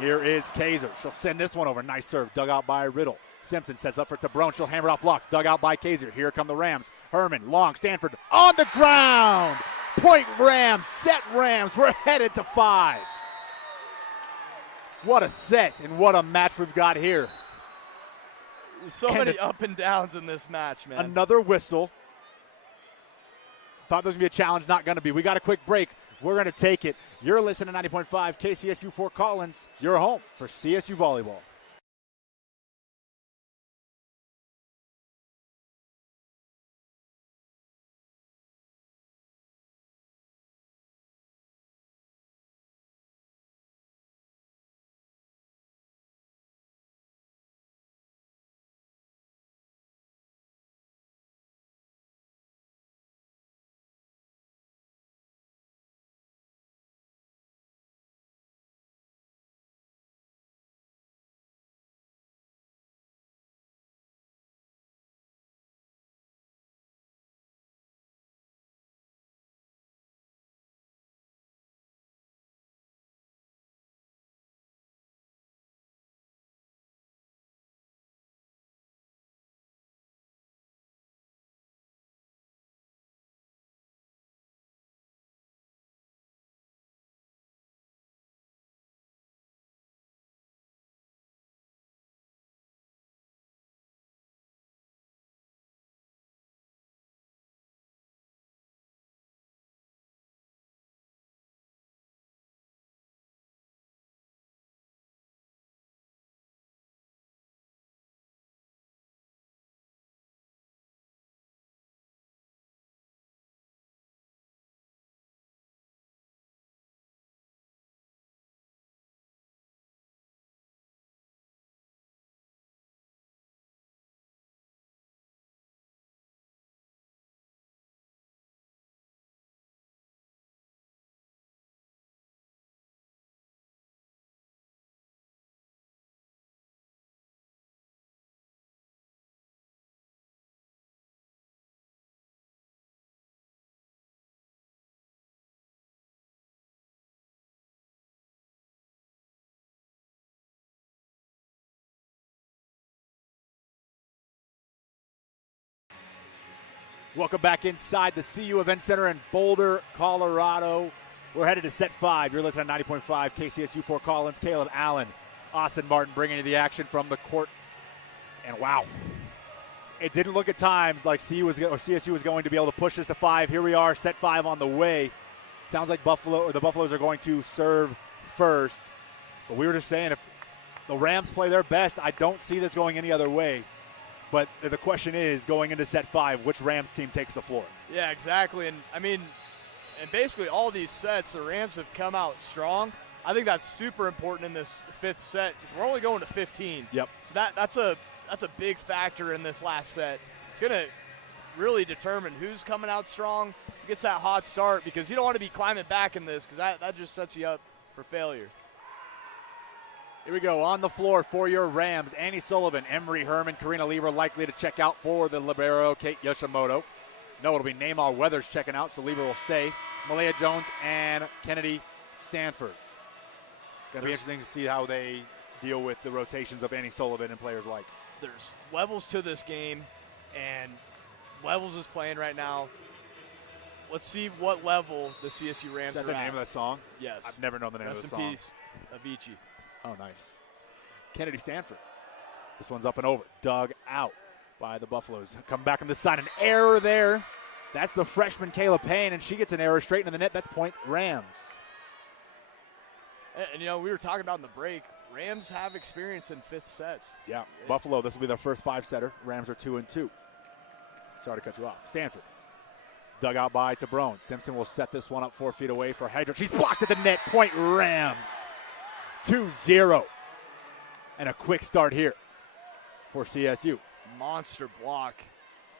Here is Kaiser. She'll send this one over. Nice serve, dug out by Riddle. Simpson sets up for Tabrone. She'll hammer it off blocks, dug out by Kaiser. Here come the Rams. Herman, long, Stanford on the ground. Point Rams, set Rams. We're headed to 5. What a set and what a match we've got here. So many up and downs in this match, man. Another whistle. Thought there was going to be a challenge, not going to be. We got a quick break. We're going to take it. You're listening to 90.5 KCSU Fort Collins. You're home for CSU Volleyball. Welcome back inside the CU Event Center in Boulder, Colorado. We're headed to set 5. You're listening to 90.5 KCSU Fort Collins. Caleb Allen, Austin Martin bringing you the action from the court. And wow, it didn't look at times like CSU was going to be able to push this to 5. Here we are, set 5 on the way. Sounds like the Buffaloes are going to serve first. But we were just saying, if the Rams play their best, I don't see this going any other way. But the question is, going into set 5, which Rams team takes the floor? Yeah, exactly. And, I mean, and basically all these sets, the Rams have come out strong. I think that's super important in this 5th set. We're only going to 15. Yep. So that's a big factor in this last set. It's going to really determine who's coming out strong, who gets that hot start, because you don't want to be climbing back in this, because that just sets you up for failure. Here we go, on the floor for your Rams. Annie Sullivan, Emery Herman, Karina Lever likely to check out for the libero, Kate Yoshimoto. No, it'll be Neymar Weathers checking out, so Lever will stay. Malaya Jones and Kennedy Stanford. Going to be interesting to see how they deal with the rotations of Annie Sullivan and players like. There's levels to this game, and Levels is playing right now. Let's see what level the CSU Rams are at. Is that the name of that song? Yes. I've never known the name of the song. Rest in peace, Avicii. Oh, nice. Kennedy Stanford. This one's up and over. Dug out by the Buffaloes. Come back on this side. An error there That's the freshman Kayla Payne, and she gets an error straight into the net. That's point Rams. And, we were talking about in the break, Rams have experience in fifth sets. Yeah, Buffalo, this will be their first 5-setter. Rams are 2-2. Sorry to cut you off. Stanford. Dug out by Tabrone. Simpson will set this one up 4 feet away for Hydra. She's blocked at the net. Point Rams. 2-0. And a quick start here for CSU. Monster block.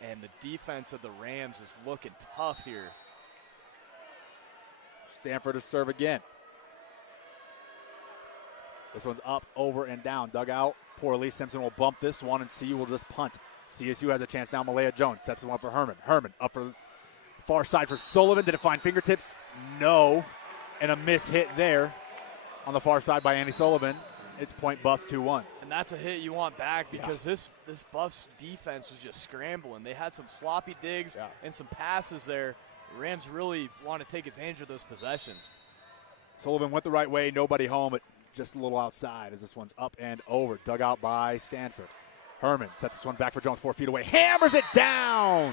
And the defense of the Rams is looking tough here. Stanford to serve again. This one's up, over, and down. Dug out poorly. Simpson will bump this one, and CU will just punt. CSU has a chance now. Malaya Jones sets this one up for Herman. Herman up for far side for Sullivan. Did it find fingertips? No. And a miss hit there on the far side by Annie Sullivan. It's point Buffs 2-1. And that's a hit you want back because this Buffs defense was just scrambling. They had some sloppy digs and some passes there. The Rams really want to take advantage of those possessions. Sullivan went the right way. Nobody home, but just a little outside as this one's up and over. Dug out by Stanford. Herman sets this one back for Jones 4 feet away. Hammers it down.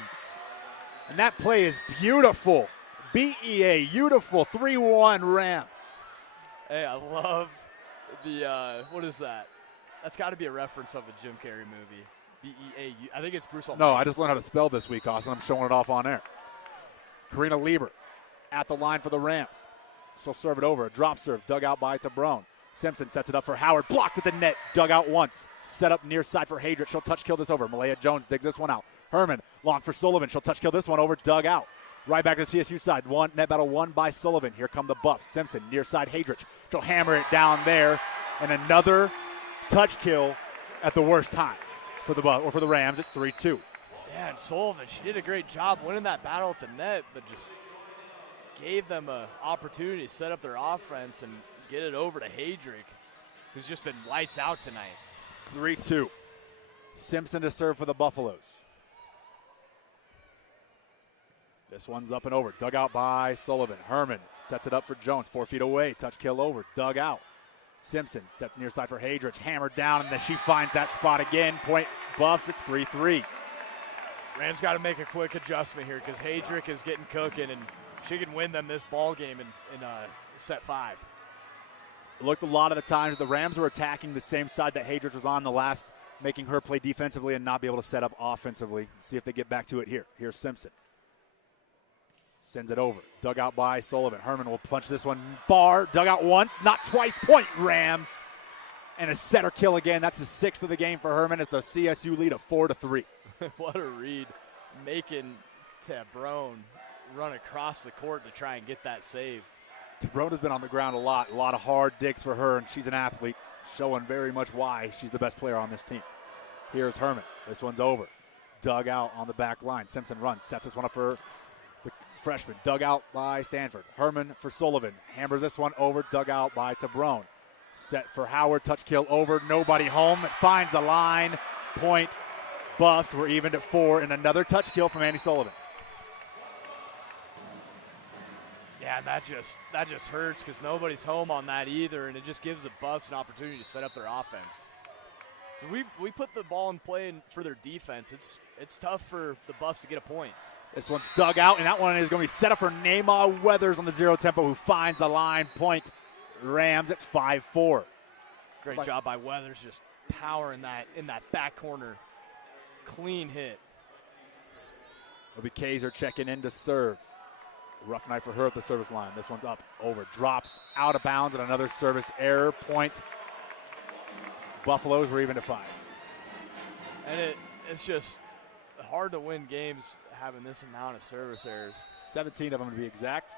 And that play is beautiful. BEA, beautiful. 3-1 Rams. Hey, I love the, what is that? That's got to be a reference of a Jim Carrey movie. BEA. I think it's Bruce Almighty. No, I just learned how to spell this week, Austin. I'm showing it off on air. Karina Lieber at the line for the Rams. She'll serve it over. A drop serve dug out by Tabrone. Simpson sets it up for Howard. Blocked at the net. Dug out once. Set up near side for Hadrick. She'll touch kill this over. Malaya Jones digs this one out. Herman long for Sullivan. She'll touch kill this one over. Dug out. Right back to the CSU side. One net battle won by Sullivan. Here come the Buffs. Simpson near side Hadrick. She'll hammer it down there. And another touch kill at the worst time for the Rams. It's 3-2. Yeah, and Sullivan, she did a great job winning that battle at the net, but just gave them an opportunity to set up their offense and get it over to Hadrick, who's just been lights out tonight. 3-2. Simpson to serve for the Buffaloes. This one's up and over. Dug out by Sullivan. Herman sets it up for Jones. 4 feet away. Touch kill over. Dug out. Simpson sets near side for Hadrick. Hammered down, and then she finds that spot again. Point Buffs. It's 3-3. Rams got to make a quick adjustment here because Hadrick is getting cooking, and she can win them this ball game in set 5. It looked a lot of the times the Rams were attacking the same side that Hadrick was on the last, making her play defensively and not be able to set up offensively. See if they get back to it here. Here's Simpson. Sends it over. Dug out by Sullivan. Herman will punch this one far. Dug out once, not twice. Point Rams. And a setter kill again. That's the 6th of the game for Herman. It's the CSU lead of 4-3. What a read. Making Tabrone run across the court to try and get that save. Tabrone has been on the ground a lot of hard digs for her, and she's an athlete, showing very much why she's the best player on this team. Here's Herman. This one's over. Dug out on the back line. Simpson runs, sets this one up for the freshman. Dug out by Stanford. Herman for Sullivan. Hammers this one over. Dug out by Tabrone. Set for Howard. Touch kill over. Nobody home. It finds the line. Point Buffs. We're evened at 4, and another touch kill from Annie Sullivan. Yeah, that just hurts because nobody's home on that either, and it just gives the Buffs an opportunity to set up their offense. So we put the ball in play for their defense. It's tough for the Buffs to get a point. This one's dug out, and that one is going to be set up for Neymar Weathers on the zero tempo, who finds the line. Point Rams. It's 5-4. Great job by Weathers, just powering that in that back corner. Clean hit. It'll be Kaiser checking in to serve. Rough night for her at the service line. This one's up, over, drops out of bounds, and another service error. Point. Buffaloes were even to 5. And it's just hard to win games having this amount of service errors. 17 of them to be exact,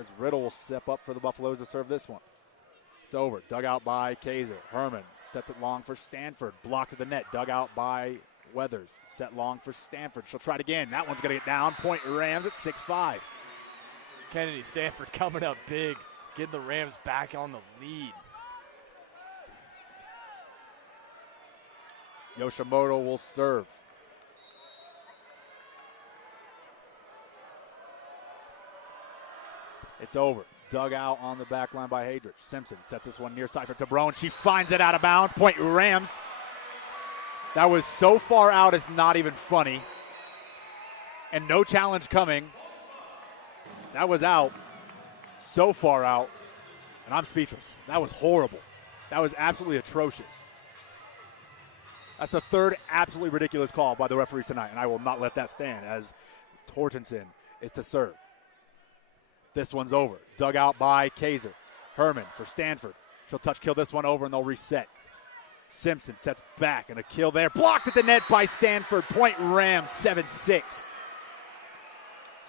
as Riddle will step up for the Buffaloes to serve this one. It's over. Dug out by Kaiser. Herman sets it long for Stanford. Blocked at the net. Dug out by Weathers. Set long for Stanford. She'll try it again. That one's going to get down. Point Rams at 6-5. Kennedy Stanford coming up big, getting the Rams back on the lead. Yoshimoto will serve. It's over. Dug out on the back line by Hadrick. Simpson sets this one near side for Tabrone. She finds it out of bounds. Point Rams. That was so far out it's not even funny. And no challenge coming. That was out. So far out. And I'm speechless. That was horrible. That was absolutely atrocious. That's the third absolutely ridiculous call by the referees tonight, and I will not let that stand as Tortenson is to serve. This one's over. Dug out by Kaiser. Herman for Stanford. She'll touch kill this one over, and they'll reset. Simpson sets back, and a kill there. Blocked at the net by Stanford. Point Rams 7-6.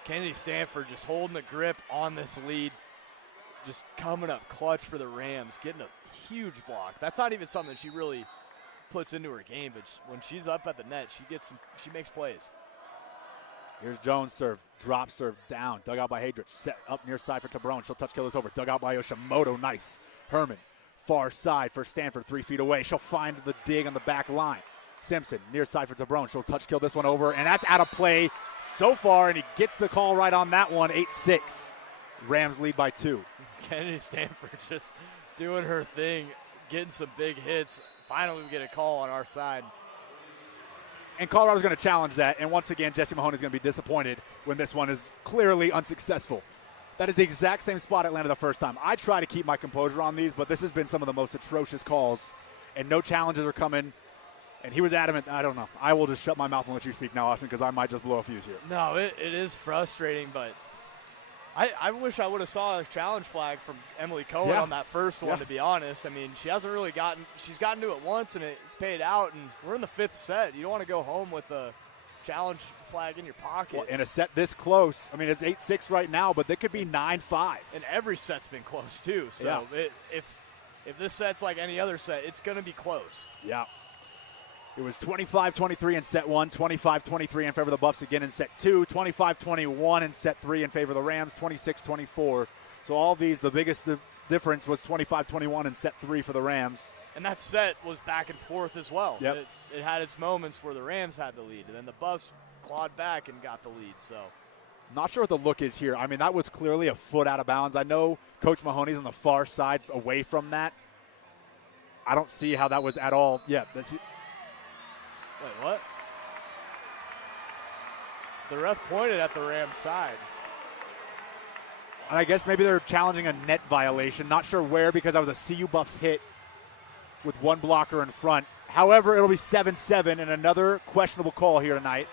Kennedy Stanford just holding the grip on this lead. Just coming up clutch for the Rams, getting a huge block. That's not even something she really puts into her game, but when she's up at the net, she makes plays. Here's Jones' serve, drop serve down, dug out by Hadrich, set up near side for Tabrone. She'll touch kill this over, dug out by Yoshimoto, nice. Herman, far side for Stanford, 3 feet away. She'll find the dig on the back line. Simpson, near side for Tabrone. She'll touch kill this one over, and that's out of play so far, and he gets the call right on that one, 8-6. Rams lead by 2. Kennedy Stanford just doing her thing, getting some big hits. Finally, we get a call on our side. And Colorado's going to challenge that. And once again, Jesse Mahoney is going to be disappointed when this one is clearly unsuccessful. That is the exact same spot it landed the first time. I try to keep my composure on these, but this has been some of the most atrocious calls. And no challenges are coming. And he was adamant. I don't know. I will just shut my mouth and let you speak now, Austin, because I might just blow a fuse here. No, it is frustrating, but I wish I would have saw a challenge flag from Emily Cohen on that first one, to be honest. I mean, she hasn't really she's gotten to it once and it paid out, and we're in the 5th set. You don't want to go home with a challenge flag in your pocket. Well, in a set this close, I mean, it's 8-6 right now, but they could be 9-5. And every set's been close, too. So if this set's like any other set, it's going to be close. Yeah. It was 25-23 in set 1, 25-23 in favor of the Buffs again in set 2, 25-21 in set 3 in favor of the Rams, 26-24. So all these, the biggest difference was 25-21 in set 3 for the Rams. And that set was back and forth as well. Yep. It had its moments where the Rams had the lead, and then the Buffs clawed back and got the lead. So, not sure what the look is here. I mean, that was clearly a foot out of bounds. I know Coach Mahoney's on the far side away from that. I don't see how that was at all. Yeah, wait, what? The ref pointed at the Rams' side. And I guess maybe they're challenging a net violation. Not sure where, because that was a CU Buffs hit with one blocker in front. However, it'll be 7-7 and another questionable call here tonight.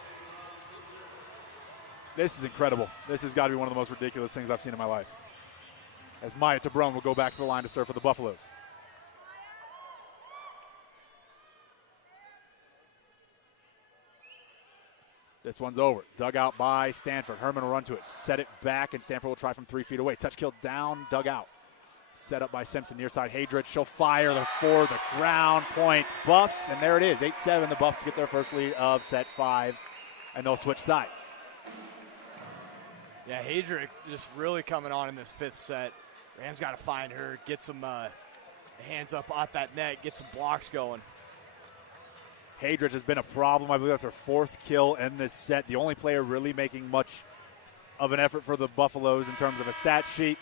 This is incredible. This has got to be one of the most ridiculous things I've seen in my life. As Maya Tabrone will go back to the line to serve for the Buffaloes. This one's over. Dug out by Stanford. Herman will run to it. Set it back, and Stanford will try from 3 feet away. Touch kill down, dug out. Set up by Simpson. Near side, Hadrich. She'll fire for the ground point. Buffs, and there it is. 8-7. The Buffs get their first lead of set 5, and they'll switch sides. Yeah, Hadrich just really coming on in this 5th set. Rams got to find her, get some hands up at that net, get some blocks going. Hadrich has been a problem. I believe that's her 4th kill in this set. The only player really making much of an effort for the Buffaloes in terms of a stat sheet.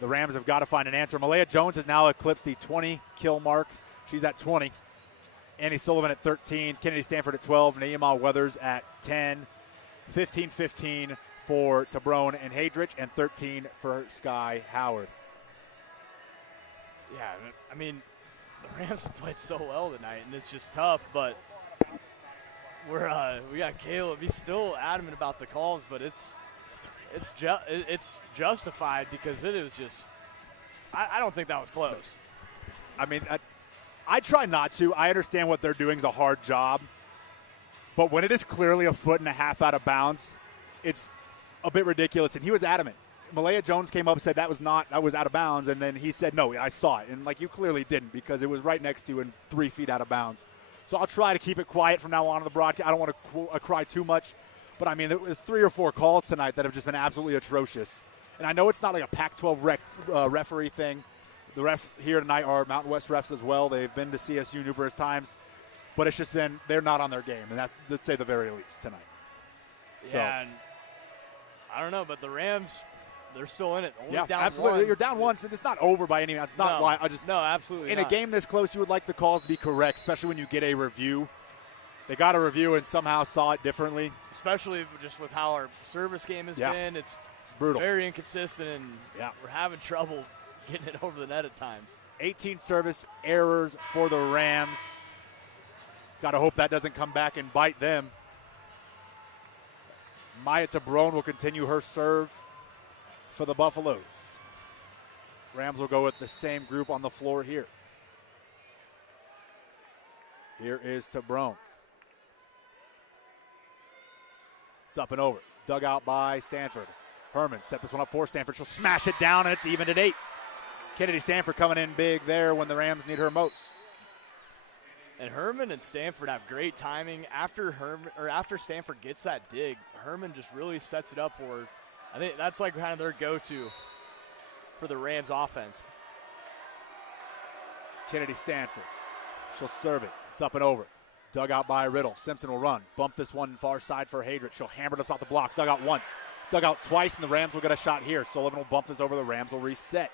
The Rams have got to find an answer. Malaya Jones has now eclipsed the 20-kill mark. She's at 20. Annie Sullivan at 13. Kennedy Stanford at 12. Naima Weathers at 10. 15-15 for Tabrone and Hadrich, and 13 for Sky Howard. Yeah, I mean, the Rams have played so well tonight, and it's just tough, but we got Caleb. He's still adamant about the calls, but it's justified because it was just I don't think that was close. I mean, I try not to. I understand what they're doing is a hard job, but when it is clearly a foot and a half out of bounds, it's a bit ridiculous. And he was adamant. Malaya Jones came up and said that was out of bounds, and then he said, no, I saw it. And, you clearly didn't because it was right next to you and 3 feet out of bounds. So I'll try to keep it quiet from now on the broadcast. I don't want to cry too much. But, I mean, there was 3 or 4 calls tonight that have just been absolutely atrocious. And I know it's not like a Pac-12 referee thing. The refs here tonight are Mountain West refs as well. They've been to CSU numerous times. But it's just been they're not on their game, and that's, let's say, the very least tonight. Yeah, and I don't know, but the Rams, they're still in it. Only down absolutely. 1. You're down 1, so it's not over by any means. It's not why. No, absolutely in not. a game this close, you would like the calls to be correct, especially when you get a review. They got a review and somehow saw it differently. Especially just with how our service game has been. It's brutal. Very inconsistent, and we're having trouble getting it over the net at times. 18 service errors for the Rams. Got to hope that doesn't come back and bite them. Maya Tabrone will continue her serve for the Buffaloes. Rams will go with the same group on the floor here. Here is Tabrone. It's up and over. Dug out by Stanford. Herman set this one up for Stanford. She'll smash it down, and it's even at 8. Kennedy Stanford coming in big there when the Rams need her most. And Herman and Stanford have great timing. After Stanford gets that dig, Herman just really sets it up for her. I think that's like kind of their go-to for the Rams offense. It's Kennedy Stanford. She'll serve it. It's up and over. Dug out by Riddle. Simpson will run. Bump this one far side for Hadrich. She'll hammer this off the blocks. Dug out once. Dug out twice, and the Rams will get a shot here. Sullivan will bump this over. The Rams will reset.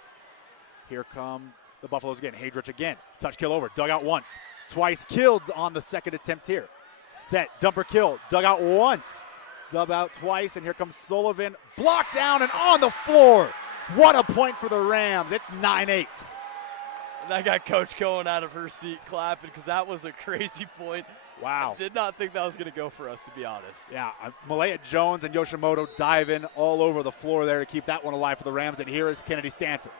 Here come the Buffaloes again. Hadrich again. Touch kill over. Dug out once. Twice killed on the second attempt here. Set. Dumper kill. Dug out once. Dug out twice, and here comes Sullivan. Blocked down and on the floor. What a point for the Rams. It's 9-8. And I got Coach Cohen out of her seat clapping because that was a crazy point. Wow. I did not think that was going to go for us, to be honest. Yeah, Malaya Jones and Yoshimoto diving all over the floor there to keep that one alive for the Rams. And here is Kennedy Stanford.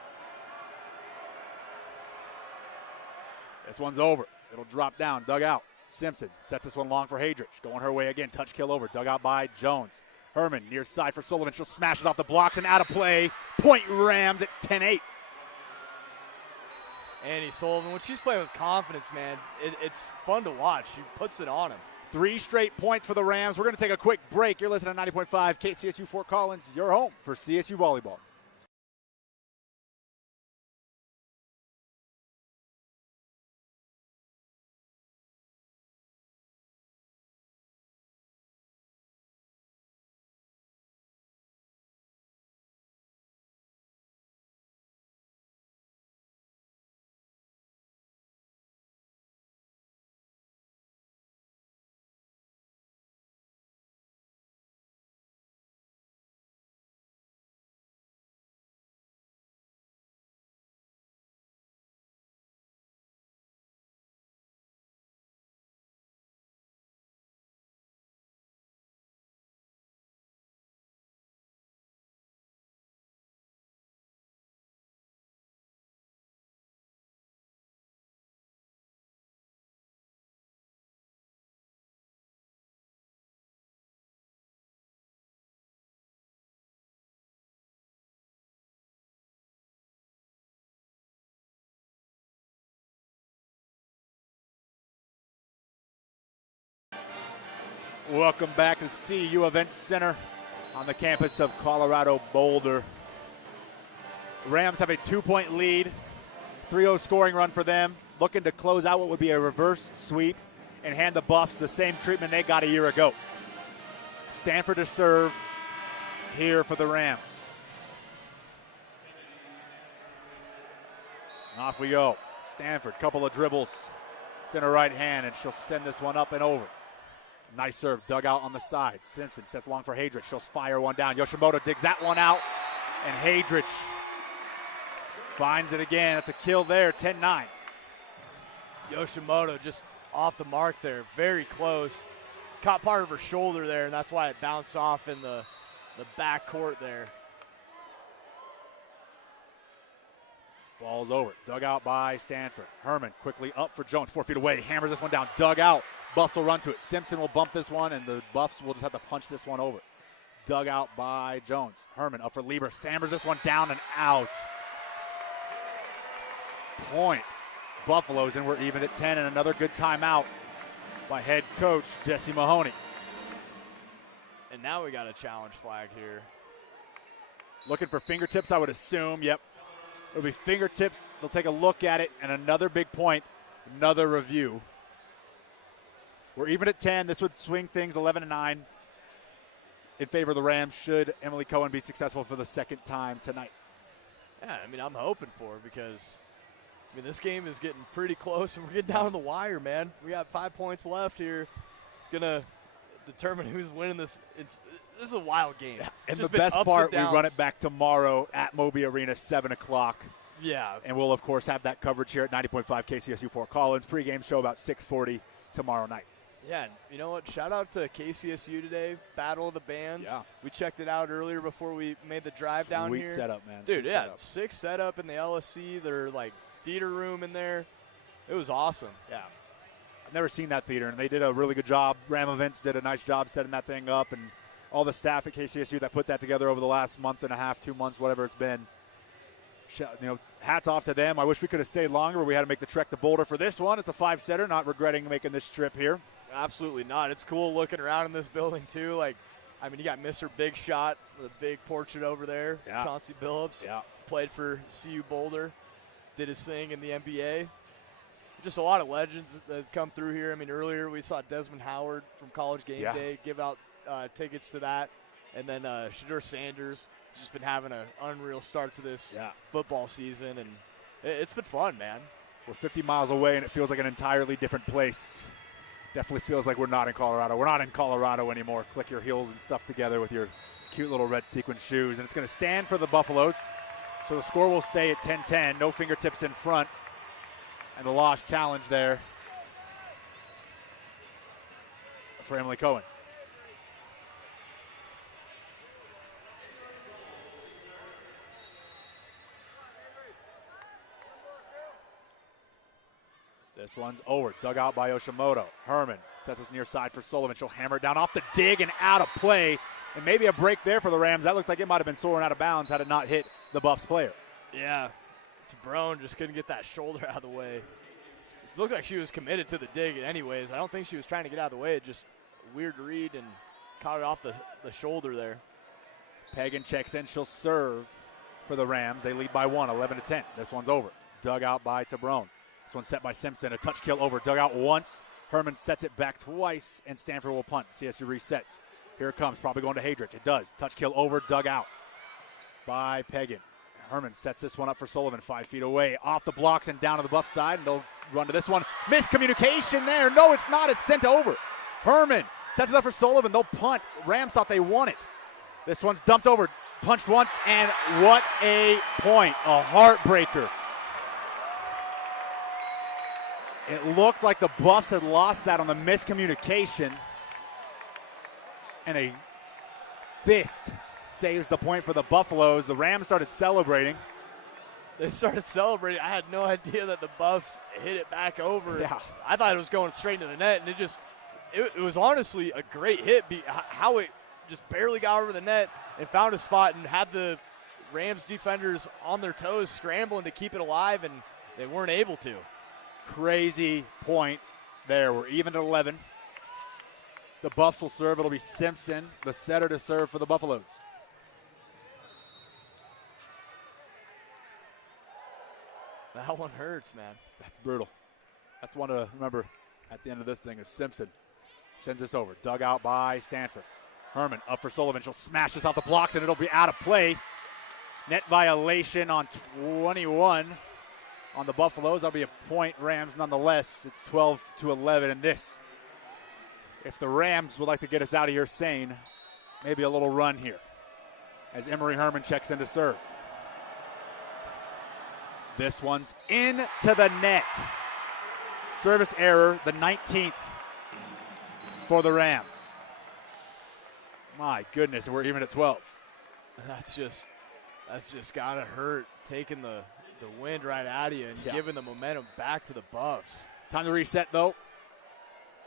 This one's over. It'll drop down. Dug out. Simpson sets this one long for Hadrich. Going her way again. Touch kill over. Dug out by Jones. Herman near side for Sullivan. She'll smash it off the blocks and out of play. Point Rams. It's 10-8. Annie Sullivan, when she's playing with confidence, man, it's fun to watch. She puts it on him. 3 straight points for the Rams. We're going to take a quick break. You're listening to 90.5 KCSU Fort Collins, your home for CSU Volleyball. Welcome back to the CU Event Center on the campus of Colorado Boulder. Rams have a 2-point lead, 3-0 scoring run for them, looking to close out what would be a reverse sweep and hand the Buffs the same treatment they got a year ago. Stanford to serve here for the Rams. Off we go. Stanford, couple of dribbles. It's in her right hand, and she'll send this one up and over. Nice serve, dug out on the side. Simpson sets long for Hadrich. She'll fire one down. Yoshimoto digs that one out, and Hadrich finds it again. That's a kill there, 10-9. Yoshimoto just off the mark there, very close. Caught part of her shoulder there, and that's why it bounced off in the back court there. Ball's over. Dug out by Stanford. Herman quickly up for Jones. 4 feet away. Hammers this one down. Dug out. Buffs will run to it. Simpson will bump this one, and the Buffs will just have to punch this one over. Dug out by Jones. Herman up for Lieber. Hammers this one down and out. Point. Buffaloes, and we're even at 10, and another good timeout by head coach Jesse Mahoney. And now we got a challenge flag here. Looking for fingertips, I would assume. Yep. It'll be fingertips. They'll take a look at it, and another big point, another review. We're even at 10. This would swing things 11-9 in favor of the Rams should Emily Cohen be successful for the second time tonight. Yeah, I mean, I'm hoping for it because, I mean, this game is getting pretty close, and we're getting down to the wire, man. We got 5 points left here. going to determine who's winning this. This is a wild game. And Just the been best ups part, and we run downs. it back tomorrow at Moby Arena, 7 o'clock. Yeah. And we'll, of course, have that coverage here at 90.5 KCSU Fort Collins. Pre-game show about 6:40 tomorrow night. Yeah, and you know what? Shout out to KCSU today, Battle of the Bands. Yeah. We checked it out earlier before we made the drive down here. Sweet setup, man. Dude, Sweet yeah, setup. sick setup in the LSC. Their, theater room in there. It was awesome. Yeah. I've never seen that theater, and they did a really good job. Ram Events did a nice job setting that thing up, and all the staff at KCSU that put that together over the last month and a half, 2 months, whatever it's been. Hats off to them. I wish we could have stayed longer, but we had to make the trek to Boulder for this one. It's a 5-setter, not regretting making this trip here. Absolutely not. It's cool looking around in this building, too. You got Mr. Big Shot with a big portrait over there. Yeah. Chauncey Billups. Yeah. Played for CU Boulder. Did his thing in the NBA. Just a lot of legends that have come through here. I mean, earlier we saw Desmond Howard from College Game Day give out tickets to that. And then Shadur Sanders has just been having an unreal start to this football season. And it's been fun, man. We're 50 miles away, and it feels like an entirely different place. Definitely feels like we're not in Colorado. We're not in Colorado anymore. Click your heels and stuff together with your cute little red sequin shoes. And it's going to stand for the Buffaloes. So the score will stay at 10-10. No fingertips in front. And the lost challenge there for Emily Cohen. This one's over. Dug out by Yoshimoto. Herman sets us near side for Sullivan. She'll hammer it down off the dig and out of play. And maybe a break there for the Rams. That looked like it might have been soaring out of bounds had it not hit the Buffs player. Yeah. Tabrone just couldn't get that shoulder out of the way. It looked like she was committed to the dig anyways. I don't think she was trying to get out of the way. It just weird read and caught it off the shoulder there. Pagan checks in. She'll serve for the Rams. They lead by 1, 11-10. This one's over. Dug out by Tabrone. This one's set by Simpson. A touch kill over. Dug out once. Herman sets it back twice, and Stanford will punt. CSU resets. Here it comes. Probably going to Hadrich. It does. Touch kill over. Dug out by Pagan. Herman sets this one up for Sullivan 5 feet away. Off the blocks and down to the Buff side, and they'll run to this one. Miscommunication there. No, it's not. It's sent over. Herman sets it up for Sullivan. They'll punt. Rams thought they won it. This one's dumped over. Punched once, and what a point. A heartbreaker. It looked like the Buffs had lost that on the miscommunication. And a fist saves the point for the Buffaloes. The Rams started celebrating. They started celebrating. I had no idea that the Buffs hit it back over. Yeah. I thought it was going straight into the net, and it was honestly a great hit. How it just barely got over the net and found a spot and had the Rams defenders on their toes scrambling to keep it alive, and they weren't able to. Crazy point there. We're even at 11. The Buffs will serve. It'll be Simpson, the setter, to serve for the Buffaloes. That one hurts, man. That's brutal. That's one to remember at the end of this thing is Simpson sends this over. Dug out by Stanford. Herman up for Sullivan. She'll smash this off the blocks, and it'll be out of play. Net violation on 21 on the Buffaloes. That'll be a point, Rams nonetheless. It's 12-11 in this. If the Rams would like to get us out of here sane, maybe a little run here as Emery Herman checks in to serve. This one's into the net. Service error, the 19th for the Rams. My goodness, we're even at 12. That's just gotta hurt, taking the wind right out of you and giving the momentum back to the Buffs. Time to reset, though.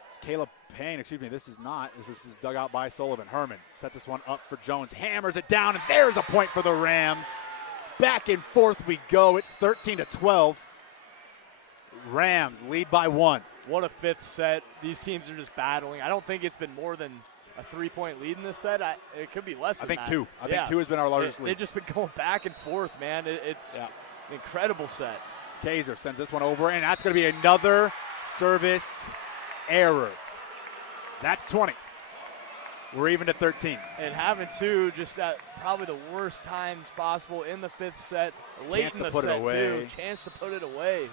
It's Caleb Payne. Excuse me, this is not. This is dug out by Sullivan. Herman sets this one up for Jones. Hammers it down, and there's a point for the Rams. Back and forth we go. It's 13-12. Rams lead by 1. What a fifth set. These teams are just battling. I don't think it's been more than a 3-point lead in this set. It could be less than that. I think 2. I think 2 has been our largest lead. They've just been going back and forth, man. It's an incredible set. Kaiser sends this one over, and that's going to be another service error. That's 20. We're even at 13. And having 2 just at probably the worst times possible in the fifth set, late in the set too. Chance to put it away.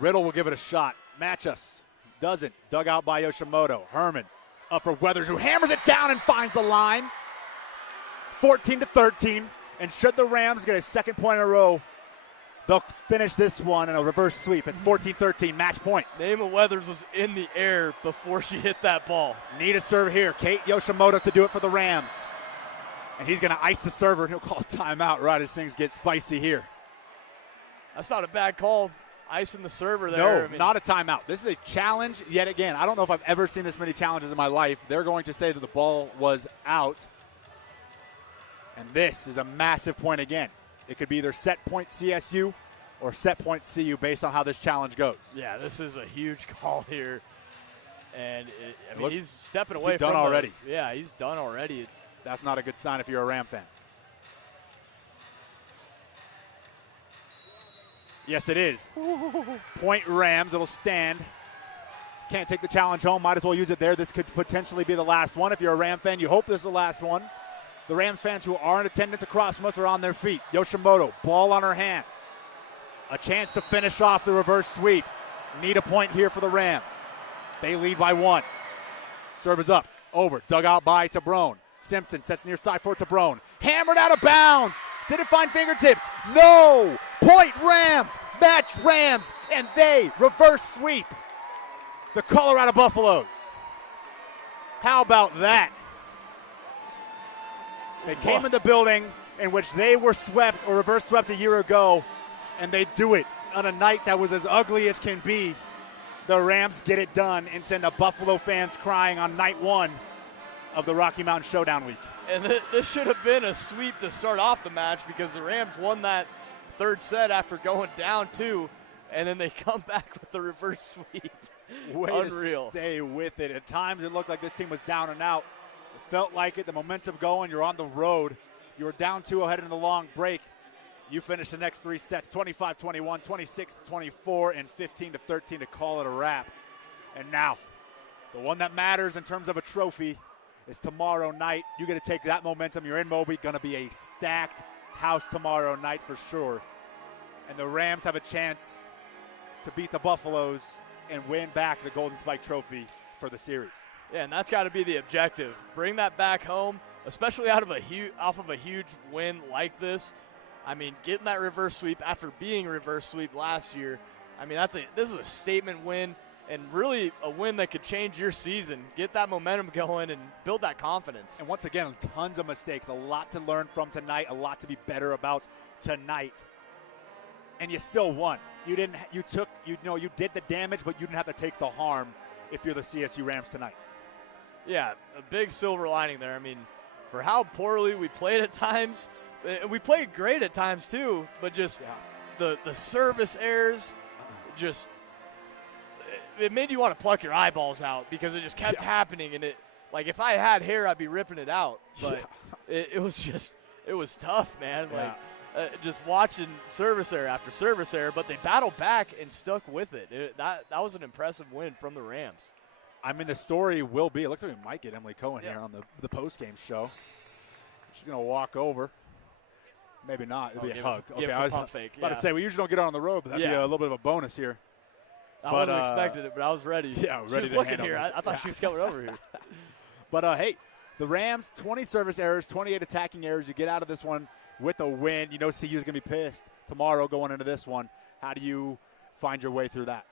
Riddle will give it a shot. Match us. Doesn't. Dug out by Yoshimoto. Herman up for Weathers, who hammers it down and finds the line. 14-13. And should the Rams get a second point in a row, they'll finish this one in a reverse sweep. It's 14-13, match point. Nema Weathers was in the air before she hit that ball. Need a serve here. Kate Yoshimoto to do it for the Rams. And he's going to ice the server, and he'll call a timeout right as things get spicy here. That's not a bad call. Icing the server there. No, I mean, not a timeout. This is a challenge yet again. I don't know if I've ever seen this many challenges in my life. They're going to say that the ball was out. And this is a massive point again. It could be either set point CSU or set point CU based on how this challenge goes. Yeah, this is a huge call here. And, he's stepping away from it. He's done already. Yeah, he's done already. That's not a good sign if you're a Ram fan. Yes, it is. Point Rams. It'll stand. Can't take the challenge home. Might as well use it there. This could potentially be the last one. If you're a Ram fan, you hope this is the last one. The Rams fans who are in attendance across from us are on their feet. Yoshimoto, ball on her hand. A chance to finish off the reverse sweep. Need a point here for the Rams. They lead by 1. Serve is up. Over. Dug out by Tabrone. Simpson sets near side for Tabrone. Hammered out of bounds. Did it find fingertips? No! Point Rams, match Rams, and they reverse sweep the Colorado Buffaloes. How about that? They came in the building in which they were swept or reverse swept a year ago, and they do it on a night that was as ugly as can be. The Rams get it done and send the Buffalo fans crying on night 1 of the Rocky Mountain Showdown week. And this should have been a sweep to start off the match because the Rams won that third set after going down 2, and then they come back with the reverse sweep. Unreal. To stay with it. At times it looked like this team was down and out. It felt like it. The momentum going. You're on the road. You were down 2 ahead in the long break. You finish the next 3 sets, 25-21, 26-24, and 15-13 to call it a wrap. And now, the one that matters in terms of a trophy is tomorrow night. You got to take that momentum. You're in Moby. Going to be a stacked house tomorrow night for sure. And the Rams have a chance to beat the Buffaloes and win back the Golden Spike Trophy for the series. Yeah, and that's got to be the objective. Bring that back home, especially off of a huge win like this. I mean, getting that reverse sweep after being reverse sweep last year. I mean, this is a statement win and really a win that could change your season. Get that momentum going and build that confidence. And once again, tons of mistakes, a lot to learn from tonight, a lot to be better about tonight. And you still won. You did the damage, but you didn't have to take the harm if you're the CSU Rams tonight. Yeah, a big silver lining there. I mean, for how poorly we played at times, we played great at times too, but just the service errors, just it made you want to pluck your eyeballs out because it just kept happening. And like if I had hair, I'd be ripping it out. But it was tough, man. Like just watching service error after service error, but they battled back and stuck with it. That was an impressive win from the Rams. I mean, the story will be, it looks like we might get Emily Cohen here on the post-game show. She's going to walk over. Maybe not. It'll be a hug. Okay, I was pump fake. About to say, we usually don't get on the road, but that'd be a little bit of a bonus here. I wasn't expecting it, but I was ready. Yeah, ready to She was looking handle here. it. I thought she was coming over here. But, hey, the Rams, 20 service errors, 28 attacking errors. You get out of this one with a win. You know CU's going to be pissed tomorrow going into this one. How do you find your way through that?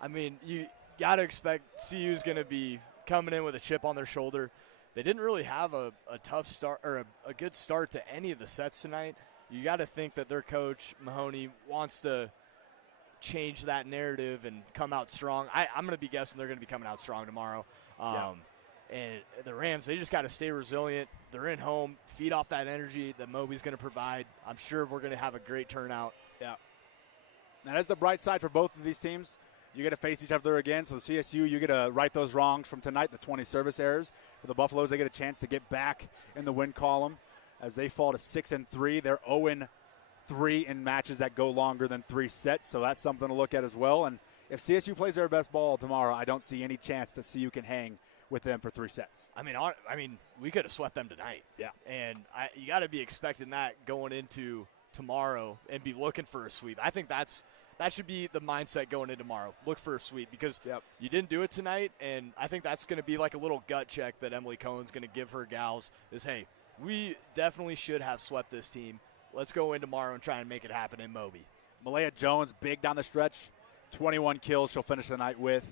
I mean, you got to expect CU's going to be coming in with a chip on their shoulder. They didn't really have a tough start or a good start to any of the sets tonight. You got to think that their coach, Mahoney, wants to change that narrative and come out strong. I'm going to be guessing they're going to be coming out strong tomorrow. And the Rams, they just got to stay resilient. They're in home, feed off that energy that Moby's going to provide. I'm sure we're going to have a great turnout. Yeah. Now, that's the bright side for both of these teams. You get to face each other again. So CSU, you get to right those wrongs from tonight, the 20 service errors. For the Buffaloes, they get a chance to get back in the win column as they fall to 6-3. They're 0-3 in matches that go longer than 3 sets. So that's something to look at as well. And if CSU plays their best ball tomorrow, I don't see any chance that CU can hang with them for 3 sets. I mean, we could have swept them tonight. Yeah. And you got to be expecting that going into tomorrow and be looking for a sweep. I think that's that should be the mindset going into tomorrow. Look for a sweep because Yep. you didn't do it tonight, and I think that's going to be like a little gut check that Emily Cohen's going to give her gals is, hey, we definitely should have swept this team. Let's go in tomorrow and try and make it happen in Moby. Malaya Jones, big down the stretch, 21 kills she'll finish the night with.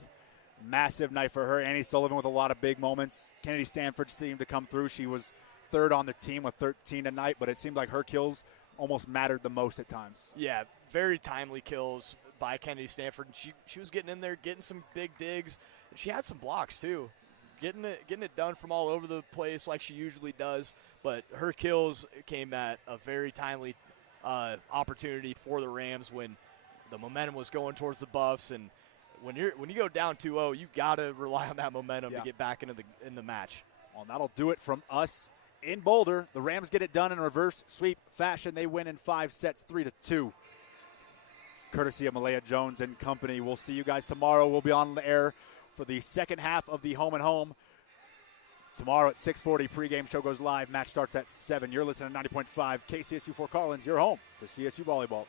Massive night for her. Annie Sullivan with a lot of big moments. Kennedy Stanford seemed to come through. She was third on the team with 13 tonight, but it seemed like her kills almost mattered the most at times. Yeah, very timely kills by Kennedy Stanford. She was getting in there, getting some big digs. And she had some blocks too, getting it done from all over the place like she usually does. But her kills came at a very timely opportunity for the Rams when the momentum was going towards the Buffs. And when you go down 2-0, you gotta rely on that momentum to get back in the match. Well, that'll do it from us in Boulder. The Rams get it done in reverse sweep fashion. They win in 5 sets, 3-2. Courtesy of Malaya Jones and company. We'll see you guys tomorrow. We'll be on the air for the second half of the home and home. Tomorrow at 6:40, pregame show goes live. Match starts at 7. You're listening to 90.5 KCSU Fort Collins, your home for CSU Volleyball.